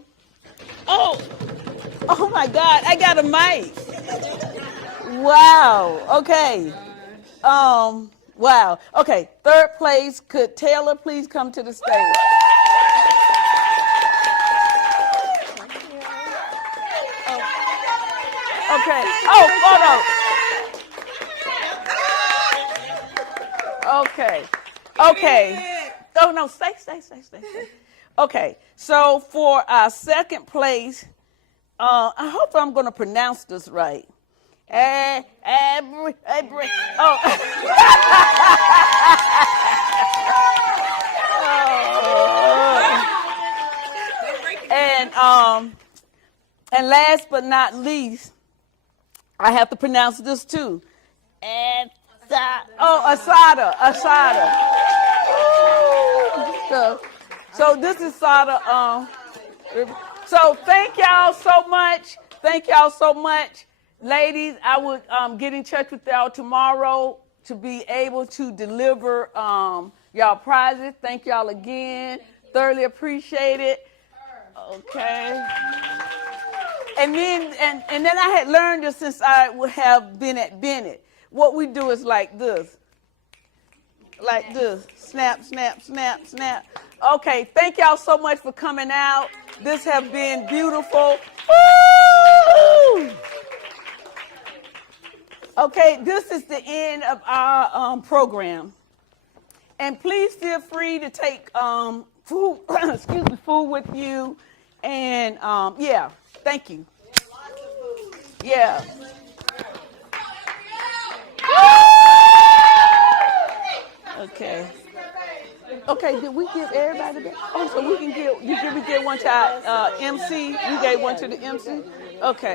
Oh my God, I got a mic. Wow. Okay. Wow. Okay. Third place. Could Taylor please come to the stage? Okay. Oh, photo. Okay. Okay. Oh no, stay. Okay. So for our second place, I hope I'm going to pronounce this right. Oh. And last but not least, I have to pronounce this too. Asada. So this is Asada. So thank y'all so much. Ladies, I would get in touch with y'all tomorrow to be able to deliver y'all prizes. Thank y'all again. Thoroughly appreciate it. Okay. And then I had learned this since I have been at Bennett. What we do is like this. Like this. Snap, snap, snap, snap. Okay, thank y'all so much for coming out. This has been beautiful. Woo! Okay, this is the end of our program. And please feel free to take food, food with you. And yeah, thank you. Yeah. Okay. Okay, did we give everybody that? Oh, so we can give one to our MC? You gave one to the MC? Okay.